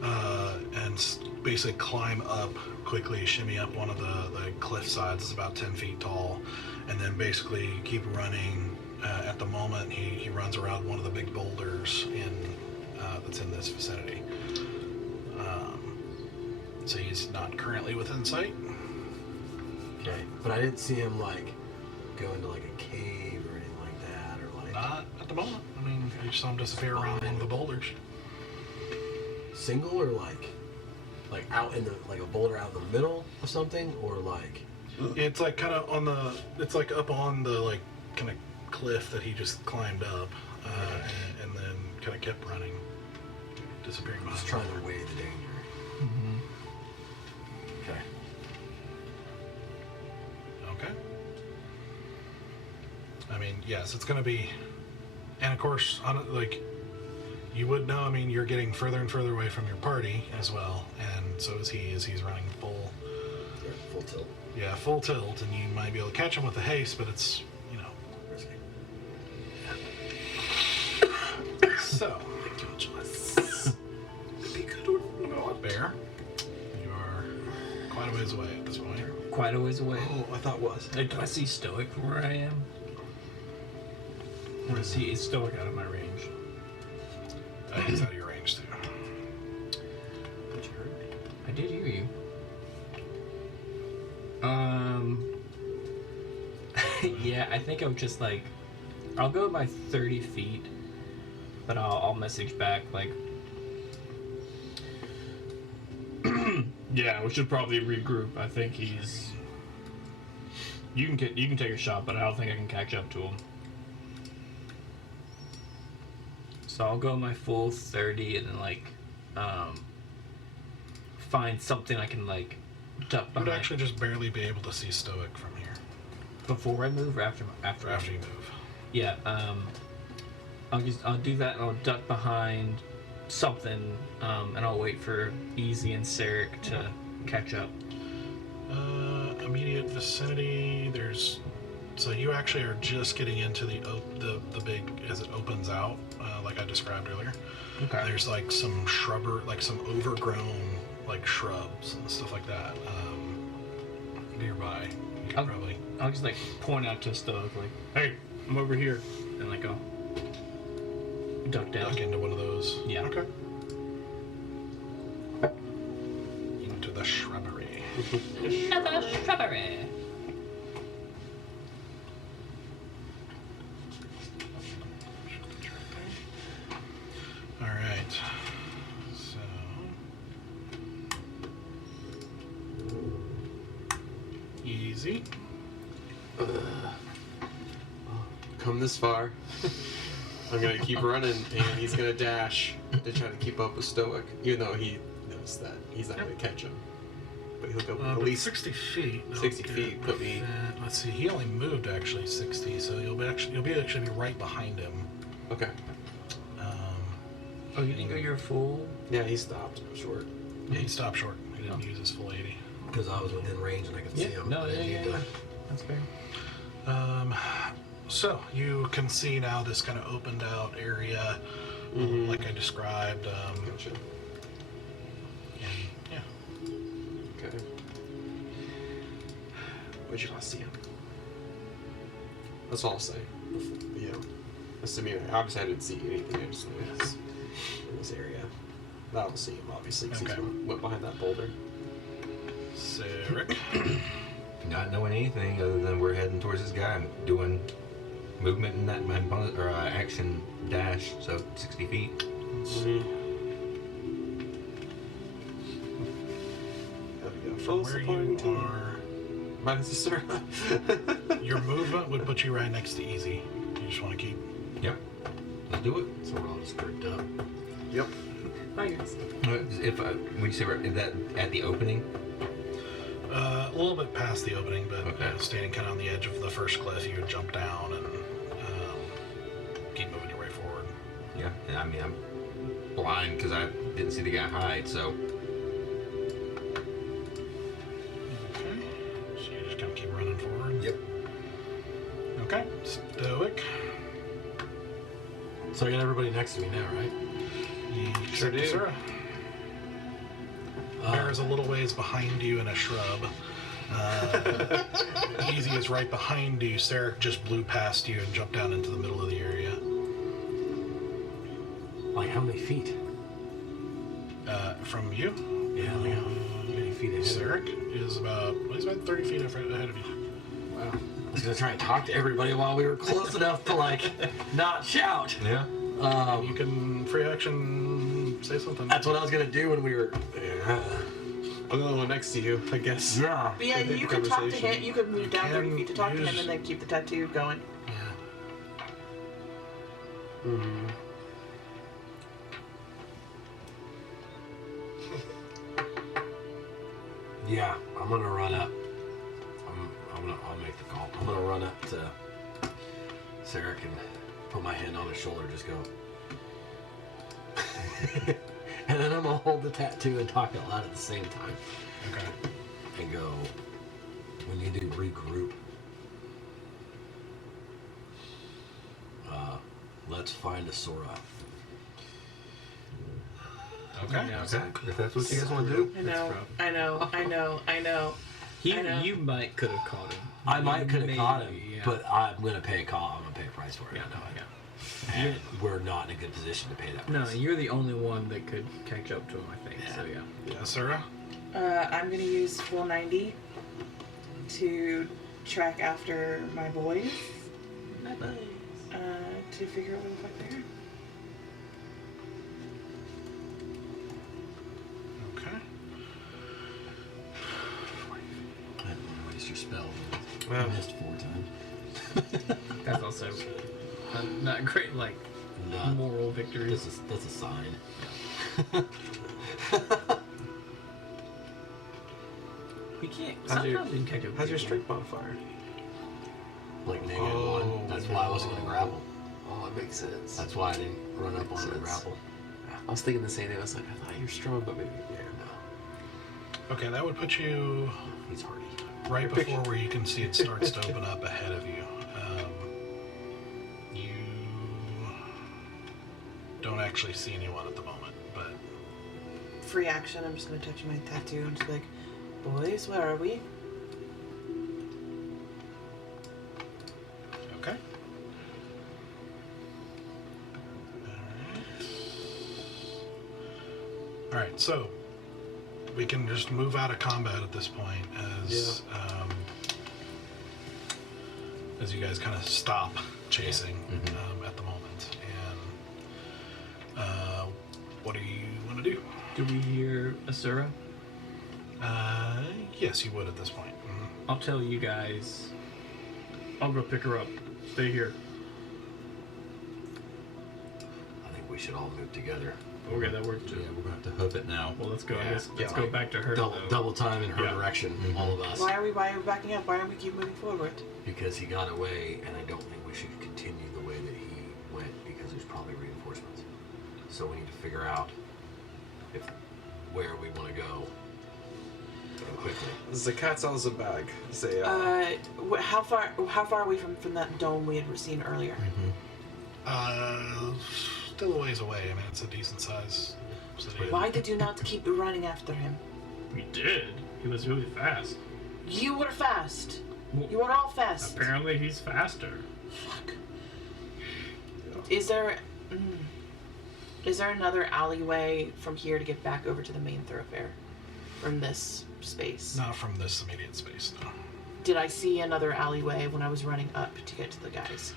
and basically climb up quickly, shimmy up one of the cliff sides. It's about 10 feet tall, and then basically keep running. At the moment, he runs around one of the big boulders that's in this vicinity. So he's not currently within sight. Okay, but I didn't see him like go into like a cave or anything like that, or like Not at the moment. I mean, you saw him disappear around one of the boulders. single or like out in the like a boulder out in the middle of something, or like It's like kind of on the. It's like up on the like kind of cliff that he just climbed up, and then kind of kept running, disappearing behind. just trying to weigh the danger. Okay. Okay. I mean, yes, it's going to be, and of course, like you would know. I mean, you're getting further and further away from your party as well, and so is he. As he's running full. Yeah, full tilt. Yeah, full tilt, and you might be able to catch him with the haste, but it's Risky. so. Bear, you are quite a ways away at this point. Quite a ways away. Oh, I thought was. Like, do I see Stoic from where I am? Or is he Stoic out of my range? He's out of your range too. But you heard me. I did hear you. Yeah, I think I'm just like, I'll go by 30 feet, but I'll message back like, yeah, we should probably regroup. I think he's. You can take a shot, but I don't think I can catch up to him. So I'll go my full 30 and then like, find something I can like duck You behind. would actually just barely be able to see Stoic from here Before I move or after after you move. Yeah, I'll do that and I'll duck behind something, and I'll wait for Easy and Sarek to catch up. Immediate vicinity. So you actually are just getting into the big as it opens out, like I described earlier. Okay. There's like some some overgrown like shrubs and stuff like that nearby. You can probably. I'll just like point out to Stoic like, hey, I'm over here, and like I'll duck down. Duck into one of those. Yeah. Okay. Into the shrubbery. Another shrubbery. easy. Come this far. I'm gonna keep running, and he's gonna dash to try to keep up with Stoic, even though he knows that he's not gonna catch him. But he'll go at But least 60 feet. 60 feet put me. Let's see. He only moved actually 60, so you'll be right behind him. Okay. Oh, you didn't go your full? Yeah, he stopped short. Yeah, he stopped short. He didn't use his full 80. Because I was within range and I could see him. No, I didn't need to- That's fair. So you can see now this kind of opened out area, like I described. Gotcha. And yeah. Okay. Where'd you last see him? That's all I'll say. You know, assuming obviously I didn't see anything. I just knew he was in this area. I'll see him obviously because Okay. he went behind that boulder. Sarek. Not knowing anything other than we're heading towards this guy. I'm doing movement in that my bonus or action dash, so 60 feet. There we go. From where you are, Minus the sir. your movement would put you right next to easy. You just want to keep. Yep. Let's do it. So we're all just grouped up. Yep. If when you say is that at the opening? A little bit past the opening, but Okay. standing kind of on the edge of the first cliff, you would jump down and keep moving your way forward. Yeah. And I mean I'm blind because I didn't see the guy hide, so Okay. So you just kind of keep running forward. Yep. Okay. Stoic. So I got everybody next to me now, right? Sure do. Sarah. Bear is a little ways behind you in a shrub. Easy is right behind you. Sarek just blew past you and jumped down into the middle of the area. Like how many feet? From you, Yeah, like how many feet ahead? Sarek is about 30 feet ahead of you. Wow. I was gonna try and talk to everybody while we were close enough to like not shout. yeah. You can free action say something. That's what I was gonna do when we were. I'm the only one next to you, I guess. Yeah. But yeah, you could talk to him. You could move down 30 feet to talk to him and then keep the tattoo going. Yeah. Yeah, I'm gonna run up. I'll make the call. I'm gonna run up to Sarek and put my hand on his shoulder, just go. And then I'm gonna hold the tattoo and talk out loud at the same time. Okay. And go, when you do regroup, let's find a Sora. Okay. Yeah. If that's what you guys want to do. I know. I know. I know. You might could have caught him. I might could have caught him, Maybe, yeah. but I'm gonna pay a call. I'm gonna pay a price for it. Yeah, I know. yeah. And we're not in a good position to pay that No, price. you're the only one that could catch up to him, I think. Yeah. So yeah. Yeah, Sarah. I'm gonna use full 90 to track after my boys. To figure out where the fuck they are. Okay. I don't want to waste your spell. Well. I missed 4 times. That's also not great, like Not, moral victory. that's a sign. We can't. How's your- Sometimes we can catch up. How's your with strength modifier? Like -1. Oh, That's why I wasn't gonna grapple. Oh, that makes sense. That's why I didn't run up Makes on the sense. grapple. I was thinking the same thing. I was like, I thought you were strong, but maybe yeah. No, Okay, that would put you he's hardy. right before where you can see it starts to open up ahead of you. You don't actually see anyone at the moment, but Free action. I'm just gonna touch my tattoo and just be like, boys, where are we? okay. All right, so we can just move out of combat at this point as you guys kind of stop chasing at the moment. And what do you want to do? Do we hear Asura? Yes, you would at this point. Mm-hmm. I'll tell you guys. I'll go pick her up. Stay here. I think we should all move together. Okay, that works Yeah, too. we're gonna have to hoof it now. Well, let's go. Yeah. Let's Yeah, go like back to her. Double, though. double time in her Yeah. direction, all of us. Why are we backing up? Why don't we keep moving forward? Because he got away, and I don't think we should continue the way that he went because there's probably reinforcements. So we need to figure out where we want to go quickly. This is a cat's out of the bag. Say, How far are we from that dome we had seen earlier? Still a ways away. I mean, it's a decent size city. Why did you not keep running after him? We did. He was really fast. You were fast. Well, You were all fast. Apparently, he's faster. Fuck. Is there another alleyway from here to get back over to the main thoroughfare from this space? Not from this immediate space, no. Did I see another alleyway when I was running up to get to the guys?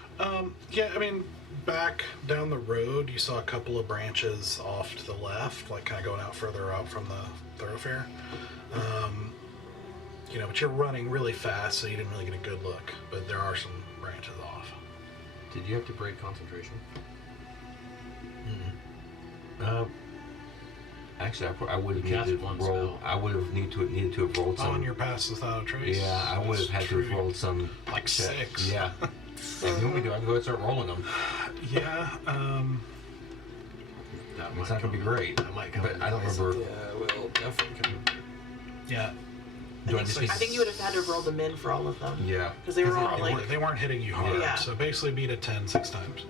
Yeah, I mean, back down the road, you saw a couple of branches off to the left, like kind of going out further out from the thoroughfare. But you're running really fast, so you didn't really get a good look. But there are some branches off. Did you have to break concentration? Actually, I would have You needed to cast one roll. spell. I would have needed to have rolled Oh, some. and you're past without a trace. Yeah, I would have had to have True. rolled some. Like check. 6. Yeah. If you want me to, I can go ahead and start rolling them. Yeah. That It's not gonna be great, That might come. but I don't remember. well, definitely. Yeah. Do I just I need? think you would have had to roll them in for all of them. Yeah. Because they were all They like. weren't- they weren't hitting you hard. Yeah. So basically beat a 10 6 times.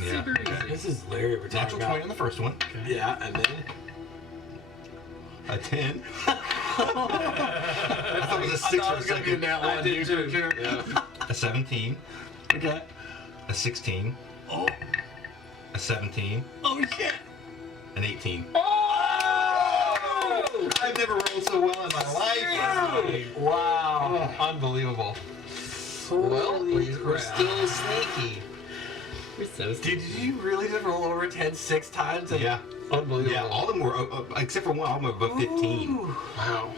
Yeah. This is Larry. We're talking Natural 20 on the first one. Yeah, and then A 10. I thought it was a 6 for a second. I did too. Yeah. A 17. Okay. A 16. Oh. A 17. Oh shit. An 18. Oh! I've never rolled so well in my life. Wow. Unbelievable. Well, We're still sneaky. We're so Did you really just roll over 10 6 times? And Yeah. Unbelievable. Yeah, all of them were, except for one, all of them were above 15. Ooh. Wow.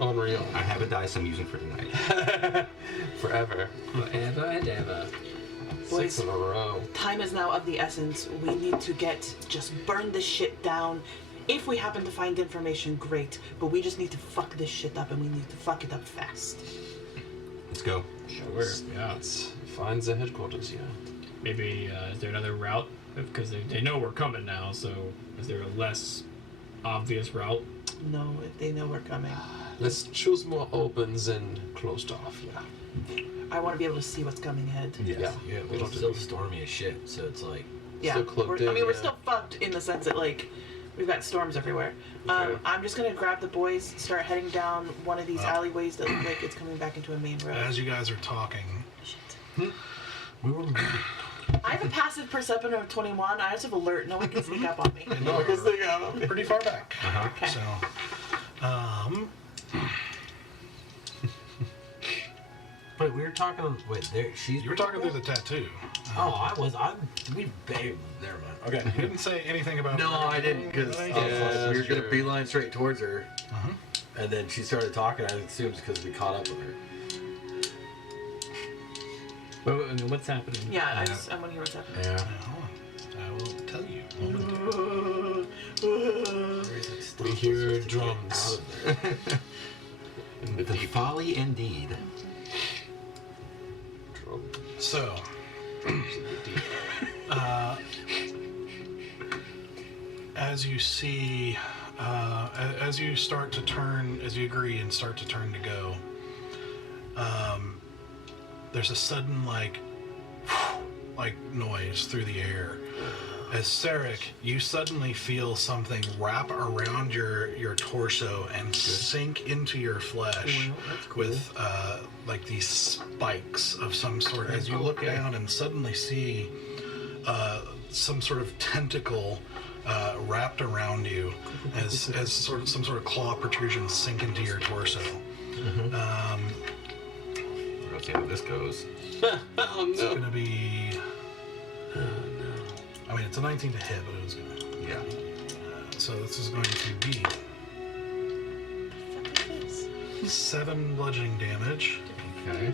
Unreal. I have a dice I'm using for tonight. Forever. Forever and ever. 6 in a row. Time is now of the essence. We need to just burn this shit down. If we happen to find information, great. But we just need to fuck this shit up, and we need to fuck it up fast. Let's go. Sure. Yeah. Finds the headquarters, yeah. Maybe is there another route? Because they know we're coming now. So is there a less obvious route? No, if they know we're coming. Let's choose more opens and closed off, yeah. I want to be able to see what's coming ahead. Yes. Yeah. Yeah, but it's still stormy as shit, so it's like. Yeah, Still cloaked we're in, yeah. still fucked in the sense that, like, we've got storms everywhere. Okay. I'm just gonna grab the boys, start heading down one of these alleyways that look like it's coming back into a main road. As you guys are talking, Shit. We were. I have a passive perception of 21. I just have alert. No one can sneak up on me. No, because they got him. pretty far back. Uh-huh. Okay. So, Wait, we were talking. Wait, there. She's. you were talking through the tattoo. Oh, I was. We babe. Never mind. Okay. You didn't say anything about. No, I didn't, because Yeah, we were that's gonna true. beeline straight towards her, Uh-huh. and then she started talking. I assumed because we caught up with her. But what's happening? Yeah, I want to hear what's happening. Yeah. I will tell you. We hear drums. Out of there. The folly indeed. Drums. So, as you see, as you start to turn, as you agree and start to turn to go, there's a sudden like noise through the air. As Sarek, you suddenly feel something wrap around your torso and sink into your flesh with like these spikes of some sort. As you look down and suddenly see some sort of tentacle wrapped around you, as sort of some sort of claw protrusions sink into your torso. Let's see how this goes. Oh It's no. gonna be. I mean, it's a 19 to hit, but it was gonna. Yeah. So this is going to be What is this? 7 bludgeoning damage, Okay.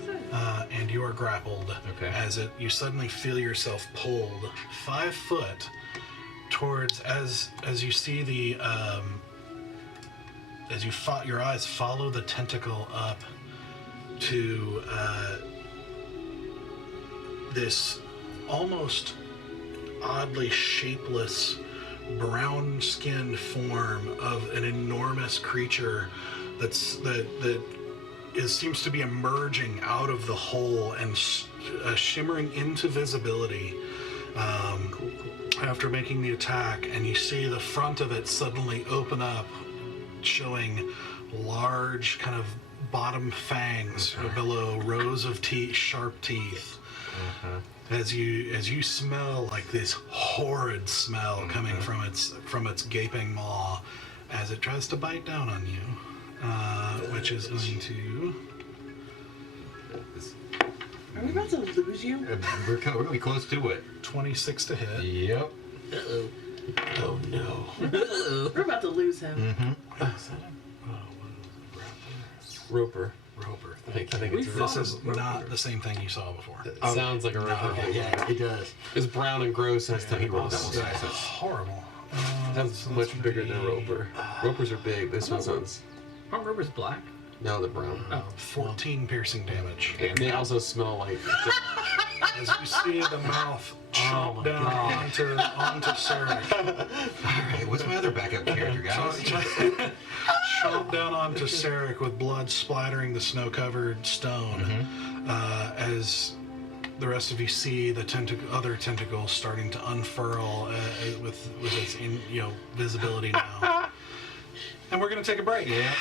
and you are grappled. Okay. As you suddenly feel yourself pulled 5 foot towards as you see the your eyes follow the tentacle up to this almost oddly shapeless brown-skinned form of an enormous creature that seems to be emerging out of the hole and shimmering into visibility after making the attack, and you see the front of it suddenly open up, showing large kind of bottom fangs below rows of sharp teeth. As you smell like this horrid smell coming from its gaping maw as it tries to bite down on you, which is going to. Are we about to lose you? We're really close to it. 26 to hit. Yep. Uh-oh. Oh no. We're about to lose him. Roper. Roper. I think it's a This roper. is not the same thing you saw before. It sounds like a roper. Okay, yeah, it does. It's brown and gross. That's He rolled that one It's nice. horrible. Sounds much bigger than a roper. Ropers are big. This one sounds. Aren't roper's black? No, they're brown. Oh. 14 piercing damage. And they also smell like. As you see the mouth chomp down onto Sarek. Alright, what's my other backup character, guys? Chomp down onto Sarek with blood splattering the snow-covered stone. As the rest of you see the other tentacles starting to unfurl with its visibility now. And we're gonna take a break. Yeah.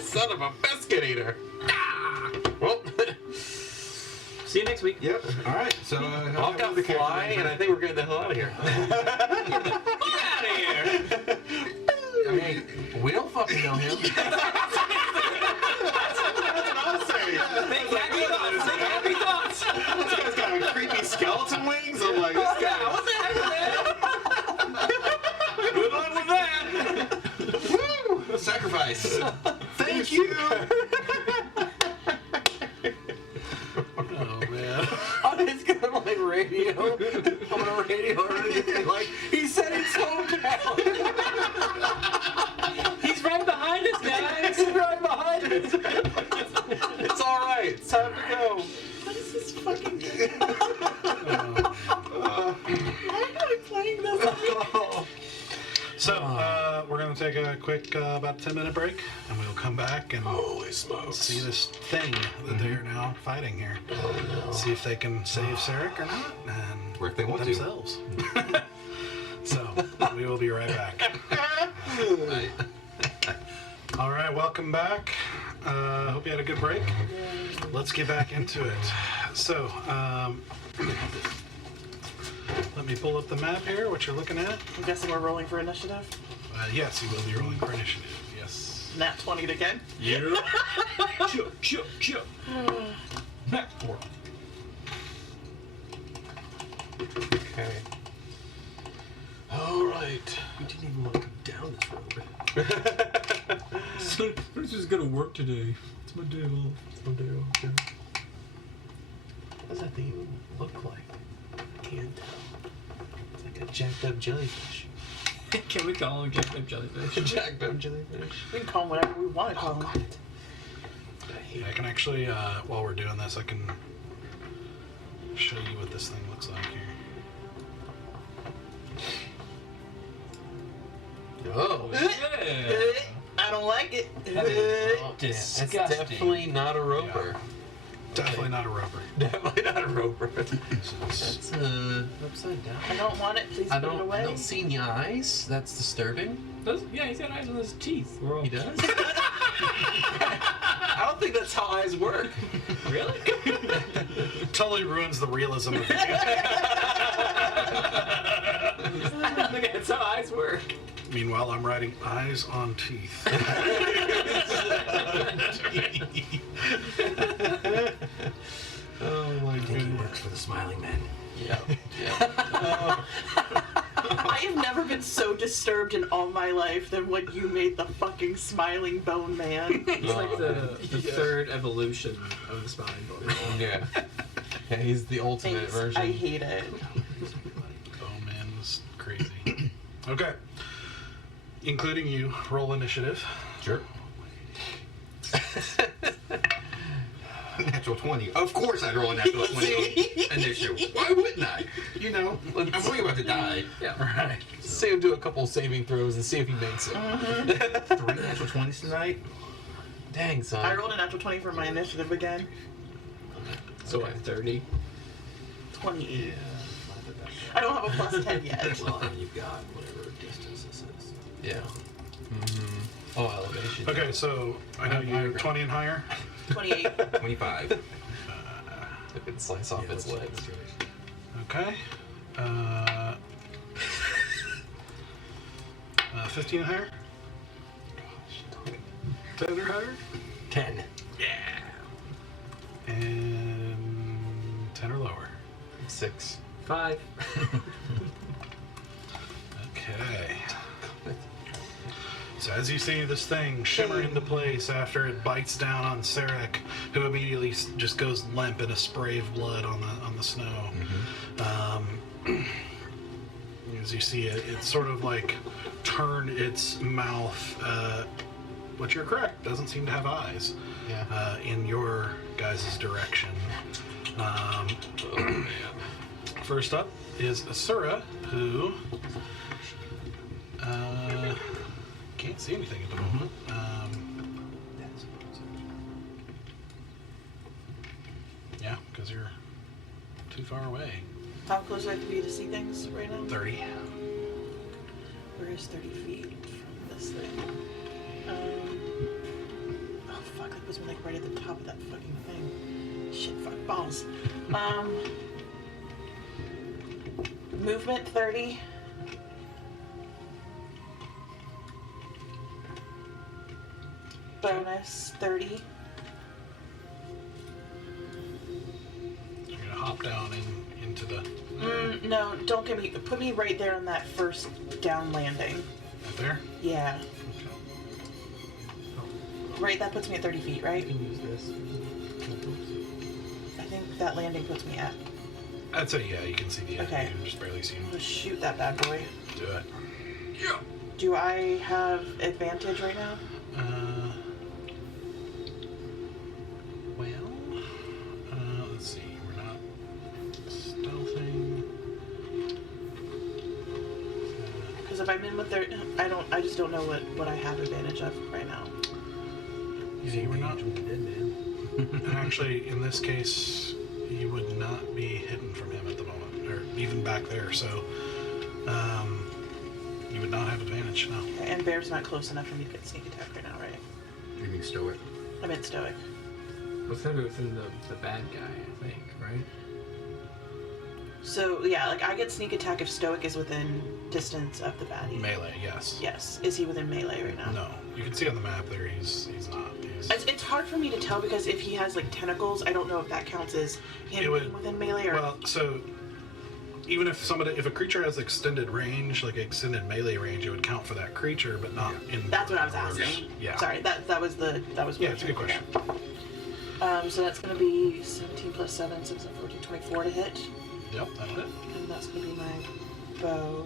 Son of a biscuit eater! Well, See you next week. Yep. Alright, so I've got the fly, and I think we're getting the hell out of here. Get out of here! I mean, we don't fucking know him. Think happy thoughts. Think happy thoughts. This guy's got creepy skeleton wings. I'm like, this guy. What the heck, man? Good luck with that. Woo! Sacrifice. Thank you. Oh man. I'm just gonna like radio. I'm gonna radio everything. Like he said it's hometown. He's right behind us, guys. He's right behind us. It's all right. It's time to go. What is this fucking game? Why am I playing this? So we're gonna take a quick about 10-minute break, and we'll come back and Holy smokes. see this thing that they are now fighting here. Oh no. See if they can save Sarek or not, and Or if they want to. themselves. So we will be right back. All right, welcome back. Hope you had a good break. Let's get back into it. So, let me pull up the map here. What you're looking at? I'm guessing we're rolling for initiative. Yes, you will be rolling for initiative. Yes. Nat 20 again. Yeah. Chip. Nat 4. Okay. All right. We didn't even want to come down this road. So, this is gonna work today. It's my day off. What does that thing even look like? I can't tell. It's like a jacked up jellyfish. Can we call him Jacked Up Jellyfish? Jacked up jellyfish. We can call him whatever we want to call him. I can actually, while we're doing this, I can show you what this thing looks like here. Oh. Yeah. I don't like it. That's Disgusting. definitely not a roper. Definitely not a rubber. Definitely not a roper. That's That's upside down. I don't want it. Please I put it away. don't see any eyes. That's disturbing. Yeah, he's got eyes on his teeth. We're all... He does? I don't think that's how eyes work. Really? totally ruins the realism of the game. Look, that's how eyes work. Meanwhile, I'm writing eyes on teeth. Oh my I think he works for the Smiling Man. Yeah. I have never been so disturbed in all my life than when you made the fucking smiling bone man. He's like the third evolution of the spine bone. Yeah. Yeah, he's the ultimate Thanks, version. I hate it. Oh man, was crazy. Okay. Including you, roll initiative. Sure. Natural 20. Of course I'd roll a natural 20 initiative. Why wouldn't I? You know, I'm really about to die. Yeah. Right. See him do a couple saving throws and see if he makes it. 3 natural 20s tonight? Dang, son. I rolled a natural 20 for my initiative again. So what, 30? 28. I don't have a plus 10 yet. Well, and you've got whatever distance this is. Yeah. Oh, elevation. Okay, so I know you're 20 and higher. 28. 25. It can slice off its legs. Okay. 15 and higher. 10 or higher. 10. And 10 or lower. 6. 5. Okay. So as you see this thing shimmer into place after it bites down on Sarek, who immediately just goes limp in a spray of blood on the snow. As you see it, it sort of like turned its mouth, but you're correct, doesn't seem to have eyes, Yeah. in your guys' direction. First up is Asura, who can't see anything at the moment. Yeah, because you're too far away. How close do I have to be to see things right now? 30. Where is 30 feet from this thing? Oh fuck, that puts me like right at the top of that fucking thing. Shit, fuck, balls. Movement 30. Bonus 30. You're gonna hop down into the No, don't get me. Put me right there on that first down landing. right there. Yeah. Right, that puts me at 30 feet, right? You can use this. I think that landing puts me at. I'd say yeah, you can see the Okay. You can just barely see him. Let's shoot that bad boy. Do it. Do I have advantage right now? Let's see. We're not stealthing. Because if I'm in with their, I just don't know what I have advantage of right now. See, we're not. With the dead man. And actually, in this case, you would not be hidden from him at the moment, or even back there. So, you would not have advantage. No. Okay, and Bear's not close enough for me to get sneak attack right now, right? You mean stoic? I'm in stoic. What's that within the bad guy, I think, right? So yeah, like I get sneak attack if stoic is within distance of the baddie. Melee, yes. Yes. Is he within melee right now? No. You can see on the map there. He's not. He's. It's hard for me to tell because if he has like tentacles, I don't know if that counts as him It would- being within melee or. Well, so even if a creature has extended range, like extended melee range, it would count for that creature, but not in. That's what I was numbers. asking. Yeah. Sorry, that was what Yeah, I it's was a good trying question. to figure out. So that's going to be 17 plus 7, 6, 14, 24 to hit. Yep, that'll hit. And that's going to be my bow,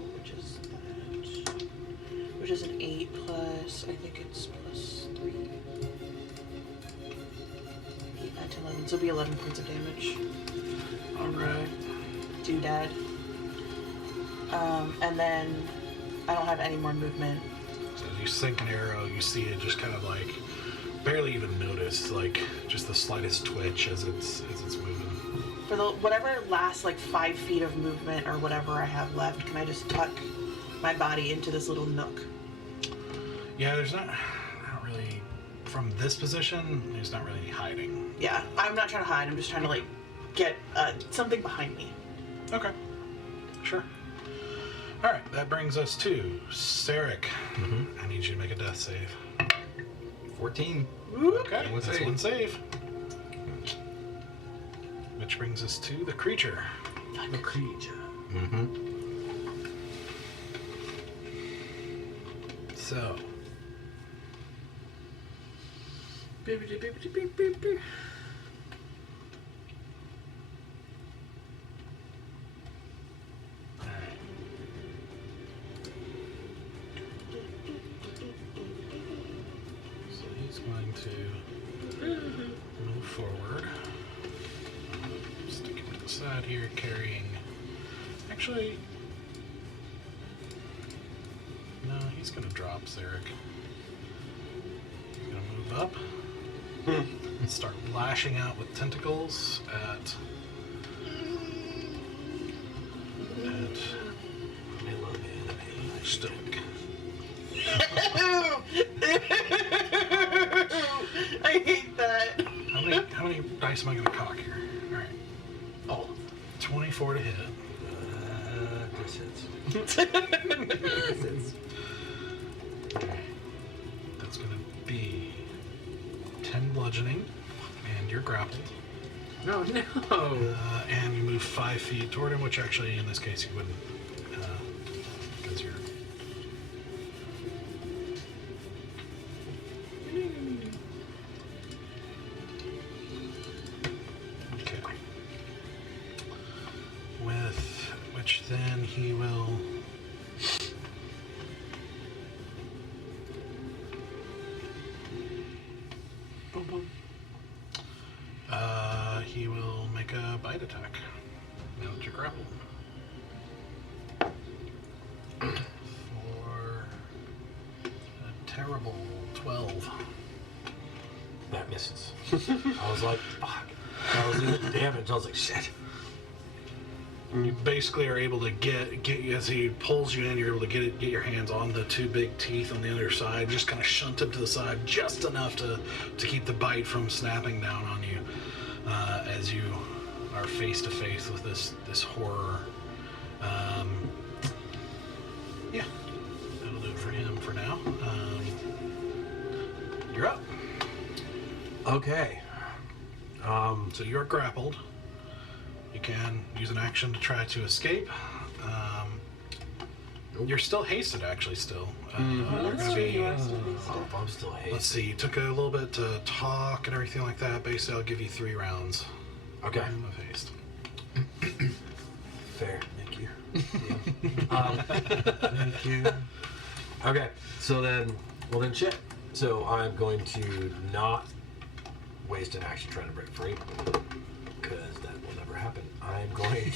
which is an 8 plus, I think it's plus 3. 8, 9, 10, 11. So it'll be 11 points of damage. Alright. Doodad. And then I don't have any more movement. So as you sink an arrow, you see it just kind of like barely even notice, like just the slightest twitch as it's moving. For the whatever last like 5 feet of movement or whatever I have left, can I just tuck my body into this little nook? Yeah, there's not really from this position. There's not really any hiding. Yeah, I'm not trying to hide. I'm just trying to like get something behind me. Okay, sure. All right, that brings us to Sarek. I need you to make a death save. 14. Okay, One that's save. one save. Which brings us to the creature. The creature. So, so he's going to move forward. Stick him to the side here, carrying. Actually, no, he's going to drop Zarek. He's going to move up and start lashing out with tentacles at Stoic. I hate that. How many dice am I going to cock here? All right. Oh, 24 to hit. This hits. That's going to be 10 bludgeoning, and you're grappled. No. And you move 5 feet toward him, which actually in this case you wouldn't, because you're. Okay. With which then he will. He will make a bite attack. Now that you're grappled. For a terrible 12. that misses. I was like, fuck. I was doing damage. I was like, shit. You basically are able to get as he pulls you in, you're able to get your hands on the 2 big teeth on the other side, just kind of shunt him to the side just enough to keep the bite from snapping down on you as you are face to face with this horror. Yeah, that'll do it for him for now. You're up. Okay. So you're grappled. You can use an action to try to escape. You're still hasted, actually, still. You're That's gonna true, be, you are still hasted. Oh, I'm still hasted. let's see, you took a little bit to talk and everything like that. Basically, I'll give you 3 rounds Okay. of haste. Fair. Thank you. Thank you. Okay. So then, shit. So I'm going to not waste an action trying to break free, because that will never happen. I'm going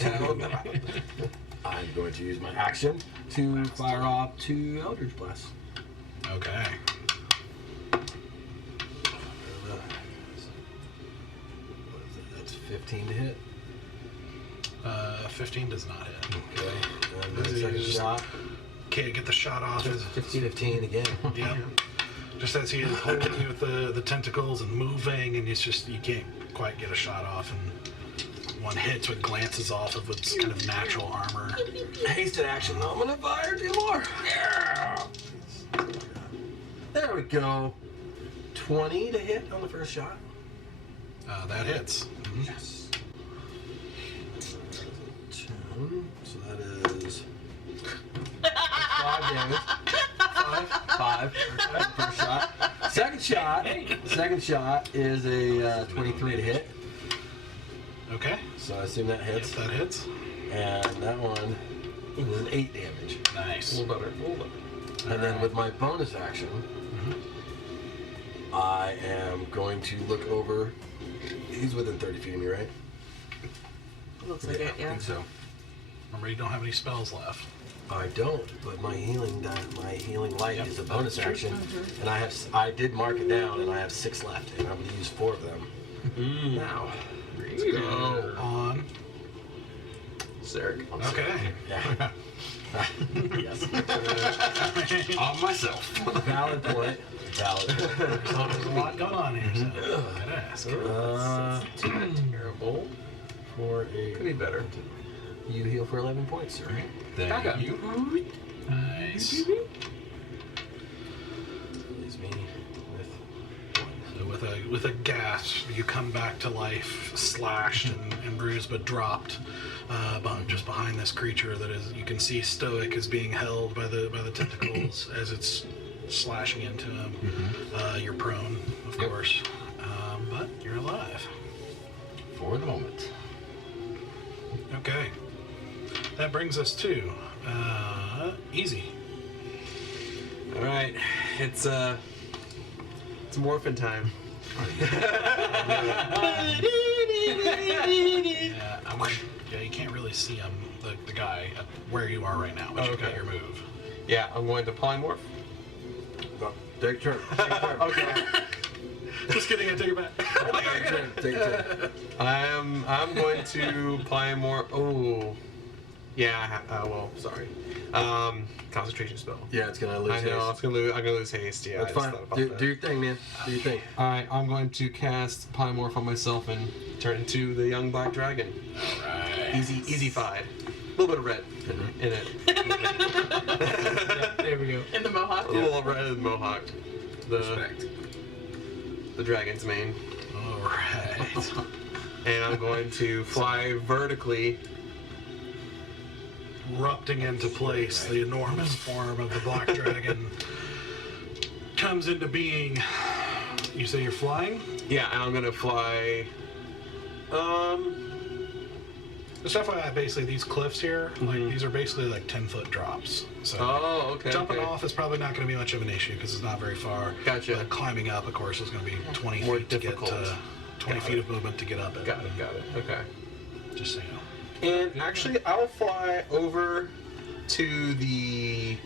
to use my action to fire off 2 Eldritch Blasts. Okay. What is it? That's 15 to hit. 15 does not hit. Okay. And then Is it second just- shot. Can't get the shot off. 15 again. Yeah. Just as he is holding you with the tentacles and moving, and it's just, you can't quite get a shot off, and one hits what glances off of its kind of natural armor. Hasted action. I'm gonna fire 2 more. Yeah. There we go. 20 to hit on the first shot. That hits. Mhm. Yes. 10. So that is 5 damage. 5. First shot. Second shot is a 23 to hit. Okay. So I assume that Yep, hits. that hits. And that one is an 8 damage. Nice. better. And then with my bonus action, I am going to look over. He's within 30 feet of me, right? Looks like it, I yeah. think so. Remember, you don't have any spells left. I don't, but my healing light is a bonus action, and I did mark it down, and I have 6 left, and I'm going to use 4 of them now. Go. On. Zarek. Okay. Yeah. Yes. On myself. Valid point. There's a lot going on here, so I'd ask. Terrible. For a Could be better. You heal for 11 points, sir. Back up. Thank you. Nice. Leaves me with 1. So with a gasp, you come back to life, slashed and bruised, but dropped just behind this creature that is. You can see Stoic is being held by the tentacles as it's slashing into him. You're prone, of course, but you're alive. For the moment. Okay. That brings us to Easy. All right, it's morphin' time. Yeah, you can't really see him, the guy, where you are right now, but you've got Okay. your move. Yeah, I'm going to polymorph. Take turn. Take turn. Okay. Just kidding, I take it back. Take turn. Take turn. I'm going to polymorph. Oh, yeah. Well, sorry. Concentration spell. Yeah, it's gonna lose I know. haste. I'm gonna lose haste. Yeah, That's I just fine. thought about Do that. your thing, man. Do your thing. All right, I'm going to cast polymorph on myself and turn into the young black dragon. Alright. Easy-fied. A little bit of red in it. Yeah, there we go. In the mohawk. A little red in the mohawk. Respect. The dragon's mane. Alright. And I'm going to fly vertically. Erupting into place, the enormous form of the black dragon comes into being. You say you're flying? Yeah, and I'm gonna fly. Just FYI, basically these cliffs here, like these are basically like 10-foot drops. So Oh, okay. jumping okay. off is probably not going to be much of an issue because it's not very far. Gotcha. But climbing up, of course, is going to be 20 More feet to difficult. get to 20 Got feet it. of movement to get up it. Got it. Okay. Just so you know. And actually, I'll fly over to the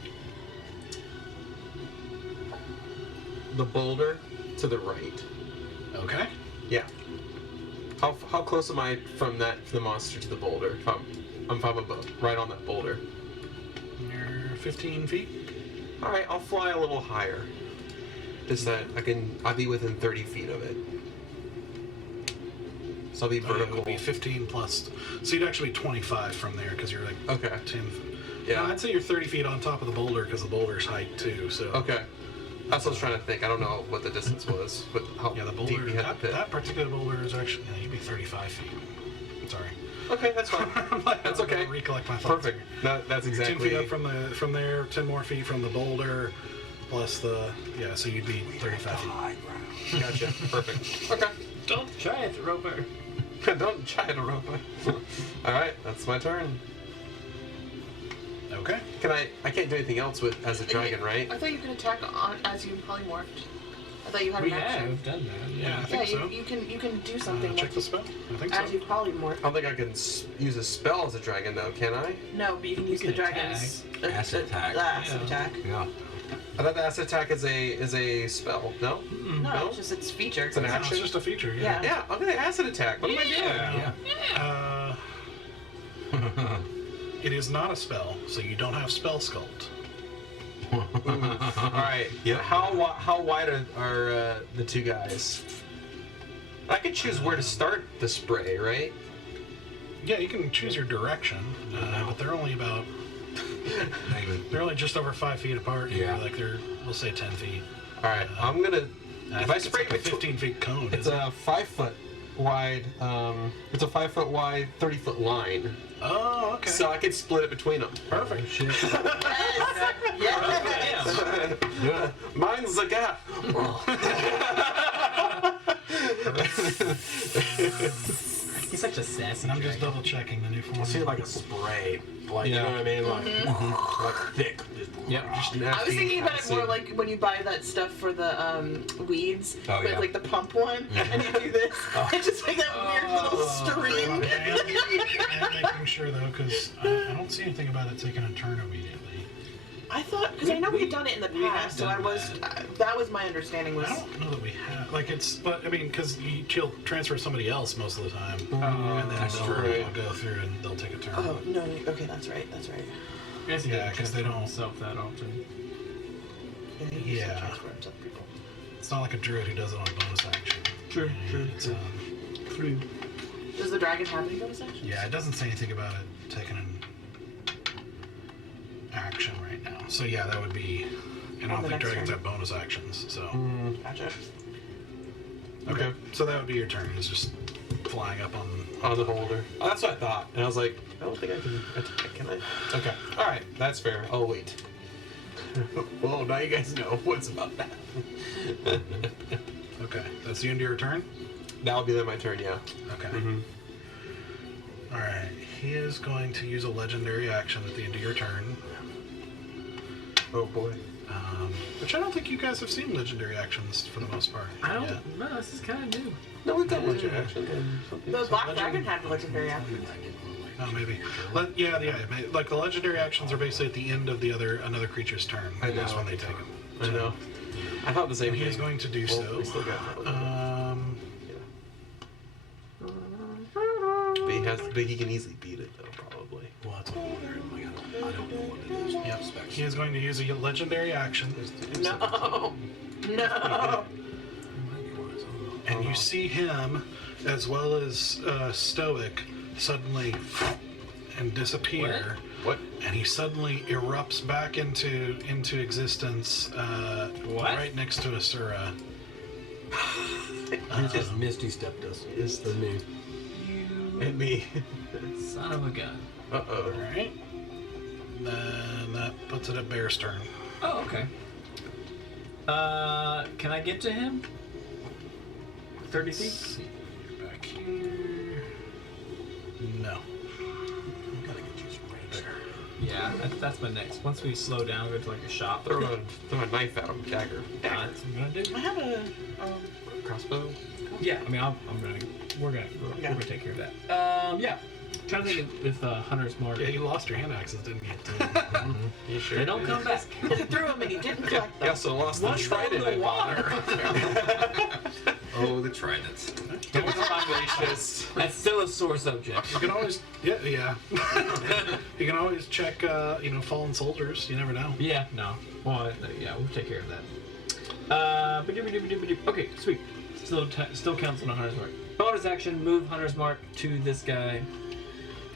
boulder to the right. Okay. Yeah. How close am I from the monster to the boulder? If I'm above, right on that boulder. You're 15 feet. All right, I'll fly a little higher. Just that I'll be within 30 feet of it. So I'll be It vertical. would be 15 plus. So you'd actually be 25 from there because you're like Okay. 10. Yeah. No, I'd say you're 30 feet on top of the boulder because the boulder's height too. So. Okay. That's what I was trying to think. I don't know what the distance was, but how Yeah, the deep boulder. we had the That, pit. that particular boulder is actually. Yeah, you'd be 35 feet. Sorry. Okay, that's fine. I'm like, That's I'm gonna okay. Recollect my thoughts. Perfect. No, that's You're exactly. 10 feet up from there, 10 more feet from the boulder, plus the so you'd be 35 feet. Gotcha. Perfect. Okay. Don't try it, Roper. Don't try to rope it. All right, that's my turn. Okay. Can I can't do anything else as a dragon, right? I thought you could attack on as you polymorphed. I thought you had We an action. have done that. Yeah, I Yeah, think so. you can do something Check like the spell. I think as so. you polymorph. I don't think I can use a spell as a dragon, though, can I? No, but you can use can the dragon's Acid attack. acid Yeah. attack. Yeah. I thought the acid attack is a spell. No? No, No? it's just its feature. It's an No, action. it's just a feature. Yeah. Yeah, I'm gonna acid attack. What am I Yeah. Uh, it is not a spell, so you don't have spell sculpt. doing? All right. Yep. How wide are the two guys? I could choose where to start the spray, right? Yeah, you can choose your direction, but they're only about. They're only just over 5 feet apart. Yeah. Like we'll say 10 feet. All right. I'm gonna. I If think I it's spray like a 15 feet cone. It's isn't it? a 5 foot wide. It's a 5 foot wide, 30 foot line. Oh, okay. So I could split it between them. Perfect. Yes. Mine's the gap. He's such a sassy And I'm just dragon. double checking the new form. I see like a spray. Like, you know what I mean? Like thick. Just, Yep. I was thinking about it more like when you buy that stuff for the weeds, Oh, but yeah. like the pump one, and you do this, and just like that weird little stream. I'm making sure though, because I don't see anything about it taking a turn immediately. I thought, because I know we've done it in the we have past, so done I was, that was my understanding was. I don't know that we have. Like but I mean, because you'll transfer to somebody else most of the time, and then that's they'll true. go through and they'll take a turn. Oh no! Okay, that's right. I guess he Yeah, doesn't 'cause they transfer don't- himself that often. He used to Yeah. transfer himself to people. It's not like a druid who does it on bonus action. True, It's, true. Does the dragon have any bonus actions? yeah, it doesn't say anything about it taking an action right now. So yeah, that would be. And I On don't the think next dragons turn. have bonus actions. So Gotcha. okay, so that would be your turn. Is just flying up on. On the boulder. Oh, that's what I thought. And I was like, I don't think I can attack, can I? Okay. Alright, that's fair. I'll wait. Well, now you guys know what's about that. Okay, that's the end of your turn? That'll be my turn, yeah. Okay. Mm-hmm. Alright, he is going to use a legendary action at the end of your turn. Oh boy. Which I don't think you guys have seen legendary actions for the most part. I don't yet. know. This is kind of new. No, we've done legend action. The Black Dragon had legendary action. Oh, maybe. Yeah. Like the legendary actions are basically at the end of another creature's turn. I know. That's when they take them. I know. I thought the same He thing. is going to do Well, so. we still got that. But he can easily beat it, though, probably. Well, that's what I'm wondering. Like, I don't know what it is. Yep. Specs. He is going to use a legendary action. No. No. It might be wise. And you see him, as well as Stoic, suddenly and disappear. What? And he suddenly erupts back into existence right next to Asura. He just Misty stepped us. It's the new. And me. Son of a gun. Uh-oh. Alright. Then that puts it at Bear's turn. Oh, okay. Can I get to him? 30 feet? Get back here. No. Gotta get you some range. Yeah, that's my next. Once we slow down, go to like a shop. Throw a knife at him. Dagger. That's what I'm gonna do. I have a Crossbow. Yeah, I mean, we're gonna take care of that. Yeah. Trying to think if Hunter's Mark. Yeah, you lost your hand axes, didn't you? You sure? They don't come back. because he threw him and he didn't collect them. Yeah, so lost the One fell in trident the I bought water. Oh, the tridents. Don't be gracious. That's still a sore subject. You can always, yeah. You can always check, fallen soldiers. You never know. Yeah, no. Well, yeah, we'll take care of that. Okay, sweet. Still counts on a Hunter's Mark. Bonus action, move Hunter's Mark to this guy.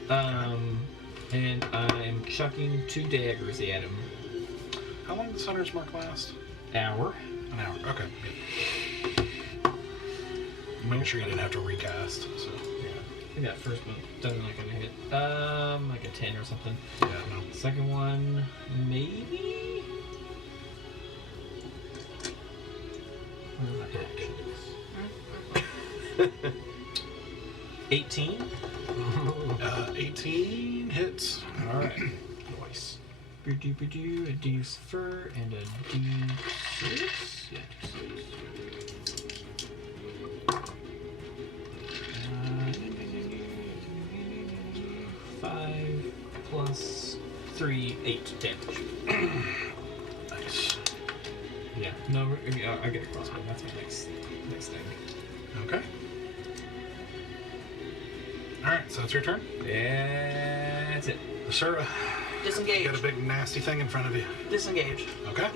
And I'm chucking 2 daggers at him. How long does Hunter's Mark last? Hour. An hour. Okay. Good. Make sure you didn't have to recast. So Yeah. I think that first one doesn't like gonna hit. Like a 10 or something. yeah, no. Second one, maybe. What are my actions? 18. 18 hits. All right. Nice. A D4 and a D6. Yeah, D6. 5 plus 3, 8 damage. Nice. Yeah. No, I get a crossbow. That's my next thing. Okay. Alright, so it's your turn. Yeah, that's it. Asura, you Disengage. got a big nasty thing in front of you. Disengage. Okay.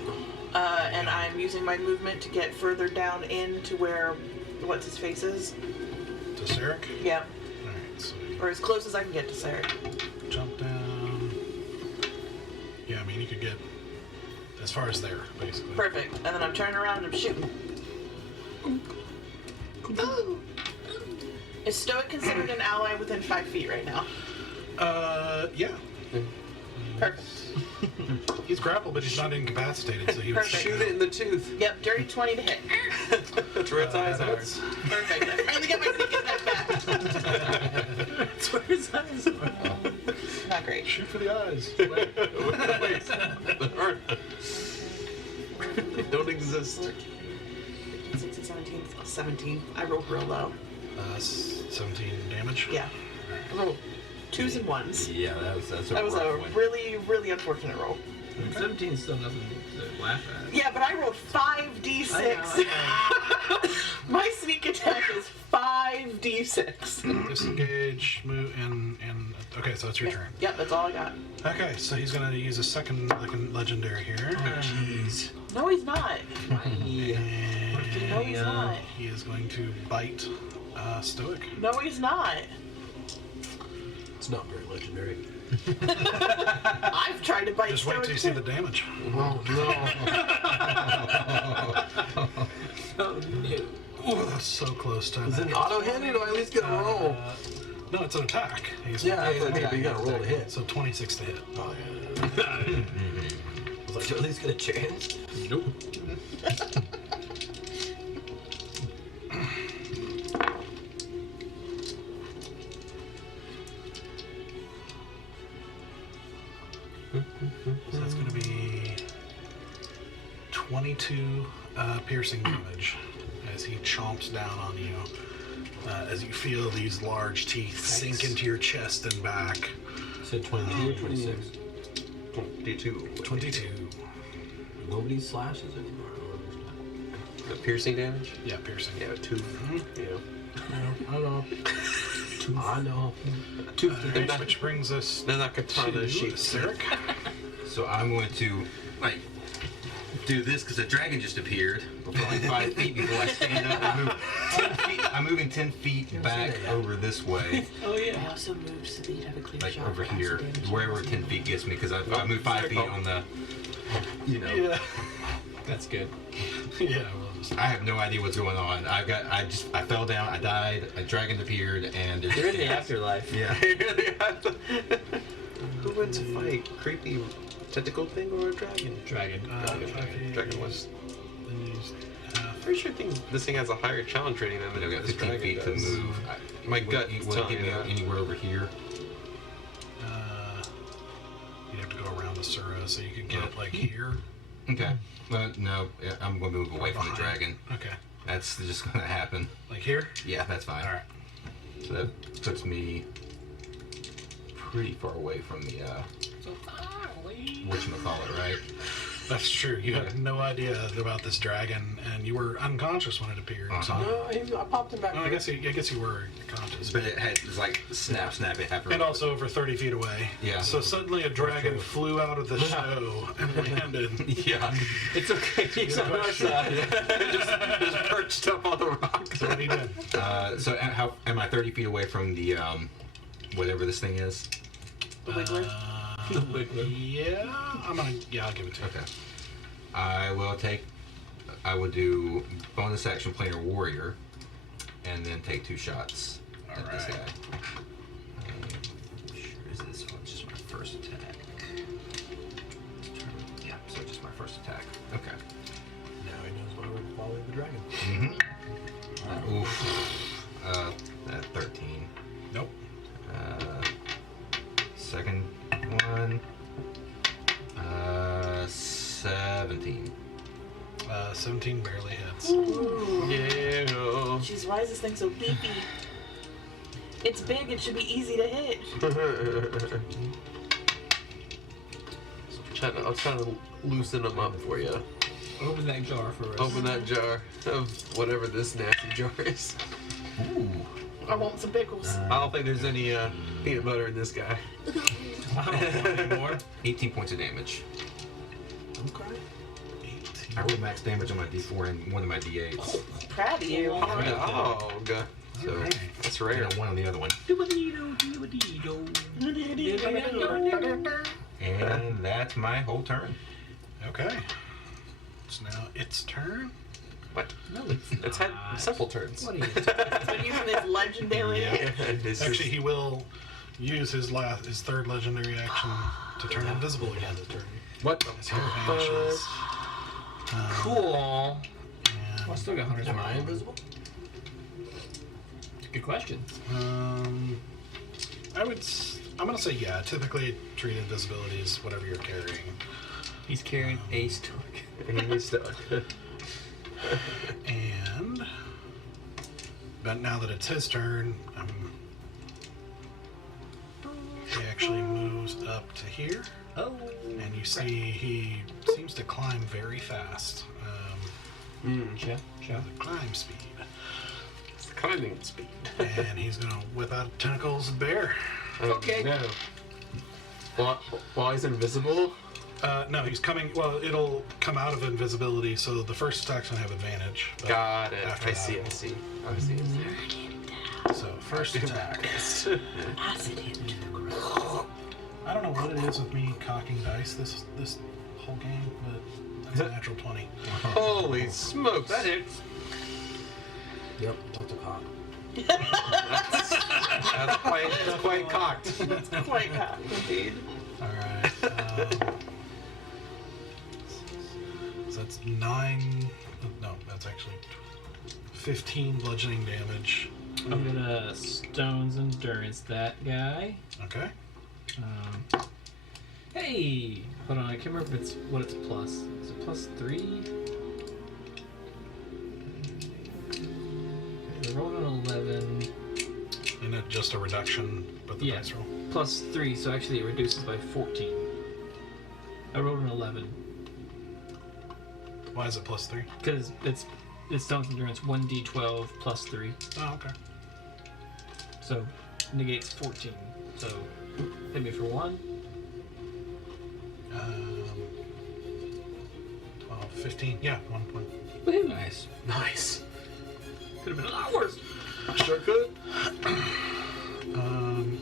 And I'm using my movement to get further down into where what's his face is. To Sarek. Yeah. Alright, so Or as close as I can get to Sarek. jump down. Yeah, I mean, you could get as far as there, basically. Perfect. And then I'm turning around and I'm shooting. Ooh. Is Stoic considered an ally within 5 feet right now? Yeah. Perfect. He's grappled, but he's not incapacitated, so he would Perfect. Shoot it in the tooth. Yep, dirty 20 to hit. That's where its eyes that are. hurts. Perfect. I finally get my sneak attack back. That's where his eyes are. Not great. Shoot for the eyes. They don't exist. 16, 17, 17. I rolled real low. 17 damage. Yeah. I rolled 2s and 1s. Yeah, that's That was a rough one. really, really unfortunate roll. 17 is still nothing to laugh at. Yeah, but I rolled 5d6. I know. My sneak attack is 5d6. Disengage, move, and okay, so it's your turn. Yep, that's all I got. Okay, so he's gonna use a second legendary here. Jeez. No, he's not. And No, he's not. he is going to bite Stoic. No, he's not. It's not very legendary. I've tried to bite Just wait Stoic till you see too. the damage. Oh no. Oh no. Oh, that's so close to Is it an auto hit or do I at least get a roll? No, it's an attack. He's Yeah, it's an attack. You gotta roll to hit. So 26 to hit. Oh, yeah. was like, do at least get a chance? Nope. So that's going to be 22 piercing damage as he chomps down on you. As you feel these large teeth sink into your chest and back. You said 22 or 26? 22. 22. Nobody slashes anymore. I don't understand. The piercing damage? Yeah, piercing. Yeah, 2. Yeah. I know. I know. Alright, which brings us They're not katana to sheep. Sarek. So I'm going to like do this because the dragon just appeared for like 5 feet before I stand up and move 10 feet. I'm moving 10 feet back over this way, Oh I yeah. also moved so that you have a clear like shot. over for here, acid damage. wherever 10 feet gets me, because I moved 5 feet on the, you know. Yeah. That's good. Yeah, we'll just... I have no idea what's going on. I fell down, I died, a dragon appeared, and there's You're in the afterlife. yeah. Who went to fight? Creepy tentacle thing or a dragon? Dragon. Dragon was. Then you just, Pretty sure this thing has a higher challenge rating than I've got this 15 dragon feet to does. move. My gut will telling get me me that. anywhere over here. you'd have to go around the Sura, so you could get like here. Okay. No, I'm going to move away from the Behind. dragon. Okay. That's just going to happen. Like here? Yeah, that's fine. Alright. So that puts me pretty far away from the, whatchamacallit, right? That's true. You had no idea about this dragon, and you were unconscious when it appeared. So, No, I popped him back. I guess you were conscious. But it was like snap, it happened. And also over 30 feet away. Yeah. So suddenly a dragon flew out of the show and landed. Yeah. It's okay. He's on our side. Just perched up on the rock. So what he did. So how am I 30 feet away from the, whatever this thing is? The Wiggler? Yeah, I'll give it to you. Okay. I will do bonus action planar warrior, and then take 2 shots at this Alright. guy. Sure is this one just my first attack? Yeah, so just my first attack. Okay. Now he knows why we're following the dragon. Mm-hmm. Oof. 13. Nope. Second one. 17. 17 barely hits. Yeah. Jeez, why is this thing so beefy? It's big, it should be easy to hit. I'll try to loosen them up for you. Open that jar for us. Open that jar of whatever this nasty jar is. Ooh. I want some pickles. I don't think there's any peanut butter in this guy. I don't want any more. 18 points of damage. Okay. 18. I rolled max damage on my D4 and one of my D8s. Proud of you. Dog. So That's rare. and one on the other one. And that's my whole turn. Okay. It's now its turn. What? No, It's had several turns. What are you? Been using this legendary. Yeah, it's Actually, just- he will use his third legendary action to turn invisible again. what? As he vanishes. Cool. And, Well, I still got hunters. Am I invisible? Good question. I'm gonna say yeah. Typically, treat invisibility as whatever you're carrying. He's carrying a stick. He's stuck. And but now that it's his turn, he actually moves up to here, Oh. and you see he seems to climb very fast. Sure. The climb speed, It's the climbing speed. and he's gonna whip out tentacles and bear. Okay. No. While he's invisible. No, he's coming. Well, it'll come out of invisibility, so the first attack's gonna have advantage. but Got it. after I that- see. So first attack. Acid him to the ground. I don't know what it is with me cocking dice this whole game, but that's a natural 20. Holy smokes! That hits. Yep. That's a cock. That's quite cocked. Quite cocked, indeed. All right. So that's 9. No, that's actually 15 bludgeoning damage. I'm gonna Stone's Endurance that guy. Okay. Hey! Hold on, I can't remember if it's what it's plus. Is it plus 3? I rolled an 11. And it just a reduction, but the Yeah. dice roll. Plus 3, so actually it reduces by 14. I rolled an 11. Why is it plus 3? Because it's Stone's Endurance 1d12 plus 3. Oh, okay. So negates 14. So hit me for 1. 12, 15. Yeah, 1 point. Woohoo! Nice. Nice. Could have been a lot worse. Sure could.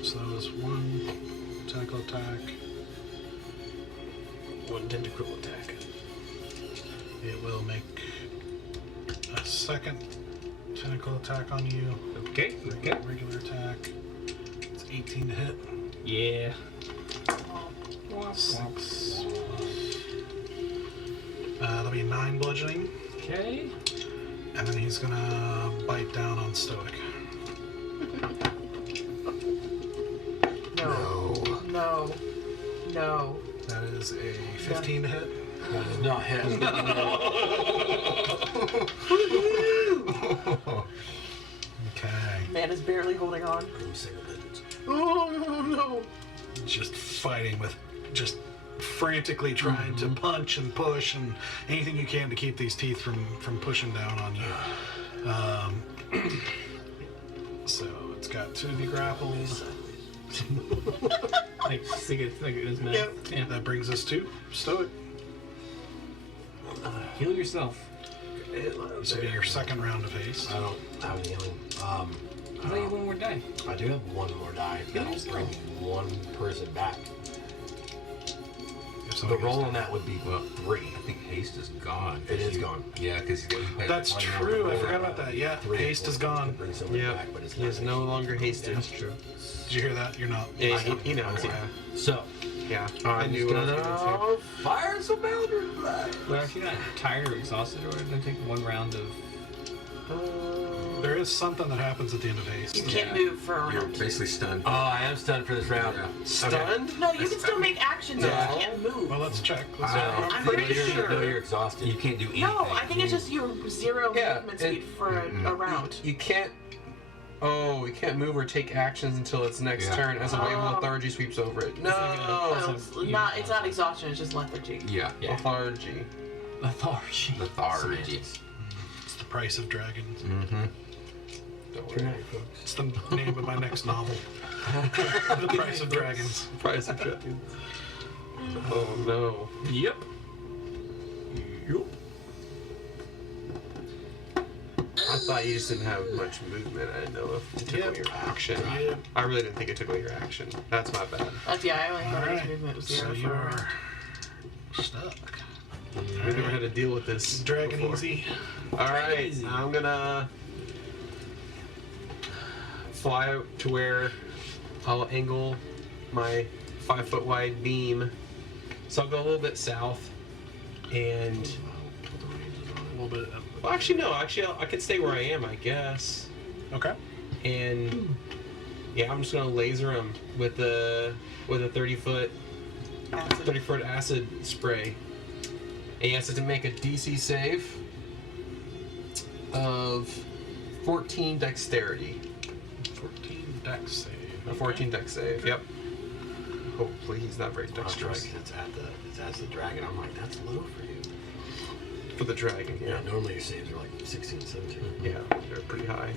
So that was 1 tentacle attack. 1 tentacle attack. It will make a second tentacle attack on you. Okay. Regular attack. It's 18 to hit. Yeah. 6. That'll be 9 bludgeoning. Okay. And then he's gonna bite down on Stoic. No. That is a 15 to hit. That is not hit. Okay. Man is barely holding on. From single digits. Oh no. Just fighting with, just frantically trying to punch and push and anything you can to keep these teeth from pushing down on you. So it's got 2 to be grappled. Like it is math. Yep. Yeah. That brings us to Stoic. Heal yourself. This will be your second round of haste. I don't have any healing. Is that your one more die? I do have 1 more die. That'll bring 1 person back. If The somebody roll goes on that would be 3. I think haste is gone. It is gone. Yeah, because That's true. I forgot about that. Yeah, 3 haste is gone. Bring somebody Yeah. back, but it's He not is no longer hasted. That's true. Did you hear that? You're not. Yeah, he knows. Okay. So, Yeah. I knew what I was going to say. fire some Eldritch Blast. But if you're not tired or exhausted, or don't take 1 round of. There is something that happens at the end of haste. You can't move for a You're round. basically stunned. Oh, I am stunned for this round. Yeah. Stunned? No, you can still make actions. You just can't move. Well, let's check. Let's I'm pretty sure. No, you're exhausted. You can't do anything. No, I think it's just your 0 Yeah, movement speed for a round. You can't. Oh, you can't move or take actions until its next Yeah. turn as a wave of Oh. lethargy sweeps over it. No! So it's not exhaustion, it's just lethargy. Yeah. Lethargy. Lethargy. Lethargy. It's the price of dragons. Mm-hmm. Don't Good worry. night, folks. It's the name of my next novel. The Price of Dragons. Price of dragons. Oh no. Yep. I thought you just didn't have much movement. I didn't know if it took away your action. Yep. I really didn't think it took away your action. That's my bad. That's I only thought his Alright, movement was so 0 you for a are round. stuck. We never had to deal with this. Dragon before. easy. Alright, easy. I'm gonna fly out to where I'll angle my 5-foot wide beam. So I'll go a little bit south and A little bit. well, actually no, I can stay where I am, I guess. Okay. And yeah, I'm just gonna laser him with a 30-foot Acid. acid spray. And he has to make a DC save of 14 dexterity. 14 dex save. A 14 dex save. Yep. Hopefully he's not very That's right, dexterous 'cause it's at the dragon. I'm like, that's low for you. for the dragon. Yeah, Yeah. normally your saves are like 16, 17. Yeah, they're pretty high.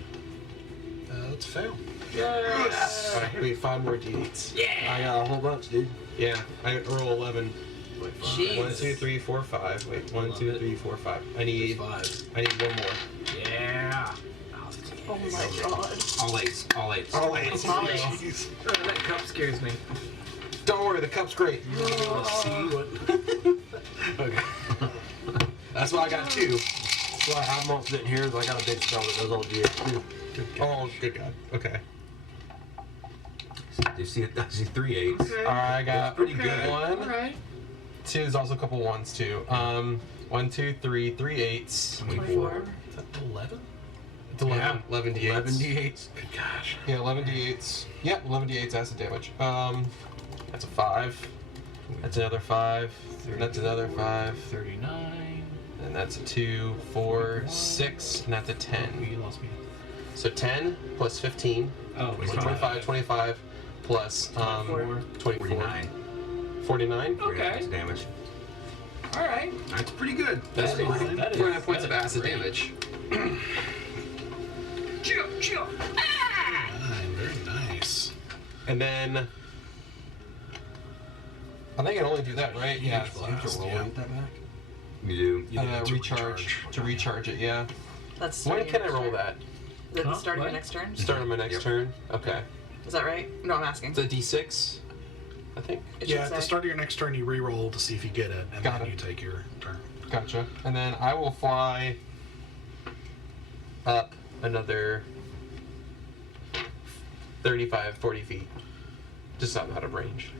Let's fail. Yes. All right, we need 5 more d8s. I got a whole bunch, dude. Yeah, I roll 11. Like Jeez. 1, 2, 3, 4, 5. Wait, 1, 2, 3, 4, 5. I need 5. 1 more. Yeah. Oh my god. All eights. All eights. Oh wait. All eight. Jeez. That cup scares me. Don't worry, the cup's great. See what? Okay. That's why I got 2. So I'm all sitting here. I got a big spell that does all GX2. Oh, good God. Okay. You see it? I see 3 8s. Alright, I got pretty good. 1, Alright. 2. There's also a couple 1s too. 1, 2, 3, 3 8s. 24. Is that 11? It's 11, 11 d8s. 11 d8s. Good gosh. Yeah, 11 d8s. Yep, 11 d8s acid damage. That's a 5. That's another 5. And that's another 5. 39. And that's a 2, 4, 6, and that's a 10. You lost me. So 10 plus 15. Oh, 25, 25 plus 24. 49. 49? Okay. Damage. Alright. That's pretty good. That's That is- 49 points of that is acid great. damage. Very nice. And then I think I can only do that, right? Yeah. Huge blast, yeah. Get that back? You do. You need to Recharge. To recharge it, yeah. That's When starting can I your roll next that? turn. Is it Huh? the start of your What? next turn? Start on my next Yep. turn? Okay. Is that right? No, I'm asking. It's a d6, I think. It Yeah, should at the say. start of your next turn, you re-roll to see if you get it, and Got then it. you take your turn. Gotcha. And then I will fly up another 35, 40 feet. Just out of range.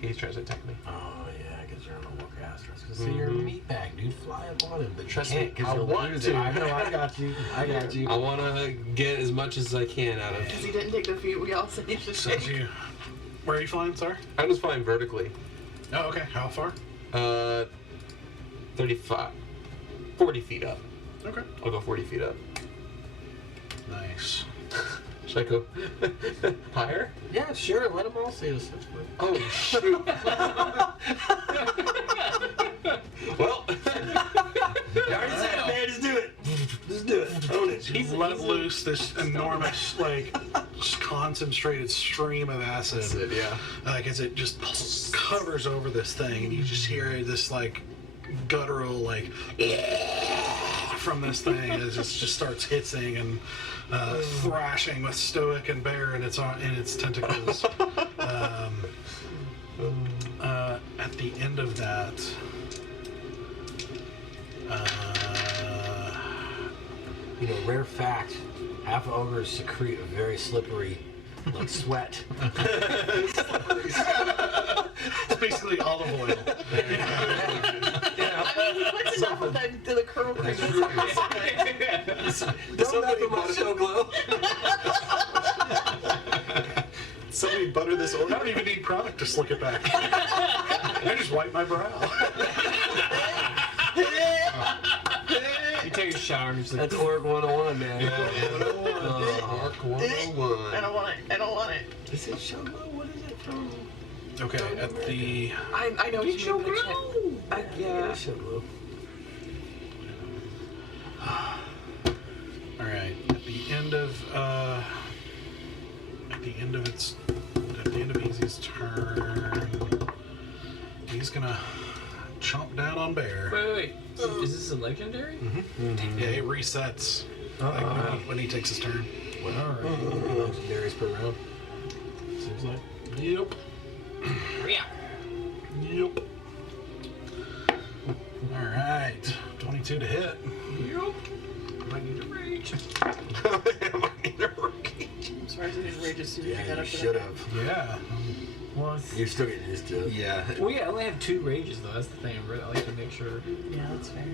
He's trying to attack me. Oh yeah, because you're on a warcaster. I was gonna say you're a meatbag, dude. Fly up on him, but Trust you me, can't because I you'll want lose to. it. I know. I got you. I got you. I want to get as much as I can out of Because he didn't take the feet we all said he should So take. you, where are you flying, sir? I'm just flying vertically. Oh, okay. How far? 35. 40 feet up. Okay. I'll go 40 feet up. Nice. Should I go higher? Yeah, sure. Let them all see us. That's fine. Oh, shoot. Well, Man, just do it. Just do it. Own it. You let loose this enormous, like, just concentrated stream of acid. that's it, yeah. Like, as it just covers over this thing, and you just hear this, like, guttural, like, from this thing as it just starts hissing and thrashing with Stoic and Bear in its tentacles. At the end of that, You know, rare fact: half ogres secrete a very slippery, like sweat. it's basically olive oil. I mean, he puts enough of the curl cream. Somebody butter so glow. Somebody butter this I organ. don't even need product to slick it back. I just wipe my brow. You take a shower and you're just like, That's Orc 101, man. Arc 101. I don't want it. I don't want it. Is it Shogo? What is it from? Okay, at the I know what you mean, but I can't. Yeah. Shogo. all right, at the end of Easy's turn, he's gonna chomp down on Bear. wait. Is this a legendary? Yeah, it resets when he takes his turn. Alright. Legendaries per round. Seems like. Yep. Yeah. Yep. All right, 22 to hit. I need to rage. I'm sorry, I didn't rage as soon as you Yeah, got you up to should that. have. Yeah. Well, You're still getting used to it. Yeah. well, yeah, I only have 2 rages though. That's the thing. I like to make sure. Yeah, that's fair.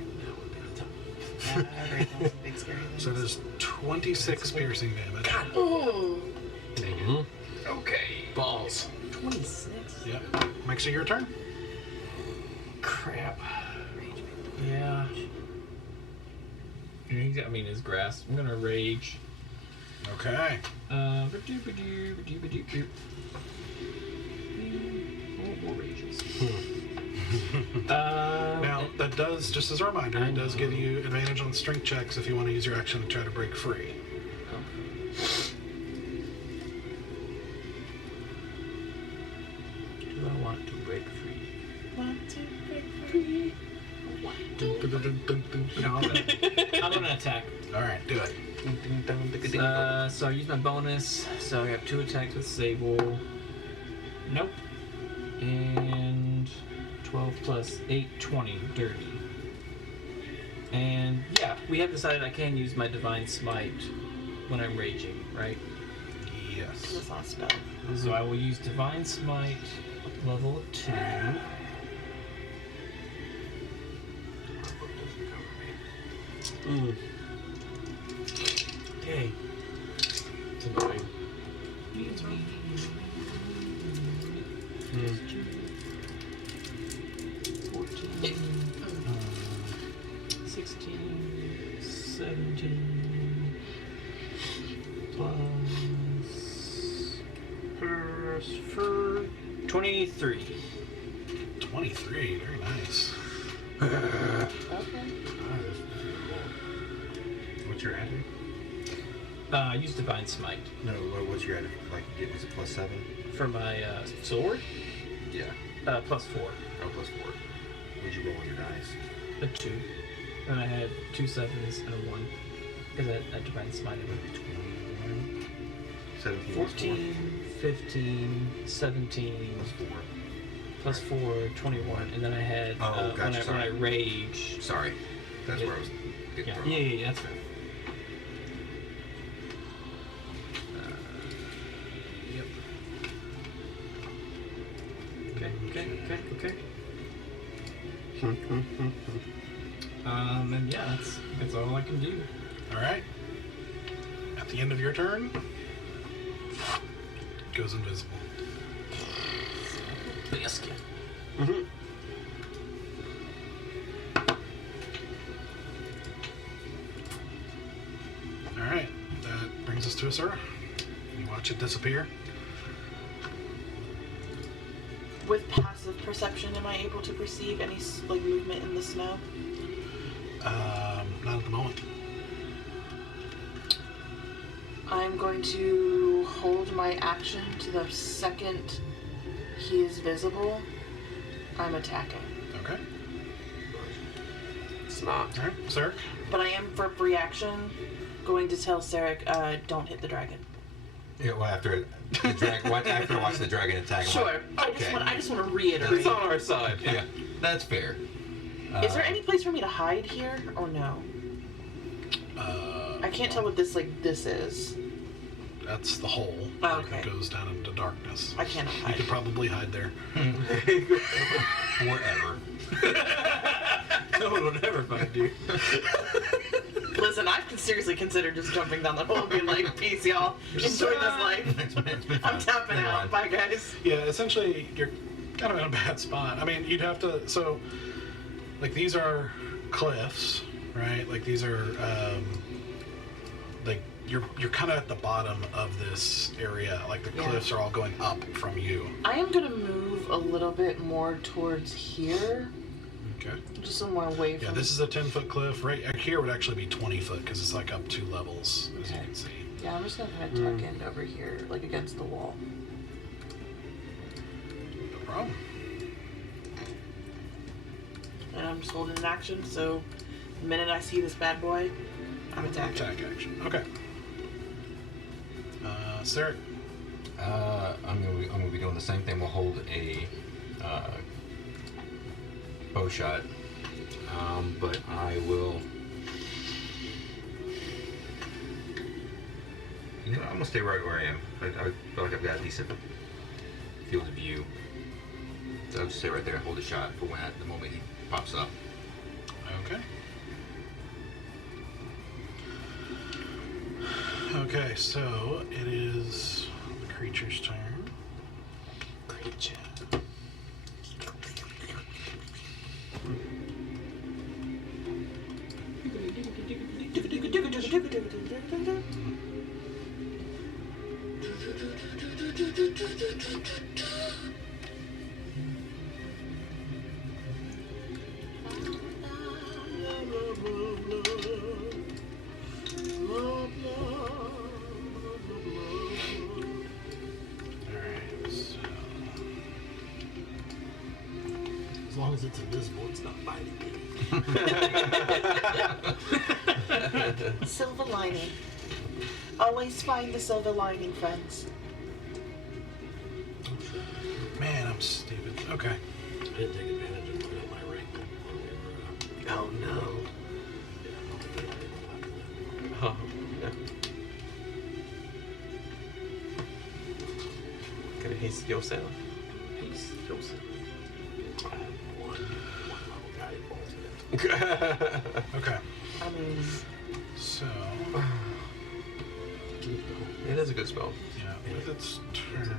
Yeah, I rage on some big scary things. So there's 26 piercing damage. Ooh, Okay. Balls. 26. Yep. Makes it your turn. Crap. Yeah. I mean, his grass. I'm gonna rage. Okay. More rages. Now, that does, just as a reminder, it does give you advantage on strength checks if you want to use your action to try to break free. Do I want to break free? Want to break free? No, I'm gonna attack. All right, do it. So I use my bonus. So I have 2 attacks with Sable. Nope. And 12 plus 8, 20, dirty. And yeah, we have decided I can use my Divine Smite when I'm raging, right? Yes. This last spell. So I will use Divine Smite level 2. Hey. It's annoying. Mm. 14, 16, 17, plus for 23. 23, very nice. What's your added? Use Divine Smite No, what's your added? Like, was it +7? for my sword. Yeah. +4. Oh, +4. What'd you roll on your dice? A 2. And I had 2 7s and a 1. Because I Divine Smite. 21. 17 14, 15, 17, plus 4. plus 4, 21. And then I had, Oh, gotcha, when I sorry. rage. Sorry. That's where I was getting thrown off. Yeah, that's fair. Yep. Okay. And yeah, that's all I can do. All right. At the end of your turn, it goes invisible. Biscuit. All right. That brings us to Asura. You watch it disappear. With passive perception, am I able to perceive any like movement in the snow? Not at the moment. I'm going to hold my action to the second he is visible. I'm attacking. Okay. It's not. All right, Sarek. But I am, for reaction, going to tell Sarek, don't hit the dragon. Yeah, well, after I watch the dragon attack. I'm Sure. like, I just want to reiterate. It's on our side. yeah, that's fair. Is there any place for me to hide here, or no? I can't tell what this is. That's the hole. Oh, okay. It goes down into darkness. I cannot You hide. could probably hide there. Forever. No one would ever find you. Listen, I've seriously considered just jumping down the hole and being like, peace, y'all. Enjoy this life. It's been I'm fun. tapping Been out. fun. Bye, guys. Yeah, essentially, you're kind of in a bad spot. I mean, you'd have to. So, like, these are cliffs, right? Like, these are, like, you're kind of at the bottom of this area. Like, the Yeah. cliffs are all going up from you. I am going to move a little bit more towards here. Okay. Just somewhere away from... Yeah, this is a 10-foot cliff. Right here would actually be 20 foot because it's like up 2 levels, as you Okay. can see. Yeah, I'm just going to kind of tuck in over here, like against the wall. No problem. And I'm just holding an action, so the minute I see this bad boy, I'm attacking. Attack action. Okay. Sarek. I'm gonna be doing the same thing. We'll hold a bow shot, but I will. You know, I'm gonna stay right where I am. I feel like I've got a decent field of view, so I'll just stay right there and hold a shot for when at the moment he pops up. Okay. Okay, so it is the creature's turn. Creature. Alright, so As long as it's invisible, it's not biting me. Silver lining. Always find the silver lining, friends. man, I'm stupid. Okay. I didn't take advantage of looking at my rank when we were Oh no. yeah, I don't think I didn't have to. Oh no. Gonna haste yourself. Haste yourself. I have one level guiding bolt. Okay. I mean, So, It is a good spell. yeah, with its turn.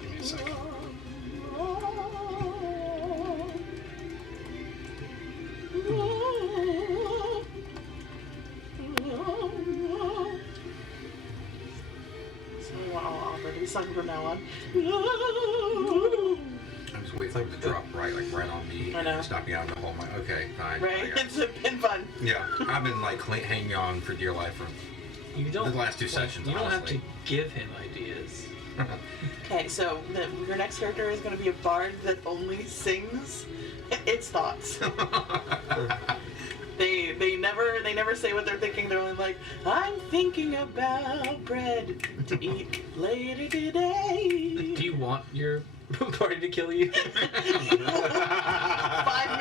Give me a second. So I'll already sung from now on. I was waiting for it to drop right on me. I know. Just knock me out of the hole. I'm like, okay, fine. Right? I got it. It's been fun. Yeah, I've been like hanging on for dear life for You don't. the last two sessions. You don't have to honestly. give him ideas. Okay, so your next character is going to be a bard that only sings its thoughts. They never say what they're thinking. They're only like, I'm thinking about bread to eat later today. Do you want your party to kill you? 5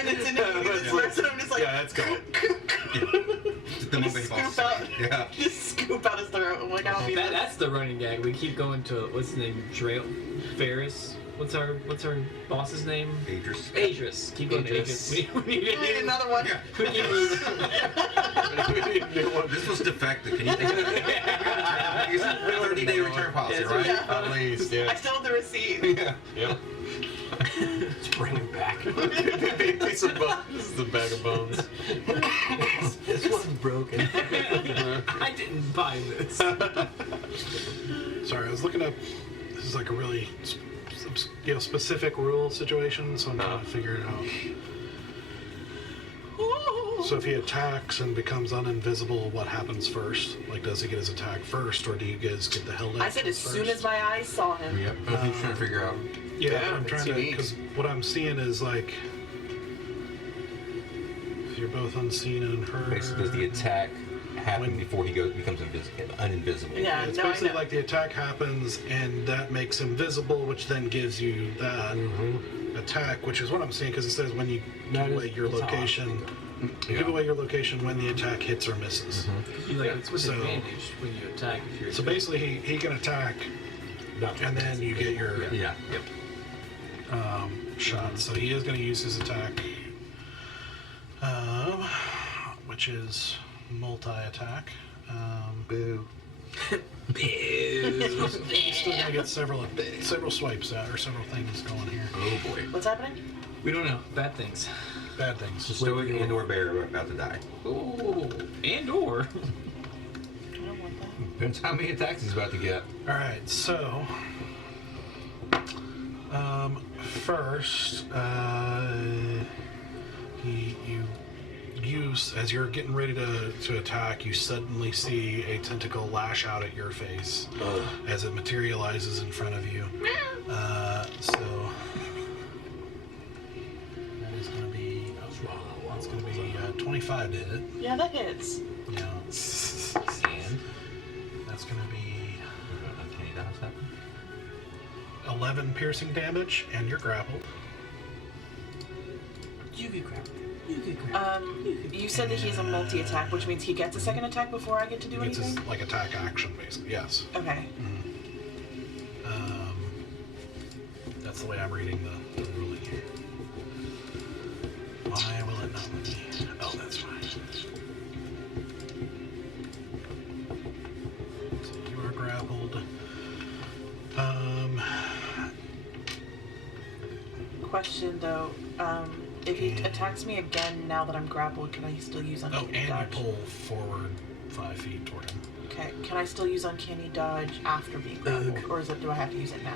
minutes into this person, I'm just like, Yeah, that's cool. The moment he falls scoop out, asleep. Yeah. just scoop out his throat. I'm like, I'll be That's the running gag. We keep going to what's his name? Ferris. What's our boss's name? Idris. Adris. Keep going to Idris. Adris. We need I need another one. Yeah. we need We need a new one. This was defective. Can you think of it? 30-day return policy, Yes, right? yeah. At least, I yeah. still have the receipt. Yeah. Yep. Let's bring him back. Piece of bones. This is a bag of bones. This one's broken. I didn't buy this. Sorry, I was looking up. This is like a really specific rule situation, so I'm trying to figure it out. So if he attacks and becomes uninvisible, what happens first? Like, does he get his attack first, or do you guys get the held I said as soon as my eyes saw him. Yep. That's what he's trying to figure out. Yeah, I'm trying to, unique. because what I'm seeing is like, if you're both unseen and heard. Basically, does the attack happen before he becomes uninvisible? Yeah, It's no, I basically know. like the attack happens, and that makes him visible, which then gives you that attack, which is what I'm seeing, because it says when you That give is- away your that's how I location, you Yeah. give away your location when the attack hits or misses. It's with So- advantage when you attack. If you're So basically, he can attack, and then you get your Yeah. Yep. shot. So he is going to use his attack, which is multi-attack. Boo. You're still going to get several swipes out, or several things going here. Oh boy. What's happening? we don't know bad things. Bad things. Stoic and/or bear are about to die. Ooh, and or. I don't want that. Depends how many attacks he's about to get. All right, so first, you use, as you're getting ready to attack, you suddenly see a tentacle lash out at your face as it materializes in front of you. So that is going to be that's going to be 25 to hit. Yeah, that hits. Yeah, And that's going to be uncanny dodge happen. 11 piercing damage, and you're grappled. You get grabbed. You get grabbed. You said that he's a multi-attack, which means he gets a second attack before I get to do It's his anything? like attack action, basically. Yes. Okay. That's the way I'm reading the ruling here. Why will it not let me? Oh, that's fine. So you are grappled. Question though, if he attacks me again now that I'm grappled, can I still use Oh, uncanny and dodge? you pull forward 5 feet toward him. Okay, can I still use uncanny dodge after being grappled, or do I have to use it now?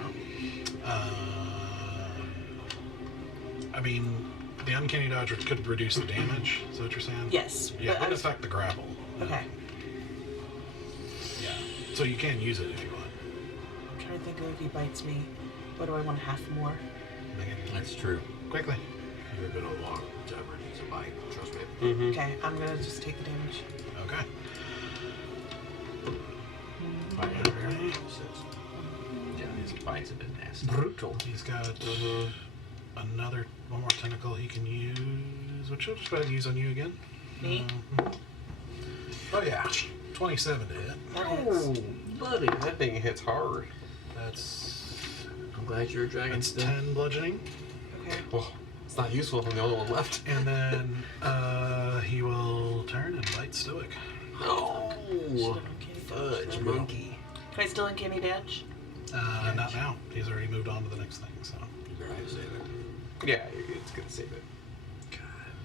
I mean, the uncanny dodge could reduce the damage. Is that what you're saying? Yes. Yeah, it but I would was- affect the grapple. Okay. Yeah. So you can use it if you want. I'm trying to think of if he bites me. What do I want? Half more? That's true. Quickly. You're gonna walk to emergency bite, trust me. Okay, I'm gonna just take the damage. Okay. Alright. Yeah, his bites have been nasty. Brutal. He's got one more tentacle he can use, which I'll just go ahead and use on you again. Me? Oh yeah, 27 to hit. That hits. buddy. That thing hits hard. That's glad you're a dragon That's still. 10 bludgeoning. Okay. Well, it's not useful. I'm the only one left. And then he will turn and bite Stoic. No. Should've uncanny Fudge dodge. monkey. Can I still uncanny dodge? Not now. He's already moved on to the next thing, so. You're right, save it. Yeah, it's gonna save it. God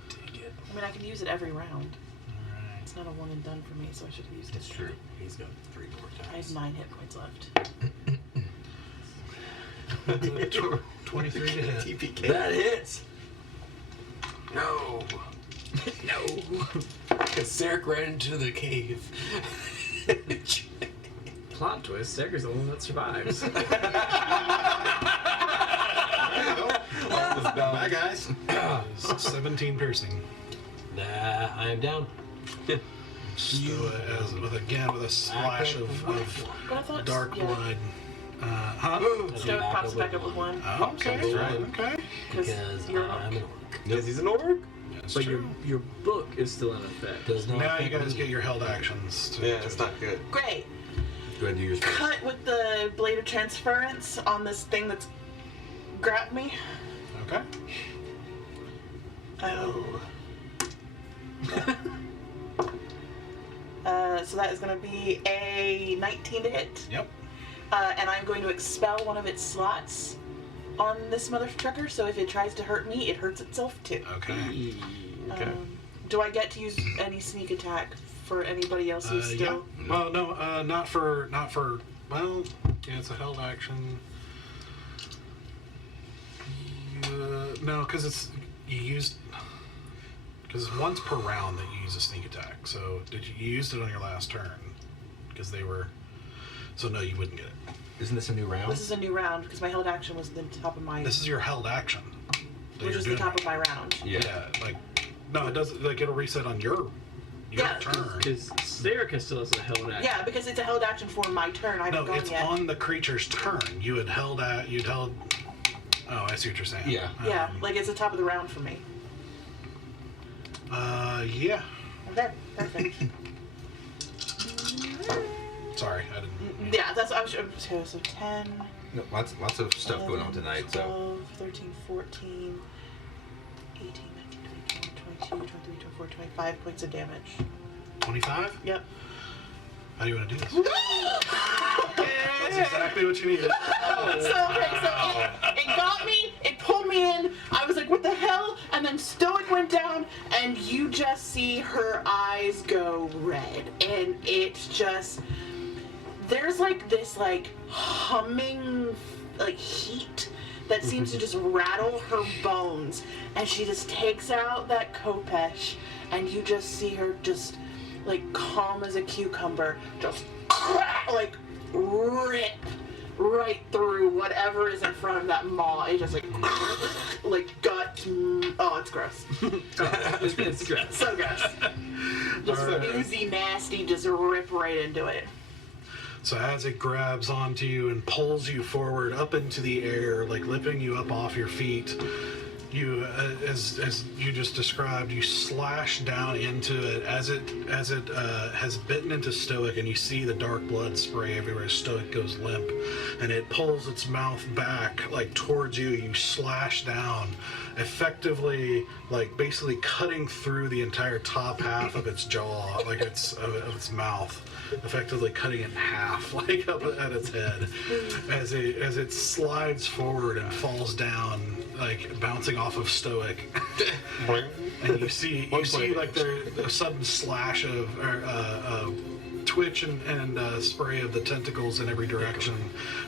dang it. I mean, I can use it every round. Alright. It's not a one and done for me, so I should have used It's it. true. He's got 3 more I have times. 9 hit points left. 23 to hit. TPK. That hits! No. No. Because Sarek ran into the cave. Plot twist, Sager's the one that survives. Bye, guys. 17 piercing. I am down. Stoic with a splash of But I thought dark yeah. blood. Huh? Stoic pops back up with 1. Oh, okay. Comes Right. on. Okay. Because you're I'm an orc. Because he's an orc? That's But true. your book is still in effect. Does not Now you affect guys me. get your held actions. Yeah, it's not good. Great. Go ahead and do yours first. Cut with the blade of transference on this thing that's grabbed me. Okay. So that is going to be a 19 to hit. Yep. And I'm going to expel one of its slots on this mother trucker, so if it tries to hurt me, it hurts itself too. Okay. Okay. Do I get to use any sneak attack for anybody else who's still... Yeah. Well, no, not for. Well, yeah, it's a held action. No, because it's you used. Because it's once per round that you use a sneak attack. So you used it on your last turn? Because they were. So no, you wouldn't get it. Isn't this a new round? This is a new round, because my held action was the top of my... This is your held action. that which you're is the doing top right of my round. Yeah. Yeah, like no, it doesn't. Like it'll reset on your Yeah. turn. Because Serica still has a held action. Yeah, because it's a held action for my turn. I haven't No, gone it's yet. on the creature's turn. You'd held. Oh, I see what you're saying. Yeah. Yeah, like it's the top of the round for me. Yeah. Okay, perfect. Sorry, I didn't. Yeah, that's what I was. So 10. No, lots of stuff going on 11, tonight. So 12, 13, 14, 18, 19, 20, 22, 23, 24, 25 points of damage. 25? Yep. How do you want to do this? That's exactly what you needed. So it got me, it pulled me in, I was like, what the hell? And then Stoic went down, and you just see her eyes go red. And it's just, there's like this like humming like heat that seems to just rattle her bones. And she just takes out that Kopesh, and you just see her just like calm as a cucumber, just like rip right through whatever is in front of that maw. It's just like gut. Oh, it's gross. It's gross. So gross. Just oozy, nasty. Just rip right into it. So as it grabs onto you and pulls you forward up into the air, like lifting you up off your feet, you, as you just described, you slash down into it as it has bitten into Stoic, and you see the dark blood spray everywhere. Stoic goes limp, and it pulls its mouth back like towards you. You slash down, effectively, like basically cutting through the entire top half of its jaw, like of its mouth, effectively cutting it in half, like up at its head, as it slides forward and falls down, like bouncing off of Stoic. And you see like the sudden slash of twitch and spray of the tentacles in every direction,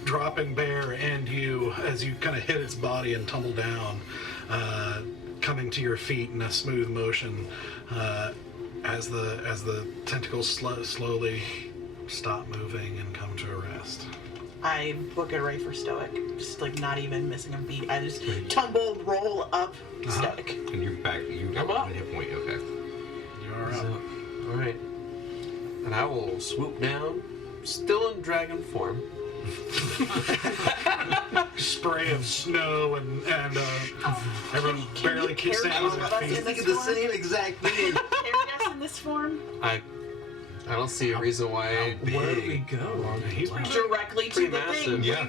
dropping Bear and you as you kind of hit its body and tumble down, coming to your feet in a smooth motion, as the tentacles slowly stop moving and come to a rest. I book it right for Stoic, just like not even missing a beat. I just tumble, roll up, Stoic. and you're back. You I'm up. one hit point. Okay. You're up. So, all right. And I will swoop down, still in dragon form. Spray of snow and everyone Can barely you keeps carry standing all on of their us in feet. this form? exact thing. Carry us in this form I don't see a reason why. Where do we go? He's pretty directly to Pretty the massive. thing. Yeah.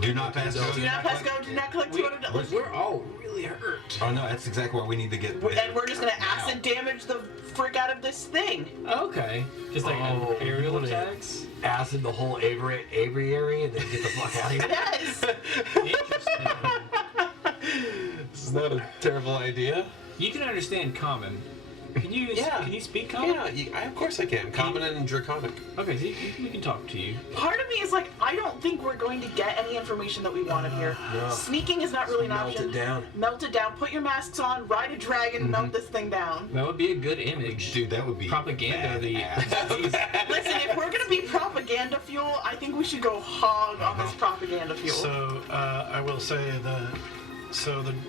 Do not pass go. Do not pass go. Do not collect $200. We're all really hurt. Oh no, that's exactly why we need to get. And we're just gonna acid damage the frick out of this thing. Okay. Just like aerial attacks? Acid the whole aviary and then get the fuck out of here. Yes. Interesting. This is not a terrible idea. You can understand common. Can you Yeah. can you speak common? Yeah, of course I can. Common and draconic. Okay, so we can talk to you. Part of me is like, I don't think we're going to get any information that we wanted here. No. Sneaking is not really an Melt option. it down. Melt it down. Put your masks on. Ride a dragon. Melt this thing down. That would be a good image. Dude, that would be Propaganda of the badass. Listen, if we're gonna be propaganda fuel, I think we should go hog on this propaganda fuel. So I will say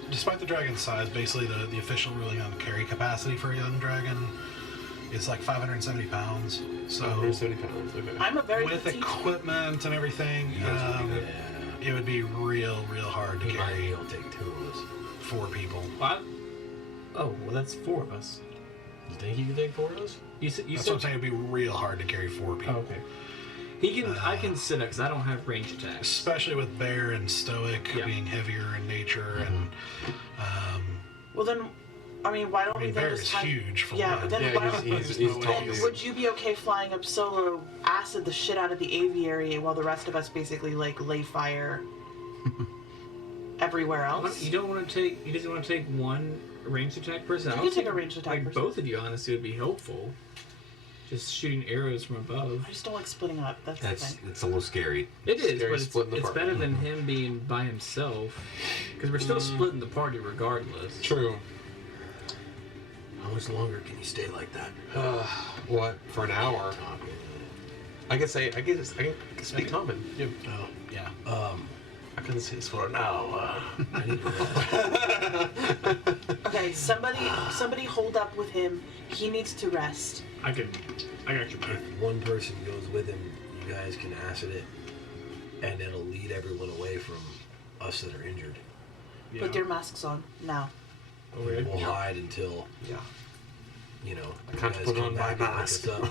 despite the dragon's size, basically the official ruling on carry capacity for a young dragon is like 570 pounds. So 170 pounds. Okay. I'm a very with petite- equipment and everything, it would be real hard to He might be carry able to take 2 of us. 4 people. What? Oh, well, that's 4 of us. You think he could take 4 of us? You said. That's what I'm saying. It'd be real hard to carry 4 people. Oh, okay. He can. I can sit up because I don't have range attacks. Especially with bear and stoic Yeah. being heavier in nature, and Well then, I mean, why don't I we mean then bear just is have... huge for Yeah, one. but then Yeah, why don't he's no tall. way. then would you be okay flying up solo, acid the shit out of the aviary, while the rest of us basically like lay fire everywhere else? You don't want to take. He doesn't want to take one ranged attack person. You I'll can take take a ranged attack like person. both of you. Honestly, would be helpful. Just shooting arrows from above. I just don't like splitting up. That's the That's thing. it's a little scary. It is, Scary but splitting the it's party. better than him being by himself. Because we're still splitting the party regardless. True. How much longer can you stay like that? What? For an hour? I can say. I can speak common. Yeah. Oh, yeah. I can say it's for an hour. I need to rest. Okay, somebody hold up with him. He needs to rest. I got your back. If one person goes with him, you guys can acid it, and it'll lead everyone away from us that are injured. Put your masks on now. Okay. We'll hide until, you know, I can't you guys put come on back my and pick us mask.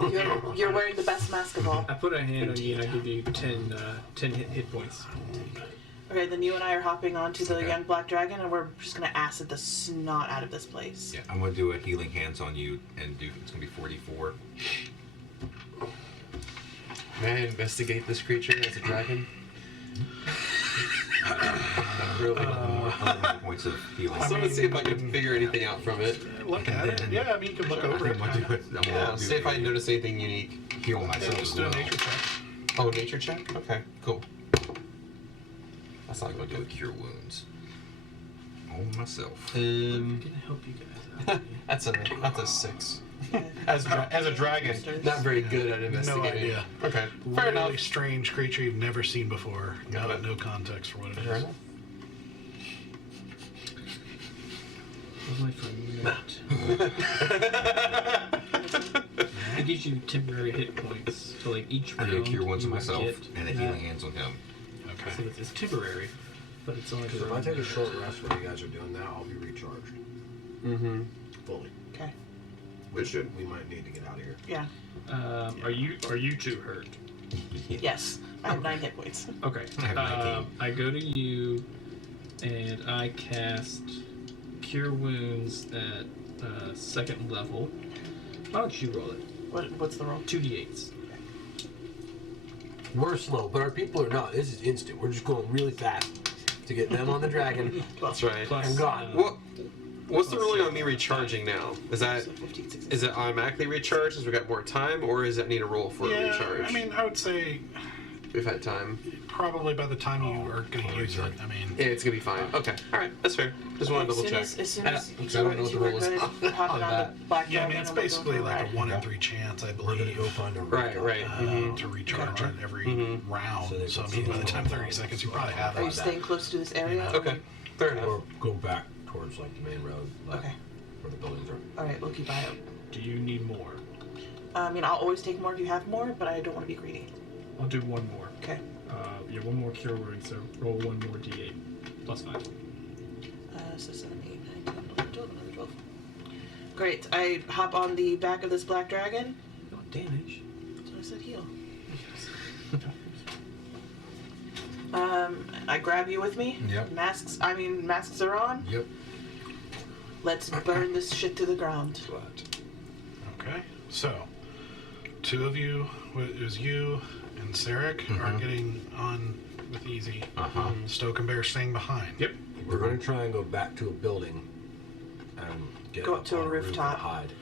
up. You're wearing the best mask of all. I put a hand on you and I give you 10 hit points. Okay, then you and I are hopping onto the Okay. young black dragon, and we're just gonna acid the snot out of this place. Yeah, I'm gonna do a healing hands on you, and it's gonna be 44. May I investigate this creature as a dragon? Not really. More 100 points of healing. So let's see if I can figure anything out from it. Look at it. Yeah, I mean, you can look over it. I'm gonna do it. I'm Yeah, gonna see if I notice anything unique. heal Yeah, myself just as do a well. nature check. Oh, nature check? Okay, cool. That's not I'm gonna gonna do do it. a cure wounds on myself. I'm gonna help you guys out. That's a 6. Yeah. As a dragon, not very good at investigating. idea. Okay, fair enough. Really strange creature you've never seen before. Got it. No context for what it Fair is. enough. Only for a minute. It gives you temporary hit points. So like each I round do a cure wounds you on will myself get and a that. healing hands on him. Okay. So it's temporary, but it's only Because for if I take a short rest while you guys are doing that, I'll be recharged Mm-hmm. fully. Okay. Which we might need to get out of here. Yeah. Are you two hurt? Yes. I have 9 hit points. Okay. I have 19. I go to you, and I cast Cure Wounds at 2nd level. Why don't you roll it? What's the roll? 2d8s. We're slow, but our people are not. This is instant. We're just going really fast to get them on the dragon. That's right. Plus, And God. What's the ruling on me recharging now? Is that So 15, 16. is it automatically recharged as we got more time, or is that need a roll for a Yeah, recharge? I mean, I would say We've had time. probably by the time you are going to use it, I mean, Yeah, it's gonna be fine. Okay, all right, that's fair. Just want to double check. As soon as Because I don't know what the you were rule is good, on we're hopping on that. the black yeah, I dragon mean, it's and we'll go basically for a like a ride. 1 in 3 chance, I We're believe. gonna go find a Right, right. To recharge it every round. So they So, I can mean, see by the the time little 30 seconds, you probably have Are you it. staying close to this area? Okay, fair enough. Or go back towards like the main road, like Okay. where the buildings are. Alright, we'll keep eye out. Do you need more? I mean, I'll always take more if you have more, but I don't want to be greedy. I'll do one more. Okay. Yeah, one more Cure Wound, so roll one more d8. Plus 5. So 7, 8, 9, 10, 11, 12, another 12. Great. I hop on the back of this black dragon. You want damage? So I said heal. I grab you with me. Yep. Masks are on. Yep. Let's burn this shit to the ground. Okay, so 2 of you, it was you and Sarek, are getting on with Easy. Stoke and Bear staying behind. Yep. We're going to try and go back to a building and get Go up to on a roof rooftop. and hide.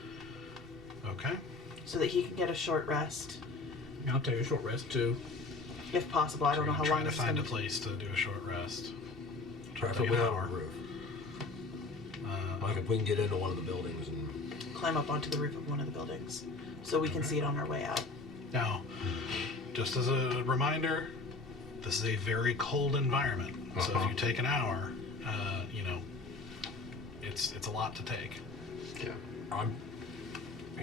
Okay. So that he can get a short rest, I'll take a short rest too. if possible. I don't know how long Trying to this is find a going to place to do a short rest. Preferably an on hour. a roof. Like if we can get into one of the buildings and... climb up onto the roof of one of the buildings, so we can see it on our way out. Now, just as a reminder, this is a very cold environment. So if you take an hour, it's a lot to take. Yeah.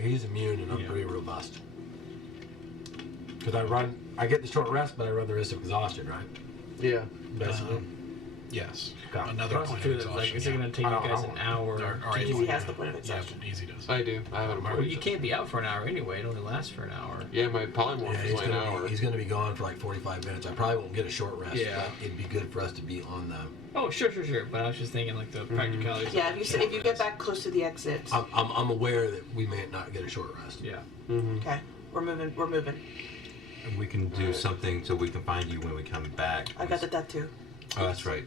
He's immune and I'm pretty robust. Because I get the short rest, but I run the risk of exhaustion, right? Yeah. Basically. Yes. Got it. Another point of exhaustion. Like, is it going to take you guys an hour? Or to a do Easy point, has the point of exhaustion. Yeah, Easy does. I do. I have an Well, important. you can't be out for an hour anyway. It only lasts for an hour. Yeah, my polymorph Yeah, is only an hour. he's going to be gone for like 45 minutes. I probably won't get a short rest, Yeah. but it'd be good for us to be on the... Oh, sure. But I was just thinking like the practicalities. Yeah, of if you get back close to the exit. I'm aware that we may not get a short rest. Yeah. Okay, we're moving. And we can do something so we can find you when we come back. I got the tattoo. Oh, that's right.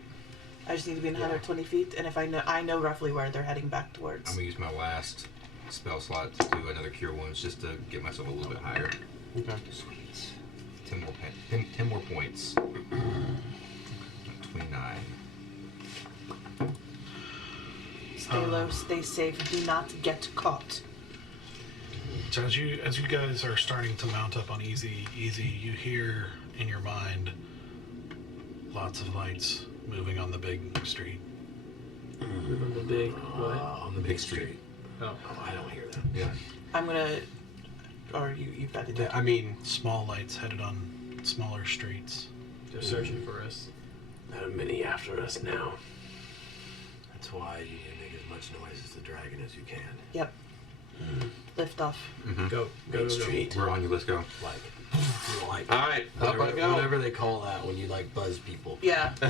I just need to be in 120 feet, and if I know roughly where they're heading back towards. I'm gonna use my last spell slot to do another cure wounds just to get myself a little bit higher. Okay. Sweet. 10 more points. 29. Stay low, stay safe, do not get caught. So as you guys are starting to mount up on Easy, you hear in your mind lots of lights moving on the big street. On the big what? On the big street. Oh. Oh, I don't hear that. Yeah. I'm gonna. Or you've got to do it. I mean, Small lights headed on smaller streets. They're searching for us. There are many after us now. That's why you need to make as much noise as the dragon as you can. Yep. Lift off. Go. Main Street. We're on you. Let's go. Like all right, up I go. whatever they call that when you like buzz people. Yeah. Yeah,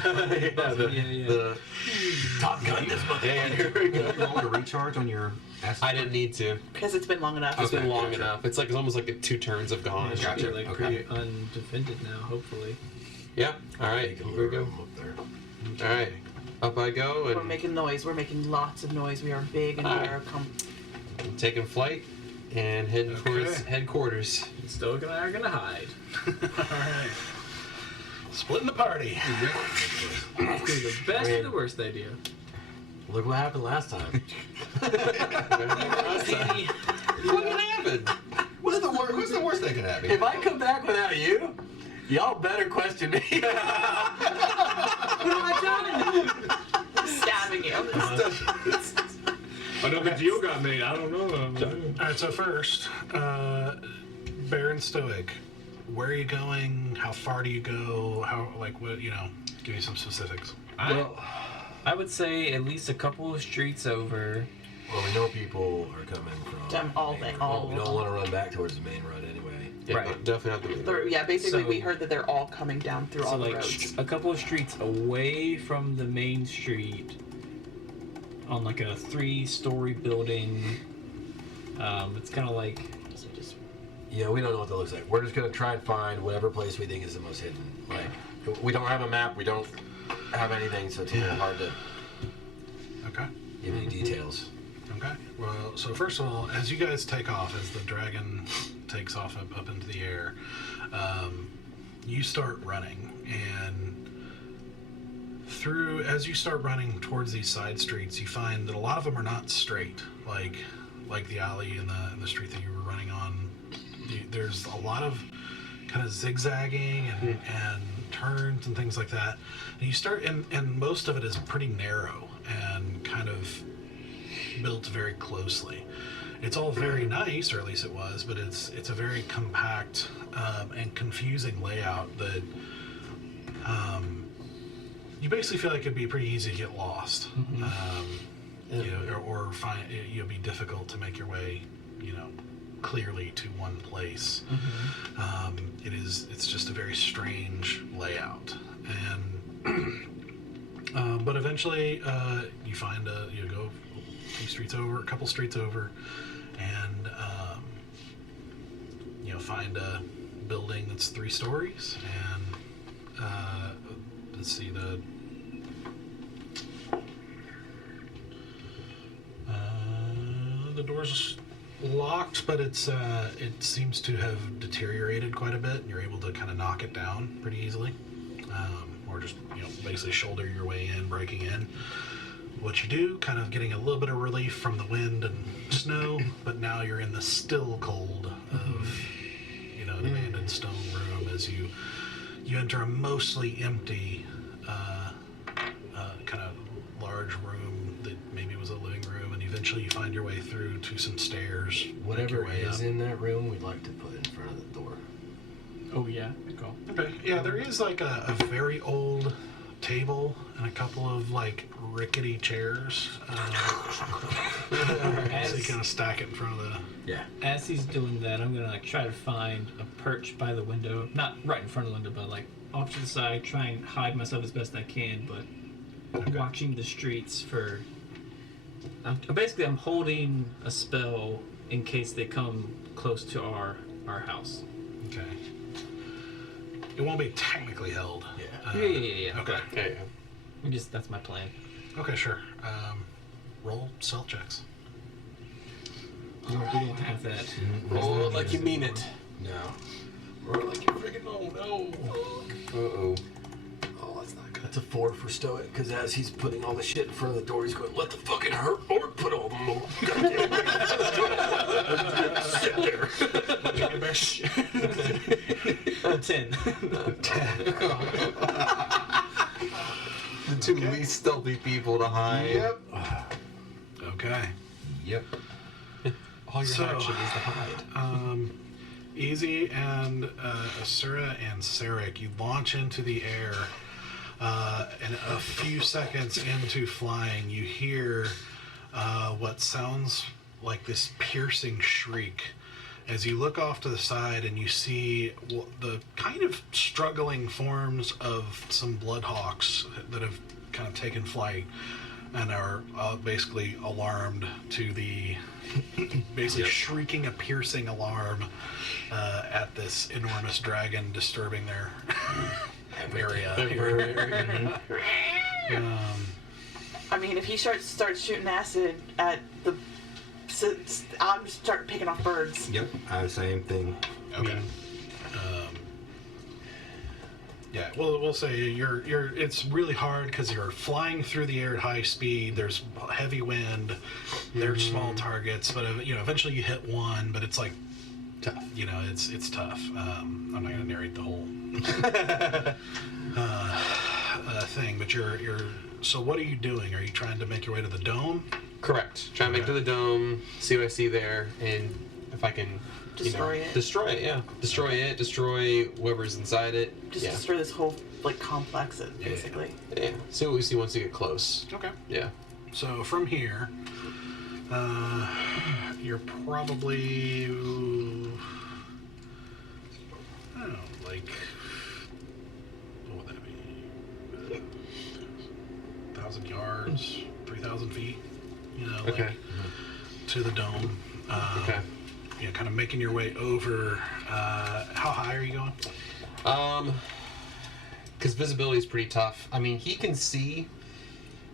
the Top Gun this month. yeah, here we go. You want to recharge on your acid? I didn't need to. Because it's been long enough. It's been long gotcha. enough. It's almost like 2 turns have gone. It should Gotcha. be like Okay. pretty undefended now, hopefully. Yeah. All right. Take a Here we go. room up there. All right. Up I go We're and making noise. We're making lots of noise. We are big and we Alright. are taking flight and heading towards Okay. headquarters. Stoic and I are gonna hide. Alright. Splitting the party. Do the best or the worst idea. Look what happened last time. What happened? What's the worst that could happen? If I come back without you, y'all better question me. What have I done? Stabbing you. Another deal got made. I don't know. Alright, so first, Baron Stoic, where are you going? How far do you go? Give me some specifics. I would say at least a couple of streets over. Well, we know people are coming from. Them all the day- main all road. We of don't them. want to run back towards the main road anyway. Yeah, Right. no, definitely not the main road. Yeah, basically So- we heard that they're all coming down through So all the like roads. a couple of streets away from the main street, on like a 3-story building. It's kind of like. Yeah, we don't know what that looks like. We're just gonna try and find whatever place we think is the most hidden. Like, we don't have a map. We don't have anything, so it's a little hard to Okay. give any details. Okay. Well, so first of all, as you guys take off, as the dragon takes off up into the air, you start running, and as you start running towards these side streets, you find that a lot of them are not straight, like the alley in the street that you were running on. There's a lot of kind of zigzagging and turns and things like that. And you start, and most of it is pretty narrow and kind of built very closely. It's all very nice, or at least it was, but it's a very compact and confusing layout that you basically feel like it'd be pretty easy to get lost, or find it'd be difficult to make your way, clearly to one place. It's just a very strange layout, and But eventually, you find you go a couple streets over, and find a building that's 3 stories, and let's see the door's locked, but it seems to have deteriorated quite a bit, and you're able to kind of knock it down pretty easily, or just basically shoulder your way in, breaking in. What you do, kind of getting a little bit of relief from the wind and snow, but now you're in the still cold of an abandoned stone room as you enter a mostly empty kind of large room that maybe was a living room, and eventually you find your way through to some stairs. Whatever is in that room, we'd like to put in front of the door. Oh yeah, good call. Okay, yeah, there is like a very old table and a couple of like rickety chairs. So you kind of stack it in front of the... Yeah. As he's doing that, I'm gonna try to find a perch by the window, not right in front of the window, but like off to the side, try and hide myself as best I can, but watching the streets for... Basically, I'm holding a spell in case they come close to our house. Okay. It won't be technically held. Yeah. Yeah. Okay. Okay. That's my plan. Okay, sure. Roll stealth checks. We don't have that. Roll it like you mean it. No. Roll like you freaking no. Uh-oh. Oh, that's not good. That's a 4 for Stoic, because as he's putting all the shit in front of the door, he's going, let the fucking hurt or put all the more. Goddamn. Sit there. 10. The 2 least stealthy people to hide. Yep. Okay. Yep. All your action is to hide. Easy and Asura and Sarek, you launch into the air, and a few seconds into flying, you hear what sounds like this piercing shriek as you look off to the side and you see the kind of struggling forms of some Bloodhawks that have kind of taken flight and are basically alarmed to the basically shrieking a piercing alarm at this enormous dragon disturbing their area. I mean, if he starts shooting acid at the... I'm start picking off birds. Yep. Same thing. Okay. Yeah, well, we'll say it's really hard because you're flying through the air at high speed. There's heavy wind. There's small targets, but eventually you hit one. But it's like Tough. It's tough. I'm not gonna narrate the whole thing. But you're. So what are you doing? Are you trying to make your way to the dome? Correct. Try and make it to the dome, see what I see there, and if I can... Destroy it. Destroy it, yeah. Destroy whoever's inside it. Just destroy this whole complex, basically. Yeah. See what we see once we get close. Okay. Yeah. So from here, you're probably, I don't know, like, what would that be? 1,000 yards, 3,000 feet, Okay. to the dome. Okay. Kind of making your way over. How high are you going? Because visibility is pretty tough. I mean, he can see.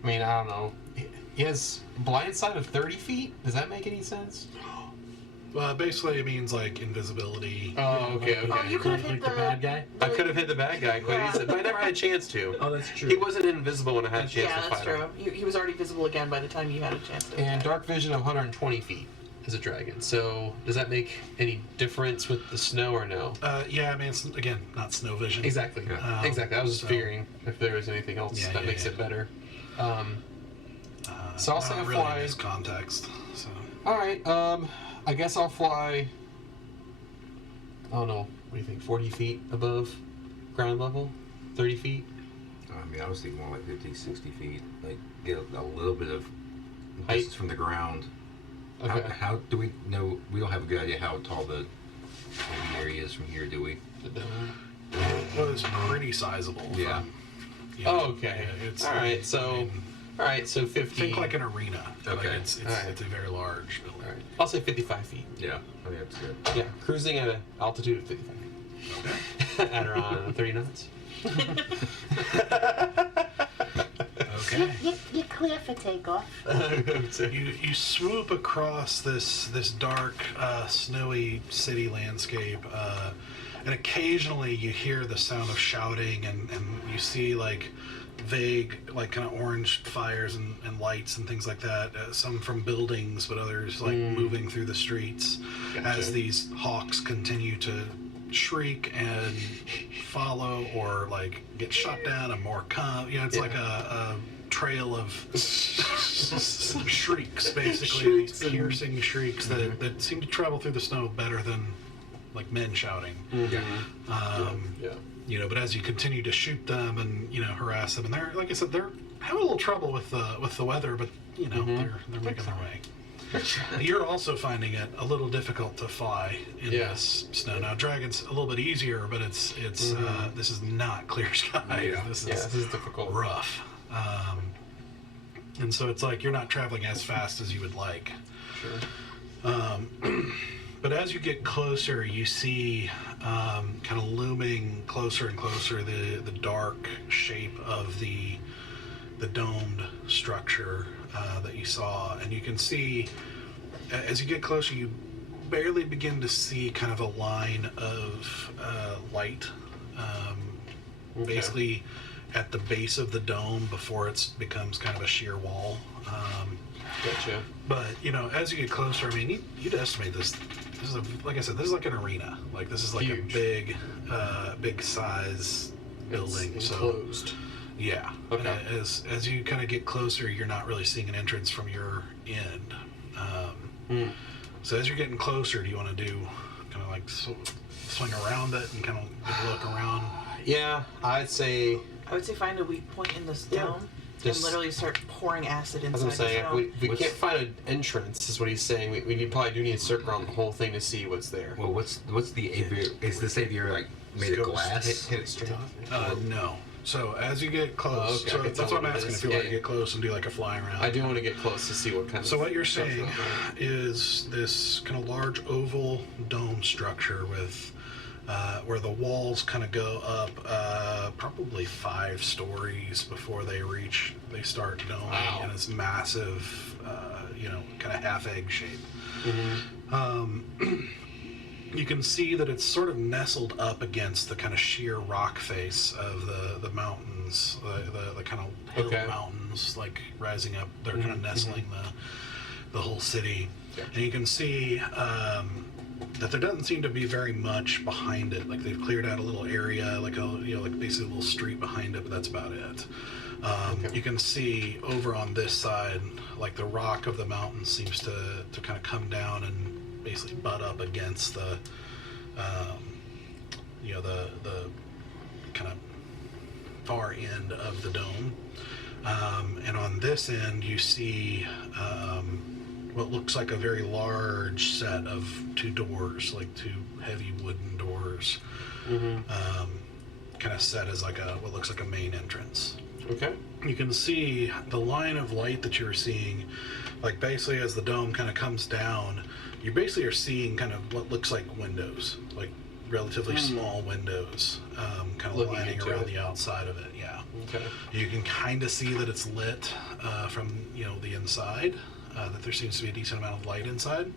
I mean, I don't know. He has blind sight of 30 feet. Does that make any sense? Basically, it means like invisibility. Oh, okay. Oh, you could have hit the bad guy? I could have hit the bad guy quite easily, but I never had a chance to. Oh, that's true. He wasn't invisible when I had a chance Yeah, to that's fight him. true. He was already visible again by the time you had a chance to. And dark vision of 120 feet as a dragon. So does that make any difference with the snow or no? Yeah, I mean, it's, again, not snow vision. Exactly. Yeah. Exactly. I was just figuring if there was anything else that makes it better. So I'll say not I really fly. in this context. So. All right. I guess I'll fly. I don't know. What do you think? 40 feet above ground level? 30 feet? I mean, I was thinking more like 50, 60 feet. Like, get a little bit of Height. distance from the ground. Okay. How do we know? We don't have a good idea how tall the aviary is from here, do we? Well, it's pretty sizable. Yeah. You know, Oh, okay. It's All right. So, I mean, all right. So 50. think like an arena. Like Okay. it's All right. it's a very large building. All right. I'll say 55 feet. Yeah, I think that's good. Yeah, cruising at an altitude of 55 feet. At around 30 knots. Okay. You're clear for takeoff. You swoop across this dark, snowy city landscape, and occasionally you hear the sound of shouting, and you see like vague, like kind of orange fires and lights and things like that. Some from buildings, but others like moving through the streets as these hawks continue to shriek and follow or like get shot down and more come. You know, it's like a trail of shrieks, basically. These piercing shrieks that seem to travel through the snow better than like men shouting. Yeah. You know, but as you continue to shoot them and harass them, and they're, like I said, they're having a little trouble with the weather, but they're making their way. You're also finding it a little difficult to fly in this snow. Now, Dragon's a little bit easier, but it's this is not clear skies. Yeah. This This is difficult. rough. And so it's like you're not traveling as fast as you would like. Sure. But as you get closer, you see kind of looming closer and closer the dark shape of the domed structure that you saw. And you can see, as you get closer, you barely begin to see kind of a line of light. Basically at the base of the dome before it becomes kind of a sheer wall. Gotcha. But as you get closer, I mean, you'd estimate this. This is like I said, this is like an arena. Like this is like Huge. a big size building. It's So enclosed. yeah. Okay. And as you kind of get closer, you're not really seeing an entrance from your end. So as you're getting closer, do you want to do kind of like swing around it and kind of look around? Yeah, I would say find a weak point in this Yeah. dome Just- and literally start pouring acid As inside I'm the saying, dome. we can't find an entrance, is what he's saying. We probably do need to circle around the whole thing to see what's there. Well, what's the aviary? Is this aviary like made of Go glass? Hit it straight off. No. So as you get close, Oh, okay. so I can that's tell what I'm what it asking. is. If you Yeah, want to yeah. get close and do like a fly around. I do want to get close to see what kind of. So what you're stuff saying is out is this kind of large oval dome structure with where the walls kind of go up probably 5 stories before they start doming. Wow. And it's massive, kind of half egg shape. Mm-hmm. You can see that it's sort of nestled up against the kind of sheer rock face of the mountains, the kind of hill Okay. mountains, like rising up. They're kind of Mhm, nestling the whole city, Yeah. and you can see that there doesn't seem to be very much behind it. Like they've cleared out a little area, like basically a little street behind it, but that's about it. Okay. You can see over on this side, like the rock of the mountain seems to kind of come down and basically butt up against the kind of far end of the dome. And on this end, you see what looks like a very large set of 2 doors, like 2 heavy wooden doors, kind of set as like what looks like a main entrance. Okay. You can see the line of light that you're seeing, like basically as the dome kind of comes down, you basically are seeing kind of what looks like windows, like relatively small windows, kind of Looking lining into around it. the outside of it. Yeah. Okay. You can kind of see that it's lit from the inside. That there seems to be a decent amount of light inside,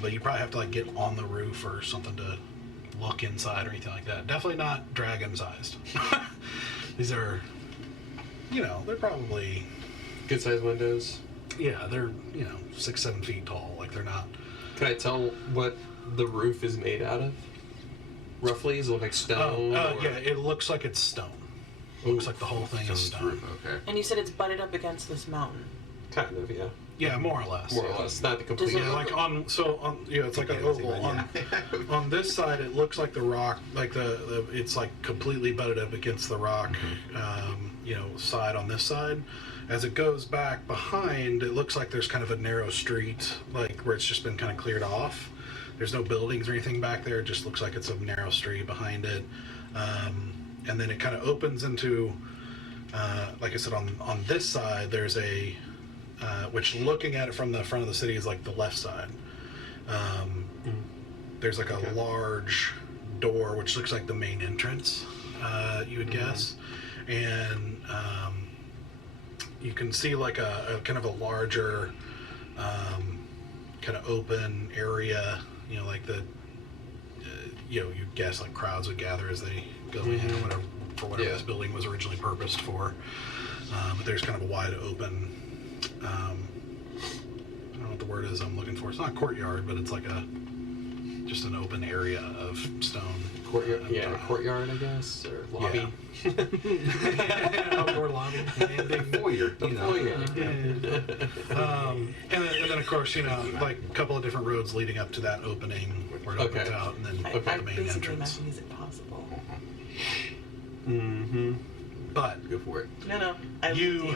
but you probably have to like get on the roof or something to look inside or anything like that. Definitely not dragon-sized. These are, they're probably, Good sized windows. yeah, they're 6-7 feet tall. Like they're not. Can I tell what the roof is made out of? Roughly, does it look like stone? or- Yeah, it looks like it's stone. Looks like the whole thing is Stone's stone. roof, okay. And you said it's butted up against this mountain. Kind of, yeah. Yeah, more or less. More or less. Not the complete. Does it Yeah, like it's like an oval. On this side, it looks like the rock, like it's like completely butted up against the rock, side on this side. As it goes back behind, it looks like there's kind of a narrow street, like where it's just been kind of cleared off. There's no buildings or anything back there. It just looks like it's a narrow street behind it. And then it kind of opens into like I said, on this side, there's a, which looking at it from the front of the city is like the left side. There's like a large door, which looks like the main entrance, you would guess. And you can see like a kind of a larger, kind of open area, you know, like the, you know, you'd guess like crowds would gather as they go in or whatever, for whatever this building was originally purposed for. But there's kind of a wide open, I don't know what the word is I'm looking for. It's not a courtyard, but it's like just an open area of stone. Courtyard, a courtyard, I guess, or lobby. Outdoor lobby. Foyer. And then of course, you know, like a couple of different roads leading up to that opening where it opens out, and then I the main basically entrance. imagine, is it possible? But Go for it. No, I you,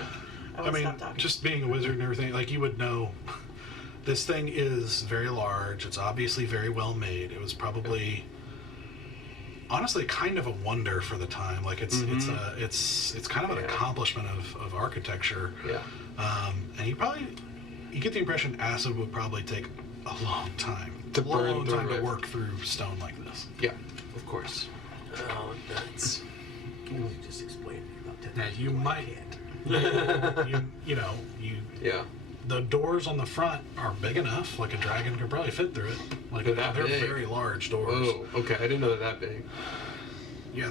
won't stop talking. just being a wizard and everything, like you would know, this thing is very large. It's obviously very well made. It was probably, honestly, kind of a wonder for the time. Like it's kind of an accomplishment of architecture. Yeah. And you get the impression acid would probably take a long time. To burn long through time to it. work through stone like this. Yeah, of course. Oh, nuts. Can you just explain to me about that? Now you might, Yeah. the doors on the front are big enough, like a dragon could probably fit through it. Like They're that they're big? very large doors. Oh, okay. I didn't know they're that big. Yeah,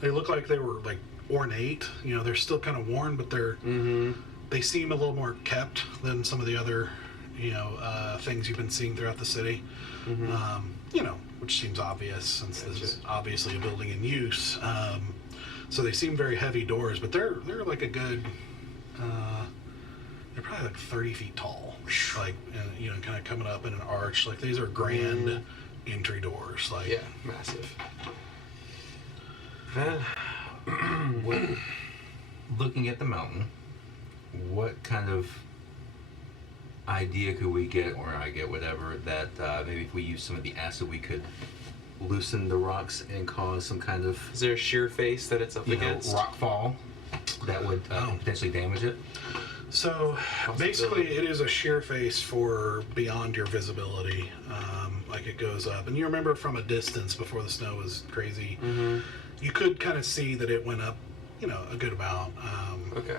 they look like they were like ornate. You know, they're still kind of worn, but they seem a little more kept than some of the other, things you've been seeing throughout the city. Which seems obvious since this is obviously a building in use. So they seem very heavy doors, but they're like a good. They're probably like 30 feet tall, like kind of coming up in an arch. Like these are grand entry doors. Like Yeah, massive. Looking at the mountain, what kind of idea could we get, or I get whatever, that maybe if we use some of the acid, we could loosen the rocks and cause some kind of Is there a sheer face that it's up against? rock fall that would potentially damage it? So basically, it is a sheer face for beyond your visibility. Like it goes up, and you remember from a distance before the snow was crazy, you could kind of see that it went up, a good amount. Okay.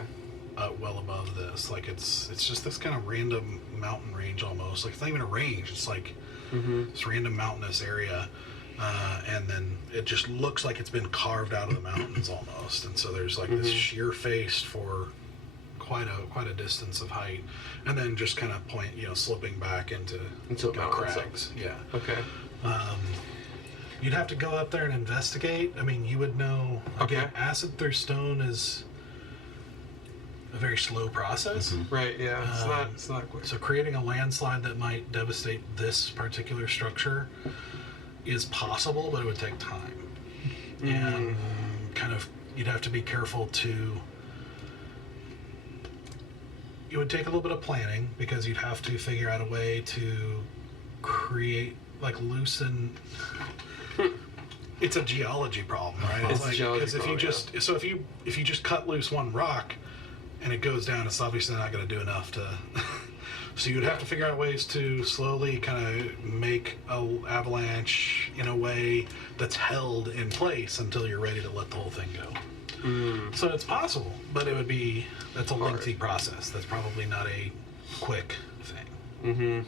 Well above this. Like it's just this kind of random mountain range almost. Like it's not even a range. It's like this random mountainous area, and then it just looks like it's been carved out of the mountains almost. And so there's like this sheer face for quite a distance of height, and then just kind of slipping back into a mountain crags. Yeah. Okay. You'd have to go up there and investigate. I mean, you would know. Okay. Acid through stone is a very slow process. Right. Yeah. It's not quick. So creating a landslide that might devastate this particular structure is possible, but it would take time. And you'd have to be careful to. It would take a little bit of planning because you'd have to figure out a way to create, loosen. It's a geology problem, right? It's a geology because if you just cut loose one rock and it goes down, it's obviously not going to do enough to. So you'd have to figure out ways to slowly kind of make an avalanche in a way that's held in place until you're ready to let the whole thing go. So it's possible, but that's a lengthy process. That's probably not a quick thing.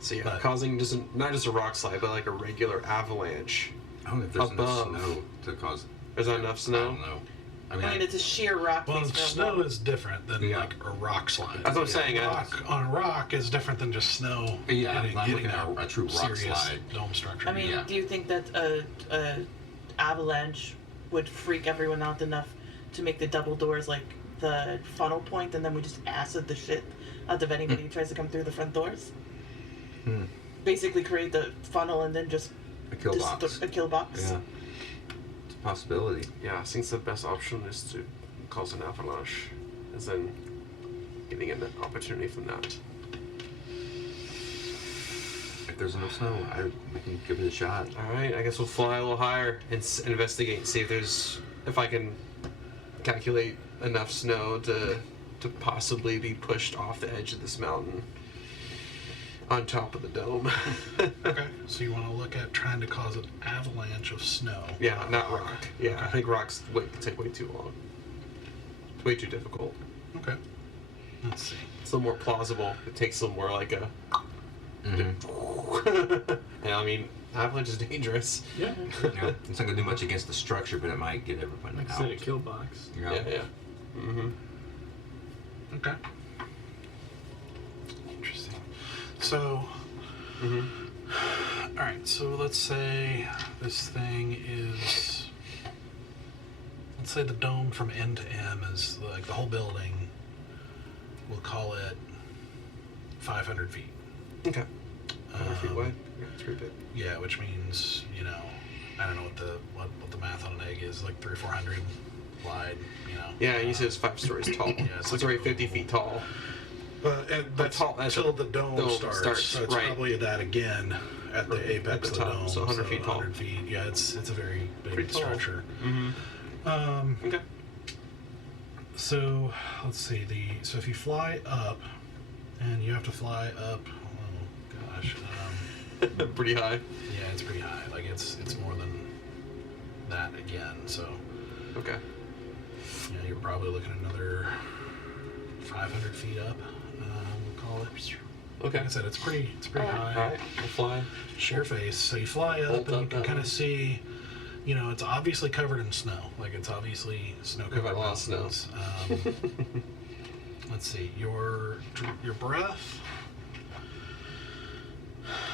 So yeah, But- causing not just a rock slide, but like a regular avalanche. I don't know if there's Above. enough snow to cause. Is that enough I snow? don't know. I mean, it's a sheer rock Well, face for a snow wall. is different than Yeah. like a rock slide. That's what I'm saying. Rock on a rock is different than just snow. Yeah, I'm getting looking at a true rock serious slide. dome structure. I mean, Yeah. do you think that a avalanche would freak everyone out enough to make the double doors like the funnel point, and then we just acid the shit out of anybody who tries to come through the front doors? Basically, create the funnel and then just A kill box. a kill box. Yeah. It's a possibility. Yeah, I think the best option is to cause an avalanche, and then getting an opportunity from that. If there's enough snow, we can give it a shot. All right, I guess we'll fly a little higher and investigate and see if I can calculate enough snow to possibly be pushed off the edge of this mountain on top of the dome. Okay, so you want to look at trying to cause an avalanche of snow. Yeah, not rock. Yeah, I think rocks take way too long. It's way too difficult. Okay. Let's see. It's a little more plausible. It takes a little more like a. And I mean, avalanche is dangerous. Yeah. Yeah, it's not gonna do much against the structure, but it might get everybody Like I out. said, a kill box. Yeah. Yeah. Mm-hmm. Okay. Interesting. So, all right. So let's say this thing is. Let's say the dome from end to end is like the whole building. We'll call it 500 feet. Okay. 100 feet wide. Yeah, it's pretty big. Yeah, which means, you know, I don't know what the math on an egg is, like 300 or 400 wide, you know. Yeah, and you said it's 5 stories tall. Yeah, it's so it's like already 50 feet tall. But that's tall- that's until a- the dome dome starts. So it's right. probably that again at the apex at the of the top, dome. so 100 feet tall. 100 feet. Yeah, it's a very big Pretty tall. structure. Mm-hmm. Okay. So let's see. So if you fly up, and you have to fly up. Oh gosh. Pretty high. Yeah, it's pretty high. Like it's more than that again. So Okay. yeah, you're probably looking at another 500 feet up. We'll call it. Okay. Like I said, it's pretty high. Alright, we'll fly. Sheer face. So you fly up Bolt and you up can that kind way. of see. You know, it's obviously covered in snow. Like it's obviously snow-covered Got a lot of snow. mountains. Let's see. Your breath.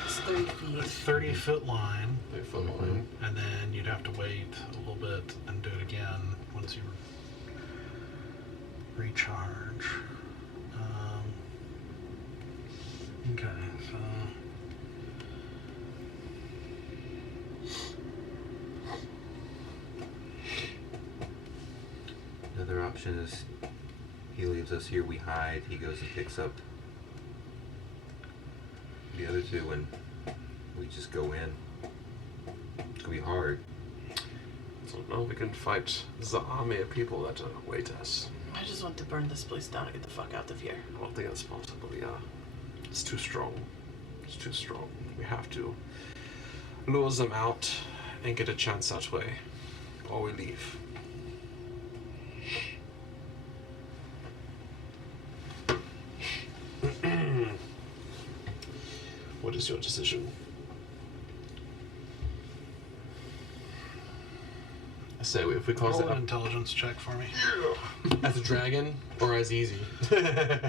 It's 30 feet. 30-foot line. 3-foot line. And then you'd have to wait a little bit and do it again once you recharge. Okay, so Another option is he leaves us here, we hide, he goes and picks up the other two, and we just go in. It's gonna be hard. I don't know if we can fight the army of people that await us. I just want to burn this place down and get the fuck out of here. I don't think that's possible, yeah. It's too strong. It's too strong. We have to lure them out and get a chance that way. Or we leave. What is your decision? I say if we close roll it an up intelligence check for me. as a dragon or as easy. I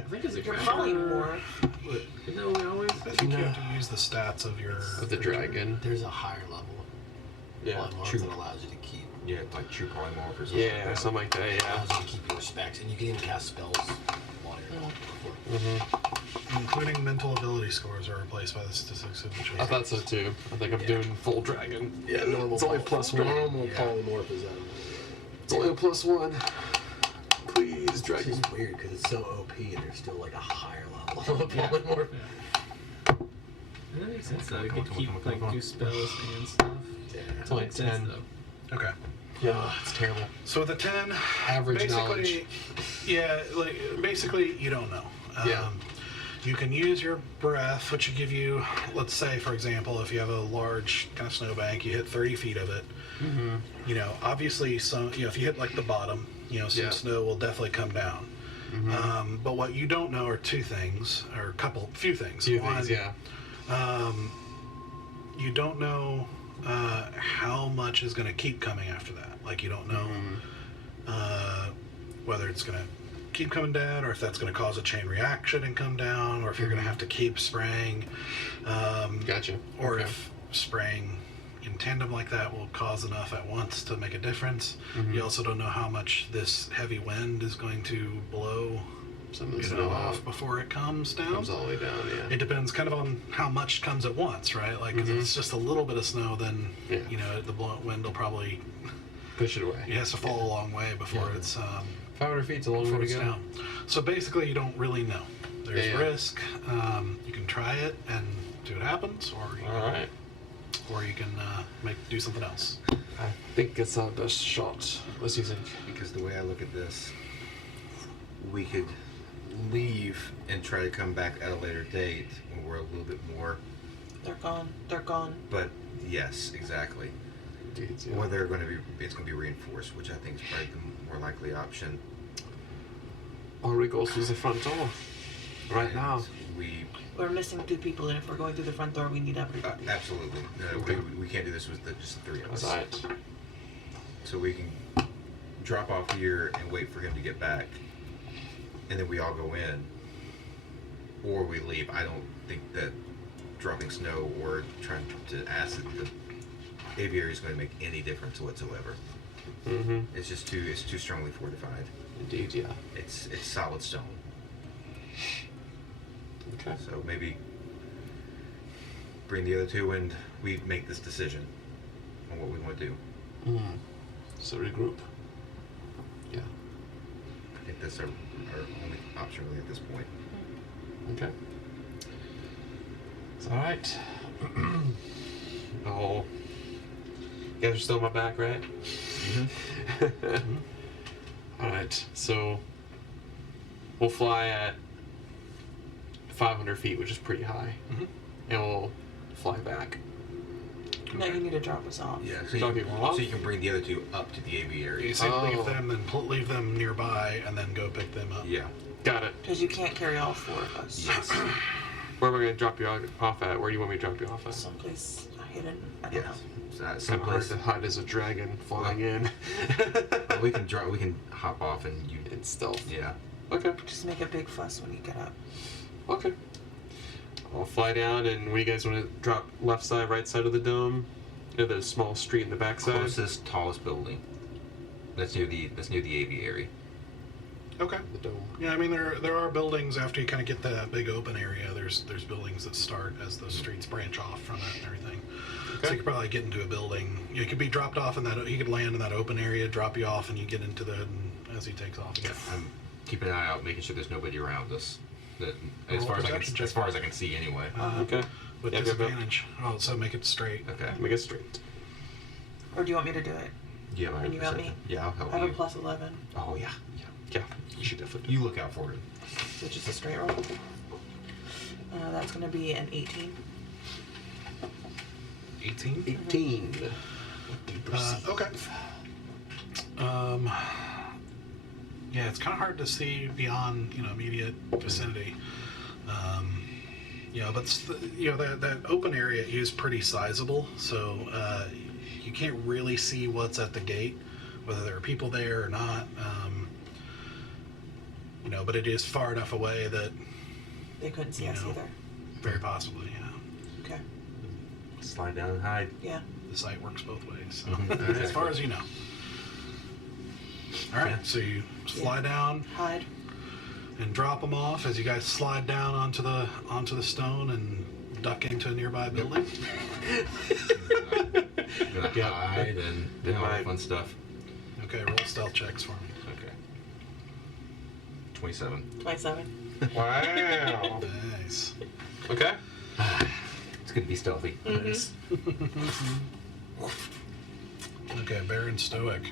think it's a You're probably more. No, we always. I think you have to use the stats of your Of the dragon. There's a higher level Yeah. polymorph True. that allows you to keep Yeah, like true polymorph or something. Yeah, something like that, yeah. allows you to keep your specs, and you can even cast spells while you're including mental ability scores are replaced by the statistics of the choice. I thought so too. I think I'm doing full dragon. Yeah, normal. It's only plus one. Normal polymorph is It's only a +1. Please, It's dragon. just weird because it's so OP and there's still like a higher level of polymorph. That makes sense though. You Come on, could come on, keep come on, like come on. do spells and stuff. Yeah. It's only Makes sense 10. though. Okay. Yeah, it's terrible. So with the 10, Average basically, knowledge. yeah, like basically you don't know. Yeah. You can use your breath, which will give you, let's say, for example, if you have a large kind of snowbank, you hit 30 feet of it. You know, obviously, some, you know, if you hit like the bottom, you know, some Yeah. snow will definitely come down. But what you don't know are two things, or few things. Few One, things, yeah. You don't know how much is going to keep coming after that. Like you don't know whether it's going to keep coming down, or if that's going to cause a chain reaction and come down, or if you're going to have to keep spraying, Gotcha. or Okay. if spraying in tandem like that will cause enough at once to make a difference. You also don't know how much this heavy wind is going to blow Some of the you snow know, off before it comes down. comes all the way down, yeah. It depends kind of on how much comes at once, right? Like if it's just a little bit of snow, then Yeah. you know the wind will probably Push it away. it has to fall a long way before it's 500 feet's a long before way it's to go. down. So basically, you don't really know. There's Yeah, yeah. risk. You can try it and see what happens, or you All right. or you can do something else. I think it's our best shot. What do you think? Because the way I look at this, we could leave and try to come back at a later date when we're a little bit more. They're gone. They're gone. But yes, exactly. Indeed, yeah. Or it's going to be reinforced, which I think is probably the more likely option. Or we go through the front door. Right And now. We're missing 2 people, and if we're going through the front door, we need everybody. Absolutely. No, Okay. we can't do this with just the 3 of us. Right. So we can drop off here and wait for him to get back, and then we all go in, or we leave. I don't think that dropping snow or trying to acid the aviary is going to make any difference whatsoever. Mm-hmm. It's just too strongly fortified. Indeed, yeah. It's solid stone. Okay. So maybe bring the other 2 and we make this decision on what we want to do. So regroup. Yeah. I think that's our only option really at this point. Okay. It's alright. Oh. You guys are still on my back, right? Alright, so we'll fly at 500 feet, which is pretty high. And we'll fly back. No, you need to drop us off. Yeah, so Drop you, people off? so you can bring the other 2 up to the aviary. You say leave Oh. them, then leave them nearby, and then go pick them up. Yeah. Got it. Because you can't carry all 4 of us. Yes. Where am I going to drop you off at? Where do you want me to drop you off at? Someplace hidden. I don't Yes. know. So, Kind of hard someplace to hide as a dragon flying in. we can hop off and you. It's stealth. Yeah. Okay. Just make a big fuss when you get up. Okay. I'll fly down, and what do you guys want to drop? Left side, right side of the dome? You know, the small street in the backside? Closest, tallest building. That's near the aviary. Okay. The dome. Yeah, I mean there are buildings after you kind of get to that big open area. There's buildings that start as the streets branch off from it and everything. So you could probably get into a building. You could be dropped off in that. You could land in that open area, drop you off, and you get into the as he takes off again. I'm keeping an eye out, making sure there's nobody around us. That Roll as far as perception check. as far as I can see anyway. Okay. With Yeah, disadvantage. Oh, so make it straight. Okay. Make it straight. Or do you want me to do it? Yeah, my Can you help me? perception. Yeah, I'll help I have you. a plus 11, Oh yeah. Yeah, you should definitely do You look out for it. which is a straight roll. That's going to be an 18. 18. 18. Okay. Yeah, it's kind of hard to see beyond immediate vicinity. But that open area is pretty sizable, so you can't really see what's at the gate, whether there are people there or not. But it is far enough away that They couldn't see us either. very possibly, yeah. Okay. Slide down and hide. Yeah. The site works both ways. So, Mhm. as far as you know. All right, so you fly down Hide. and drop them off as you guys slide down onto the stone and duck into a nearby building. Gonna hide and all Hide. that fun stuff. Okay, roll stealth checks for me. Okay. 27. 27. Wow. Nice. Okay. It's gonna be stealthy. Nice. Okay, Baron Stoic.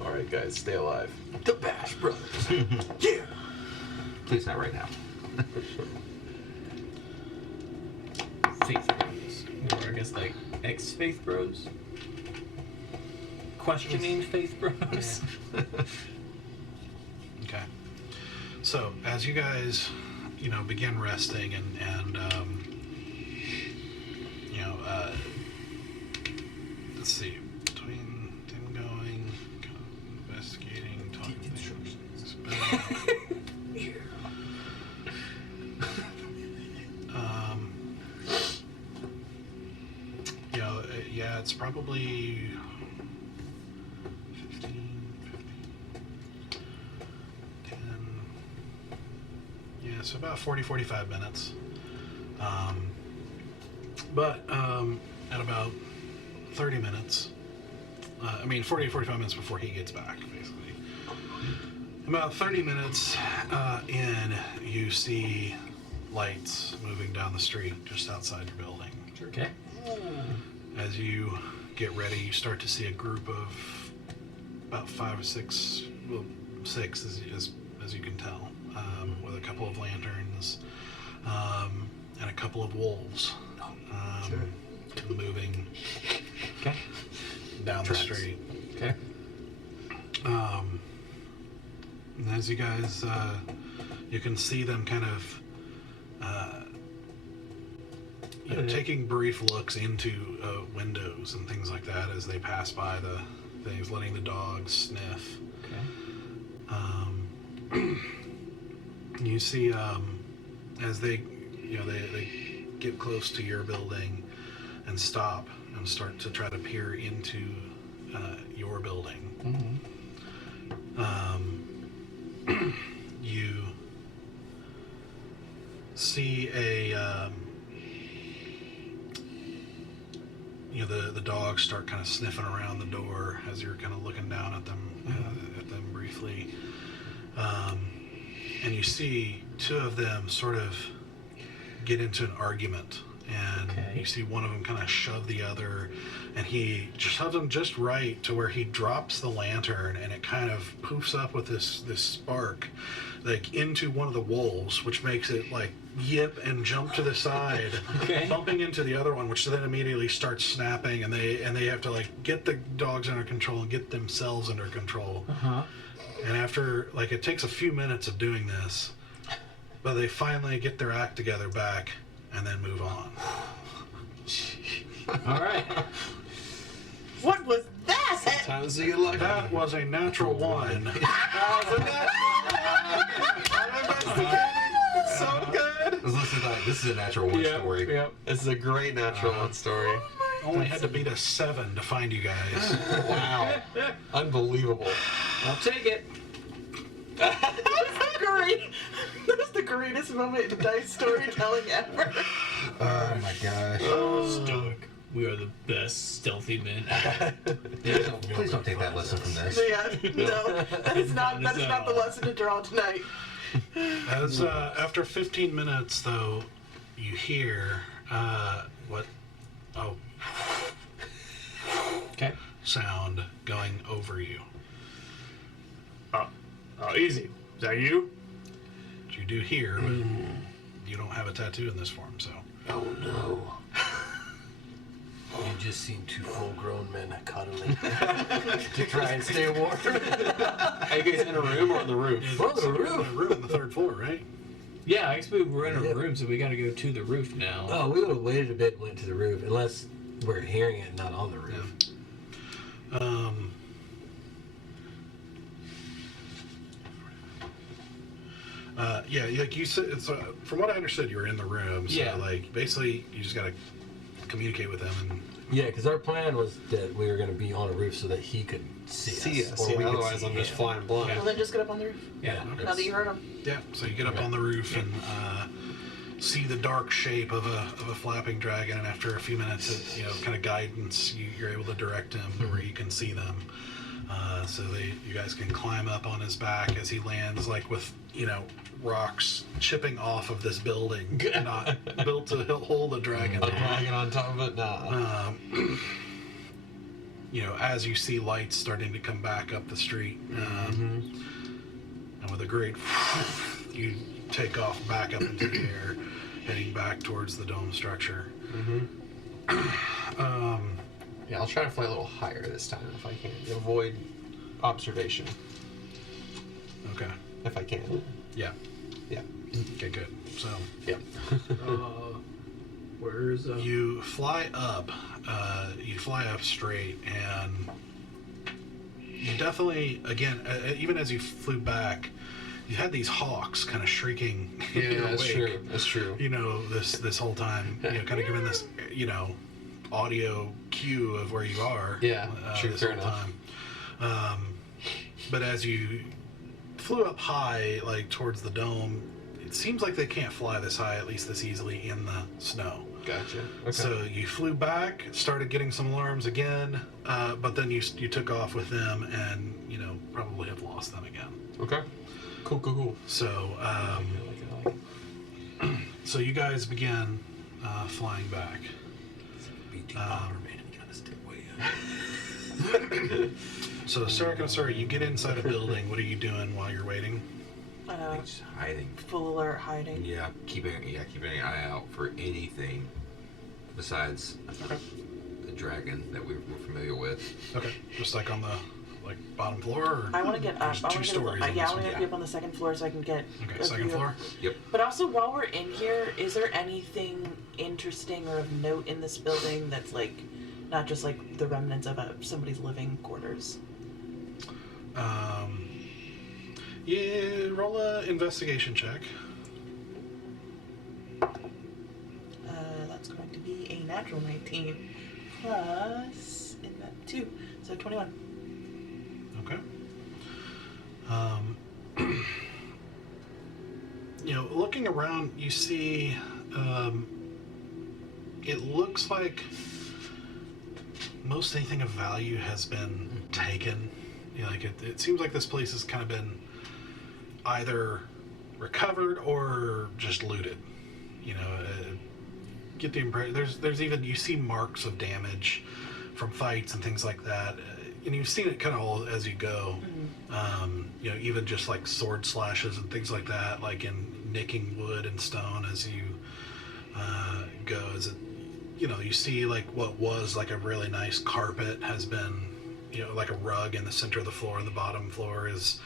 Alright, guys, stay alive. The Bash Brothers. Yeah. Please not right now. Faith Bros. Or I guess like ex-Faith Bros. Questioning Faith Bros. Okay. So as you guys, begin resting and let's see, between them going, investigating, talking instructions. Yeah, it's probably 15, 10. Yeah, so about 40-45 minutes. But at about 30 minutes, 40-45 minutes before he gets back, basically. About 30 minutes in, you see lights moving down the street just outside your building. Okay. As you get ready, you start to see a group of about 5 or 6, well, 6 as you can tell, with a couple of lanterns and a couple of wolves moving down the street. Okay. And as you guys, you can see them kind of taking brief looks into windows and things like that as they pass by the things, letting the dogs sniff. Okay. You see, as they get close to your building and stop and start to try to peer into your building. You see the dogs start kind of sniffing around the door as you're kind of looking down at them briefly, and you see 2 of them sort of get into an argument, and you see one of them kind of shove the other, and he shoves him just right to where he drops the lantern, and it kind of poofs up with this spark, like into one of the wolves, which makes it like yip and jump to the side, bumping into the other one, which then immediately starts snapping, and they have to like get the dogs under control and get themselves under control. And after like it takes a few minutes of doing this, but they finally get their act together back and then move on. All right. What was that? Sometimes you get lucky. That was a natural 1. It's so good. This is a natural 1 story. Yep. This is a great natural 1 story. Only had to beat a 7 to find you guys. Wow. Unbelievable. I'll take it. Great. That's the greatest moment in dice storytelling ever. Oh my gosh. Stoic. We are the best stealthy men. Please don't take that lesson from this. Yeah, no, that is not the lesson to draw tonight. As after 15 minutes, though, you hear sound going over you. Easy. Is that you? Which you do hear, but you don't have a tattoo in this form, so. Oh no. You just seen 2 full-grown men cuddling to try and stay warm. Are you guys in a room or on the roof? We're on the roof. A room on the 3rd floor, right? Yeah, I guess we're in a room, so we gotta go to the roof now. Oh, we would have waited a bit and went to the roof, unless we're hearing it, not on the roof. Like you said, it's from what I understood, you were in the room. So, like, basically, you just gotta communicate with them and. Yeah, because our plan was that we were going to be on a roof so that he could see us. Or otherwise I'm just flying blind. Well, then just get up on the roof. Yeah. Now that you heard him. Yeah, so you get up on the roof and see the dark shape of a flapping dragon, and after a few minutes of kind of guidance, you're able to direct him to where you can see them. So you guys can climb up on his back as he lands, like with rocks chipping off of this building, not built to hold a dragon. A dragon on top of it? Nah. As you see lights starting to come back up the street, and with a great, you take off back up into the air, heading back towards the dome structure. Yeah, I'll try to fly a little higher this time if I can. Avoid observation. Okay. If I can. Yeah. Yeah. Okay, good. So. Yeah. Where's You fly up. You fly up straight, and you definitely, again, even as you flew back, you had these hawks kind of shrieking. Yeah, that's true. That's true. This whole time, kind of giving this, audio cue of where you are. Yeah, true. This Fair whole enough. time. But as you flew up high, like towards the dome, it seems like they can't fly this high, at least this easily, in the snow. Gotcha. Okay. So you flew back, started getting some alarms again, but then you took off with them, and probably have lost them again. Okay. Cool. So so you guys began flying back. So, Sarek and Sarah, you get inside a building. What are you doing while you're waiting? He's hiding. Full alert hiding. Yeah, keeping an eye out for anything besides the dragon that we're familiar with. Okay, just like on the bottom floor, or I want to get up. there's I two want to stories. get. on Yeah, I this want one. to be up on the second floor so I can get. Okay, a second view of- floor. Yep. But also, while we're in here, is there anything interesting or of note in this building that's like, not just like the remnants of somebody's living quarters? Yeah, roll a investigation check. That's going to be a natural 19 plus in that 2, so 21. Okay. Looking around, you see, it looks like most anything of value has been taken. It seems like this place has kind of been either recovered or just looted. Get the impression there's even, you see marks of damage from fights and things like that, and you've seen it kind of all as you go. Even just like sword slashes and things like that, like in nicking wood and stone as you go. As it, you see like what was like a really nice carpet has been, like a rug in the center of the floor. The bottom floor is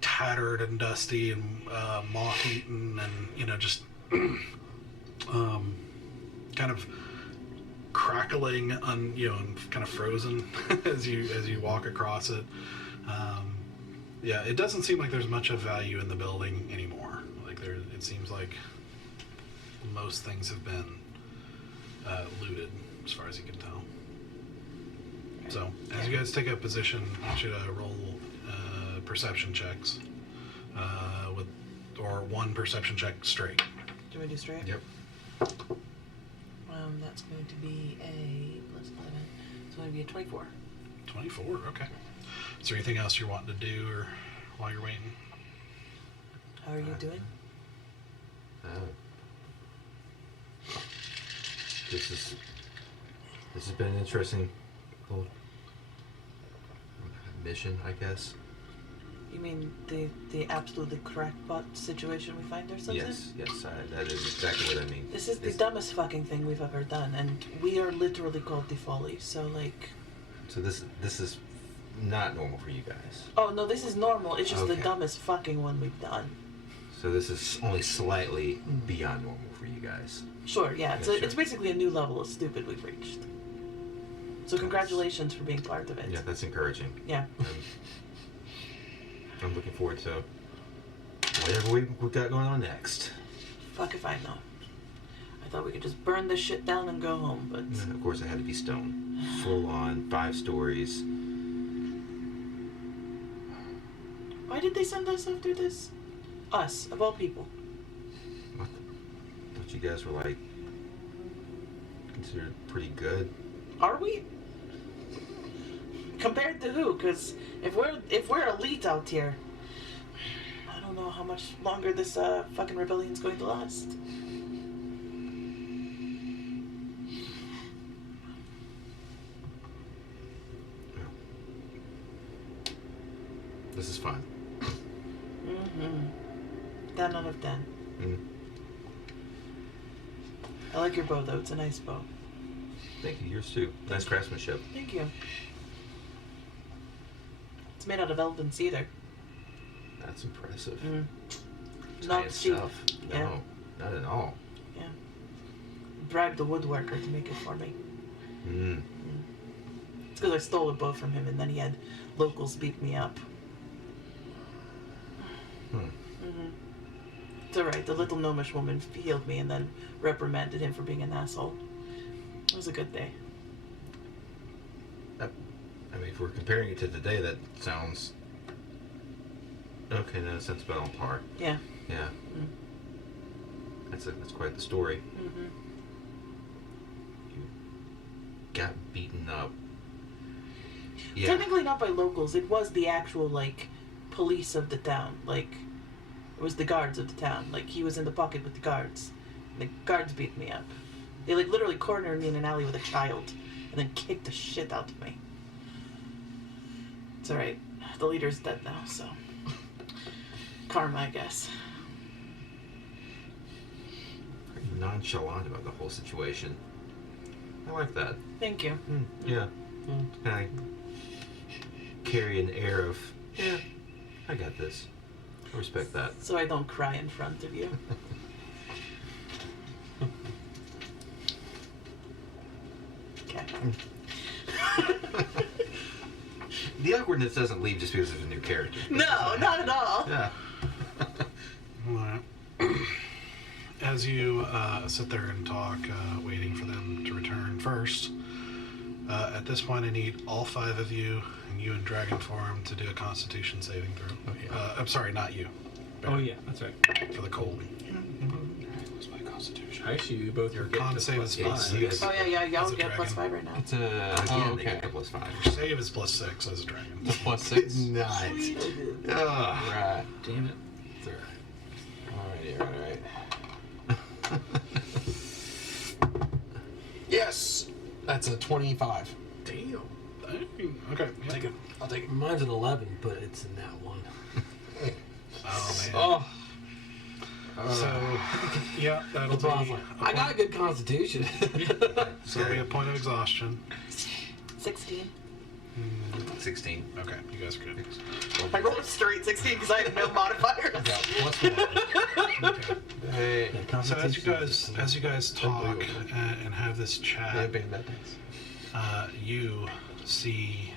tattered and dusty and moth-eaten, and just kind of crackling and kind of frozen as you walk across it. It doesn't seem like there's much of value in the building anymore. It seems like most things have been looted, as far as you can tell. So, as you guys take up position, you should roll perception checks, or one perception check straight. Do we do straight? Yep. That's going to be a plus 11. It's going to be a 24. 24, okay. Is there anything else you're wanting to do or while you're waiting? How are you doing? This has been an interesting little mission, I guess. You mean the absolutely crackpot situation we find ourselves in? Yes, that is exactly what I mean. This is the dumbest fucking thing we've ever done, and we are literally called the Folly, so like... So this is not normal for you guys. Oh, no, this is normal. It's just the Okay. dumbest fucking one we've done. So this is only slightly beyond normal for you guys. Sure, yeah. Yeah, sure. It's basically a new level of stupid we've reached. So congratulations for being part of it. Yeah, that's encouraging. Yeah. I'm looking forward to whatever we got going on next. Fuck if I know. I thought we could just burn this shit down and go home, but... And of course, it had to be stone. Full on, 5 stories. Why did they send us after this? Us, of all people. What? Thought you guys were like considered pretty good. Are we? Compared to who? Because if we're elite out here, I don't know how much longer this fucking rebellion's going to last. This is fun. 10 out of 10. I like your bow though. It's a nice bow. Thank you. Yours too. Nice craftsmanship. Thank you. It's made out of elven cedar. That's impressive. Not Nice cheap. stuff. Yeah. No, not at all. Yeah. Bribed the woodworker to make it for me. It's because I stole a bow from him and then he had locals beat me up. It's alright. The little gnomish woman healed me and then reprimanded him for being an asshole. It was a good day. I mean, if we're comparing it to today, that sounds okay. No, that's about on par. Yeah. Yeah. That's quite the story. You got beaten up. Yeah. Technically not by locals. It was the actual, like, police of the town. Like, it was the guards of the town. Like, he was in the pocket with the guards. And the guards beat me up. They, like, literally cornered me in an alley with a child. And then kicked the shit out of me. It's alright. The leader's dead now, so. Karma, I guess. Pretty nonchalant about the whole situation. I like that. Thank you. Yeah. I carry an air of, yeah, I got this. I respect that. So I don't cry in front of you. Okay. The awkwardness doesn't leave just because there's a new character. No, not at all. Yeah. Alright. As you sit there and talk, waiting for them to return first, at this point I need all 5 of you, and you in dragon form, to do a constitution saving throw. Oh, yeah. I'm sorry, not you. Oh yeah, that's right. For the cold. What's my constitution? Actually, you both Your were getting con to save is +5. +6. Oh yeah, y'all As a get dragon. +5 right now. It's a Again, they okay. get a +5. Your save is +6 as a dragon. It's a +6. Nice. Ugh. Right. Damn it. It's alright. Yes! That's a 25. Damn. Okay. Yeah. I'll take it. Mine's an 11, but it's in that one. Oh man. Oh! So, yeah, that'll be. I got a good constitution. So it'll be a point of exhaustion. 16. 16. Okay, you guys are good. I rolled a straight 16 because I had no modifiers. Okay. Hey. So as you guys talk and have this Yeah, chat, band that thanks. you see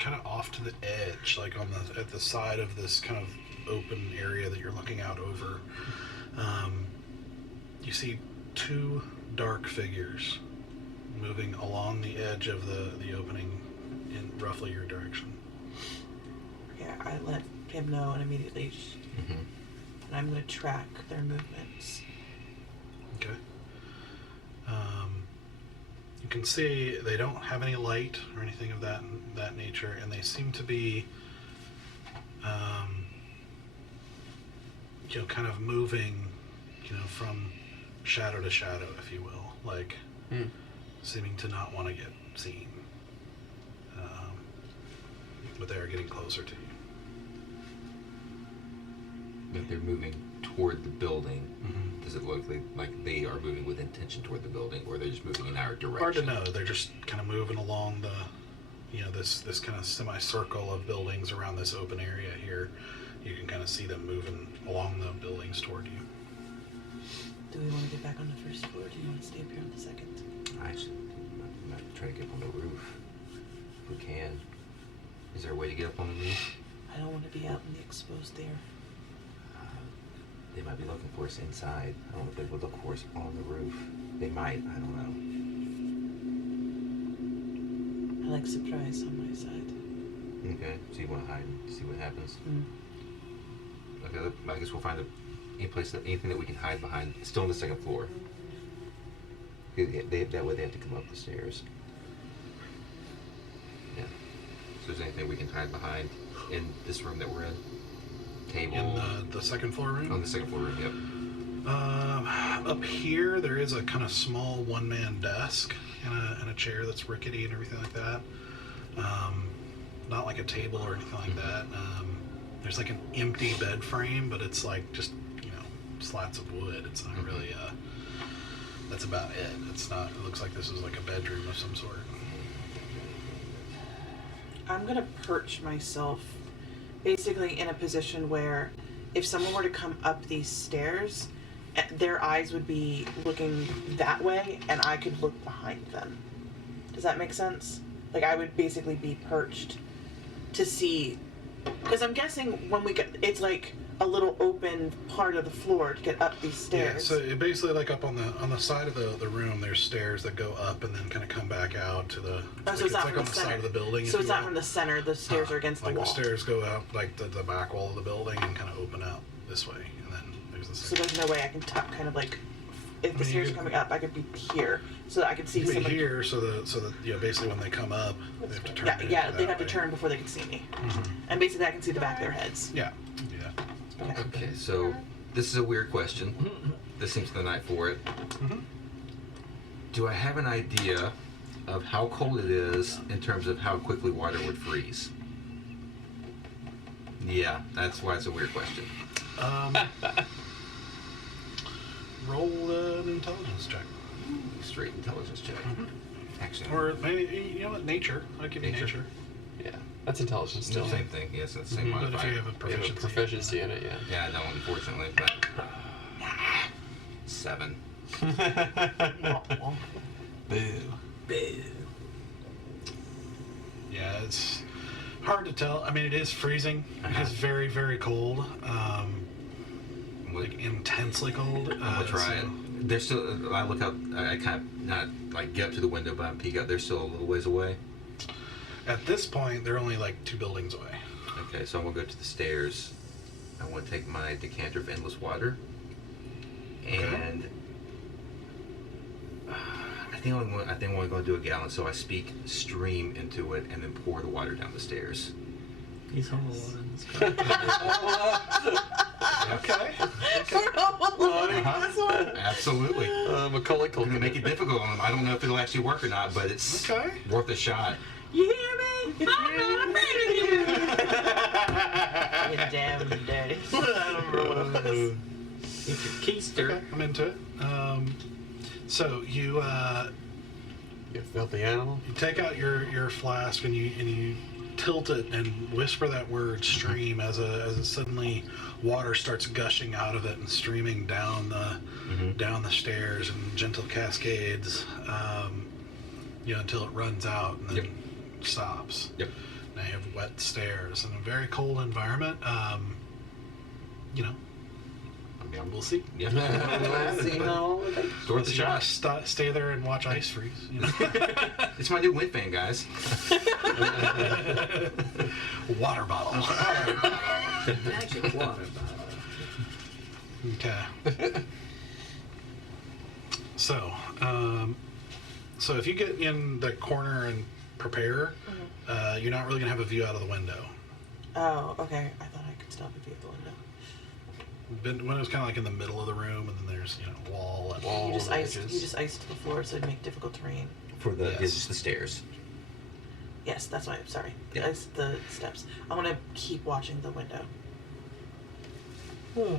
kind of off to the edge, like at the side of this kind of open area that you're looking out over, you see 2 dark figures moving along the edge of the opening in roughly your direction. Yeah, I let him know and immediately, and I'm gonna track their movements. Okay. You can see they don't have any light or anything of that nature, and they seem to be, kind of moving, from shadow to shadow, if you will, like seeming to not want to get seen. But they are getting closer to you. But they're moving toward the building. Does it look like they are moving with intention toward the building, or they're just moving in our direction? Hard to know. They're just kind of moving along the, this kind of semicircle of buildings around this open area here. You can kind of see them moving along the buildings toward you. Do we want to get back on the first floor? Or do you want to stay up here on the second? I might try to get up on the roof if we can. Is there a way to get up on the roof? I don't want to be out in the exposed air. They might be looking for us inside. I don't know if they would look for us on the roof. They might. I don't know. I like surprise on my side. Okay. So you want to hide and see what happens? Mm. Okay. I guess we'll find anything that we can hide behind. It's still on the second floor. That way they have to come up the stairs. Yeah. So there's anything we can hide behind in this room that we're in? Table. In the second floor room? On the second floor room, yep. Up here, there is a kind of small one-man desk and a chair that's rickety and everything like that. Not like a table or anything like that. There's like an empty bed frame, but it's like just, slats of wood. It's not really, that's about it. It looks like this is like a bedroom of some sort. I'm gonna perch myself basically in a position where if someone were to come up these stairs, their eyes would be looking that way and I could look behind them. Does that make sense? Like I would basically be perched to see, because I'm guessing when we get, it's like a little open part of the floor to get up these stairs. Yeah, so it basically like up on the side of the room, there's stairs that go up and then kind of come back out to the. Oh, so it's not like from on the the center. side of the building. So it's not from the center. The stairs are against the wall. The stairs go out like the back wall of the building and kind of open out this way, and then there's the. So there's no way I can tuck kind of like, if the mean, stairs you are coming up, I could be here so that I could see You can be someone. here, so that basically when they come up, they have to turn. Yeah, they'd that have to way. turn before they could see me, Mhm. and basically I can see the back of their heads. Yeah. Yeah. Okay, so this is a weird question. This seems the night for it. Mhm. Do I have an idea of how cold it is in terms of how quickly water would freeze. Yeah, that's why it's a weird question. Roll an intelligence check. Straight intelligence check. Actually, Or maybe, you know what, nature. I'll give you Nature. nature. Yeah, that's intelligence still. same thing. Yes, it's the same But if modifier. you have a We have a proficiency. proficiency in it, yeah. Yeah, I don't, unfortunately, but 7. Boo. Yeah, it's hard to tell. I mean, it is freezing. Uh-huh. It's very, very cold. Like intensely cold. I'm gonna try it. They're still. I look out. I kind of not like get up to the window, but I peek out. They're still a little ways away. At this point, they're only like 2 buildings away. Okay, so I'm gonna go to the stairs. I want to take my decanter of endless water, and I think I'm only going to do a gallon. So I speak stream into it, and then pour the water down the stairs. He's home alone. This guy. Okay. Absolutely. Macaulay I'm gonna Culkin. make it difficult on them. I don't know if it'll actually work or not, but it's Okay. worth a shot. You hear me? I'm not afraid of you. You damn dirty. I don't remember what it was. It's your keister. Okay, I'm into it. So you You filthy animal. you take out your flask and you tilt it and whisper that word "stream" as suddenly water starts gushing out of it and streaming down the stairs in gentle cascades, until it runs out and then stops. Yep. Now you have wet stairs in a very cold environment. We'll see. Yeah. It's Worth a You wanna shot. stay there and watch ice freeze. You know? It's my new wind fan, guys. Water bottle. Magic water bottle. Okay. So if you get in the corner and prepare, you're not really gonna have a view out of the window. Oh, okay. I thought I could stop and be at the window. The window's kind of like in the middle of the room, and then there's a wall. And Wall. You just the iced. edges. You just iced the floor, so it'd make difficult terrain. For the Yes. it's just the stairs. Yes, that's why. I'm sorry. Yeah. Iced the steps. I want to keep watching the window. Okay.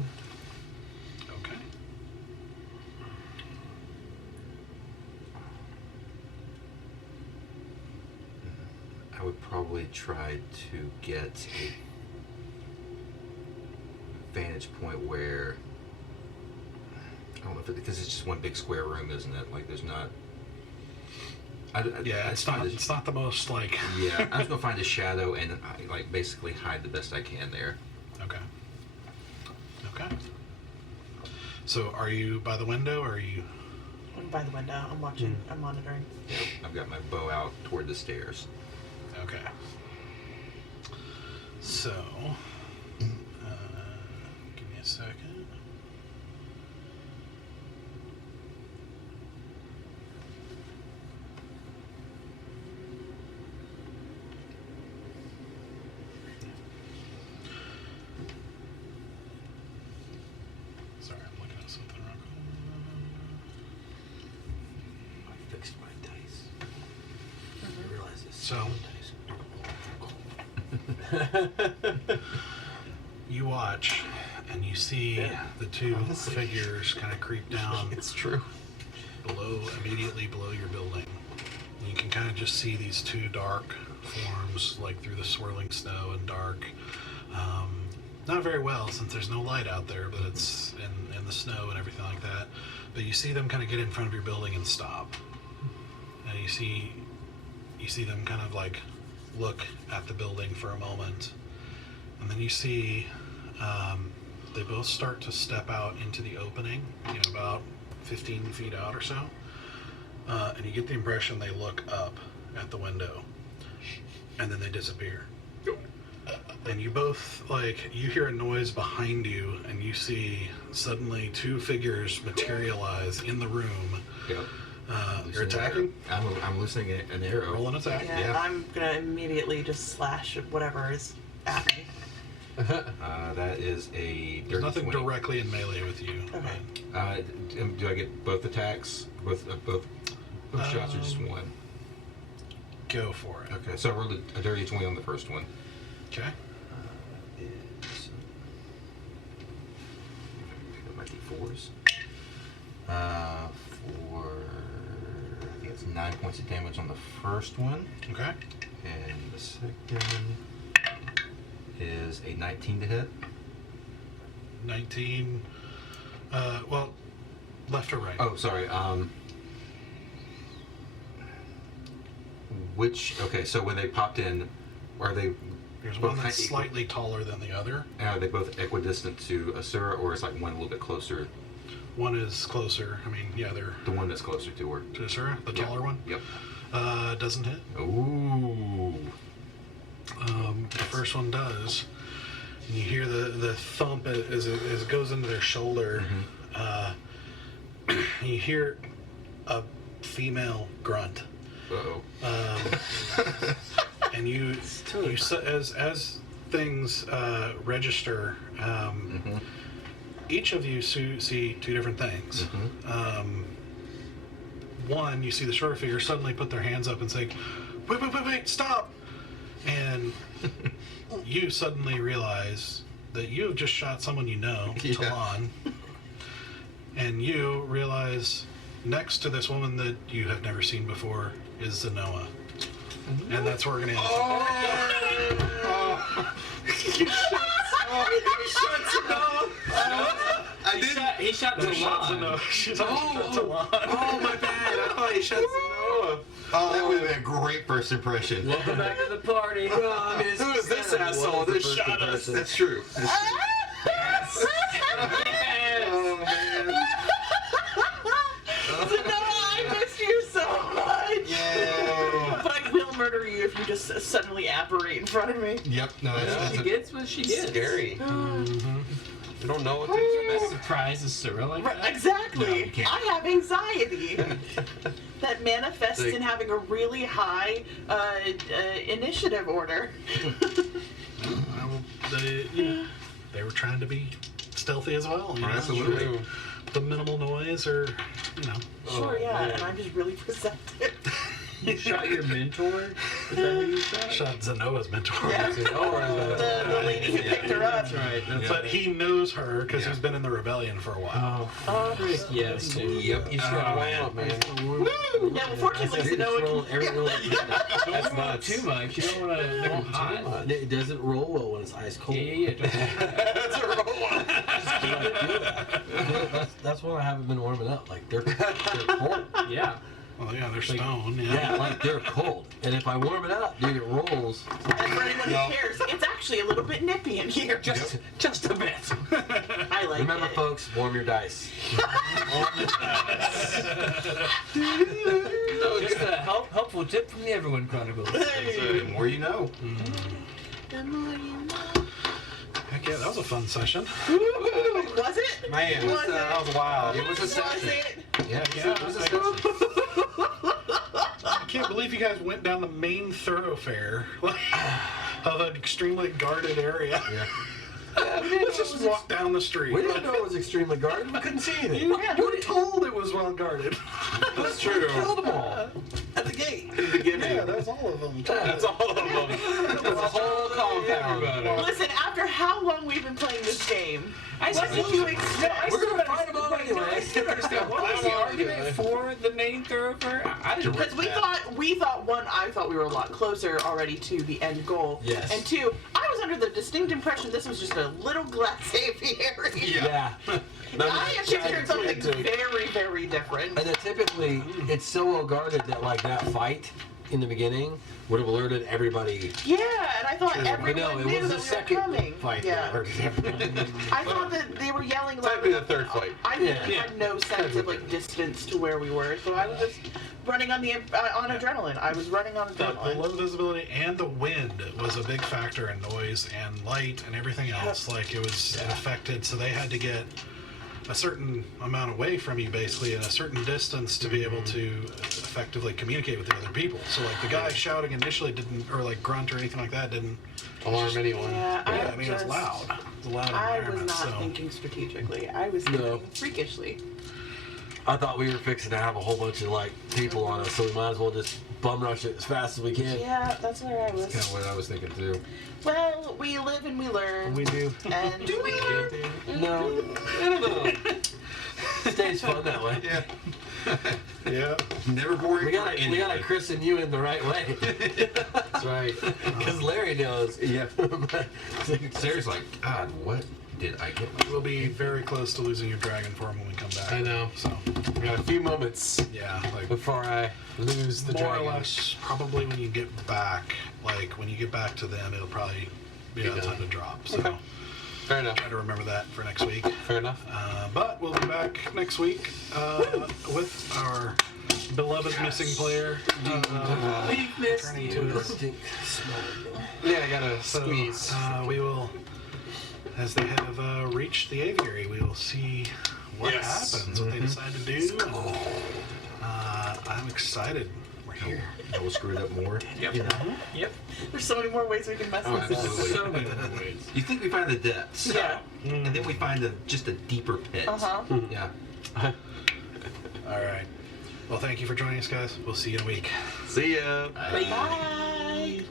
I would probably try to get a vantage point where I don't know because it's just one big square room, isn't it? Like there's not. Yeah, it's not the most like. Yeah, I'm just gonna find a shadow and basically hide the best I can there. Okay. Okay. So are you by the window, or are you? I'm by the window. I'm watching. I'm monitoring. Yeah, I've got my bow out toward the stairs. Okay. So, give me a second. Sorry, I'm looking at something wrong. I fixed my dice. I realize this. So- You watch, and you see the two figures kind of creep down It's true. immediately below your building. And you can kind of just see these two dark forms, like through the swirling snow and dark. Not very well, since there's no light out there, but it's in the snow and everything like that. But you see them kind of get in front of your building and stop. And you see them kind of like look at the building for a moment, and then you see they both start to step out into the opening, about 15 feet out or so, and you get the impression they look up at the window, and then they disappear. And you both you hear a noise behind you, and you see suddenly two figures materialize in the room. Yep. You're attacking? I'm loosening an arrow. Roll an attack. Yeah, I'm gonna immediately just slash whatever is at me. That is a There's dirty nothing 20. directly in melee with you. Okay. Do I get both attacks? Both shots or just one? Go for it. Okay, so I rolled a dirty 20 on the first one. Okay. Is pick up my d4s. For I think it's 9 points of damage on the first one, Okay. and the second is a 19 to hit. 19. Well, left or right? Oh, sorry. Okay, so when they popped in, are they There's both one that's equal- slightly taller than the other. Are they both equidistant to Asura, or is like one a little bit closer? One is closer. I mean, yeah, they're The one that's closer to her. to Asura, the Yeah. taller one. Yep. Doesn't hit. Ooh. The first one does. And you hear the thump as it goes into their shoulder. You hear a female grunt. Uh-oh. And you as things register, each of you see two different things. One, you see the shorter figure suddenly put their hands up and say, wait, stop! And you suddenly realize that you have just shot someone you know, Yeah. Talon. And you realize next to this woman that you have never seen before is Zenoa. And that's where we're going to end. He shot Talon. She's Talon. Oh, my bad. I thought he shot Zenoa. Oh, that would have been a great first impression. Welcome back to the party. Who is this asshole that shot us? That's true. Oh, man. I miss you so much. Yeah. But I will murder you if you just suddenly apparate in front of me. Yep. No, that's She gets what she gets. Scary. You don't know what to That expect. surprises Cyril like Right, that. exactly. No, you can't. I have anxiety that manifests Like- in having a really high initiative order. They were trying to be stealthy as well. You know? Absolutely. The minimal noise or, Sure, yeah, and I'm just really perceptive. You shot your mentor? Is that who you shot? shot Zenoa's mentor. Yeah. The lady who picked her up. That's right. That's But he knows her because Yeah. he's been in the rebellion for a while. Oh, frick yes, dude. Yep. You just gotta weigh out, man. Yeah, well, fortunately, Zenoa can... That's nuts. Too much. You don't want to go hot. It doesn't roll well when it's ice cold. Yeah. That's a robot. That's why I haven't been warming up. Like they're cold. Yeah. Well, yeah, they're stone. Yeah, like they're cold. And if I warm it up, dude, it rolls. And for anyone who cares, it's actually a little bit nippy in here. Just a bit. I like Remember, it. folks, warm your dice. Just a helpful tip from the Everwind Chronicles. The more you know. The more you know. Heck yeah, that was a fun session. Was it? Man, Was that was wild. It was a Was session. it? Yeah, it was a session. I can't believe you guys went down the main thoroughfare of an extremely guarded area. Yeah. Let's just walk down the street. We didn't know it was extremely guarded. We couldn't see anything. You were told it was well guarded. That's true. Killed them all at the gate. In the beginning. Yeah, that's all of them. That's all of them. That's a whole compound. Listen, after how long we've been playing this game, what did you expect? We're gonna fight them all anyway. I still don't understand. What was the argument for the main thoroughfare? I didn't. Because we thought one, I thought we were a lot closer already to the end goal. Yes. And two, I was under the distinct impression this was just a little glass aviary. Yeah. I had pictured something very, very different. And then typically, it's so well guarded that like that fight in the beginning would have alerted everybody. Yeah, and I thought But everyone no, it knew was the that we were second coming. fight Yeah. that alerted everybody. I thought that they were yelling Might loud be the enough. third fight. I Yeah. had no sense of like distance to where we were, so I was just running on the on adrenaline. I was running on The adrenaline. low visibility and the wind was a big factor in noise and light and everything else. Like it was affected, so they had to get a certain amount away from you basically in a certain distance to be able to effectively communicate with the other people. So like the guy shouting initially didn't, or like grunt or anything like that didn't Alarm anyone. Yeah, I mean, it was loud. It was a loud I was environment. not So thinking strategically. I was thinking freakishly. I thought we were fixing to have a whole bunch of like people on us, so we might as well just bum rush it as fast as we can. Yeah, that's where I was. That's kind of what I was thinking too. Well, we live and we learn. We do. And do we learn? No, I don't know. Stays fun that way. Yeah. Yeah. Never boring. We gotta christen you in the right way. That's right. Because Larry knows. Yeah. Sarah's like, God, what did I get? We'll be very close to losing your dragon form when we come back. I know. So, We got a few moments yeah, like before I lose the more dragon. or less, probably when you get back, like when you get back to them, it'll probably be on time to drop. So, Okay. Fair enough. try to remember that for next week. Fair enough. But we'll be back next week with our beloved missing player. we've missed Turning you. to us. Yeah, I gotta So, squeeze. we will, as they have reached the aviary, we will see what Yes. happens, what they decide to do. And, I'm excited. We're here. We'll screw it up more. Yep. You know? Yep. There's so many more ways we can mess Oh, with this. absolutely. So many more ways. You think we find the depths, Yeah. and then we find just a deeper pit. Uh-huh. Yeah. All right. Well, thank you for joining us, guys. We'll see you in a week. See ya. Bye.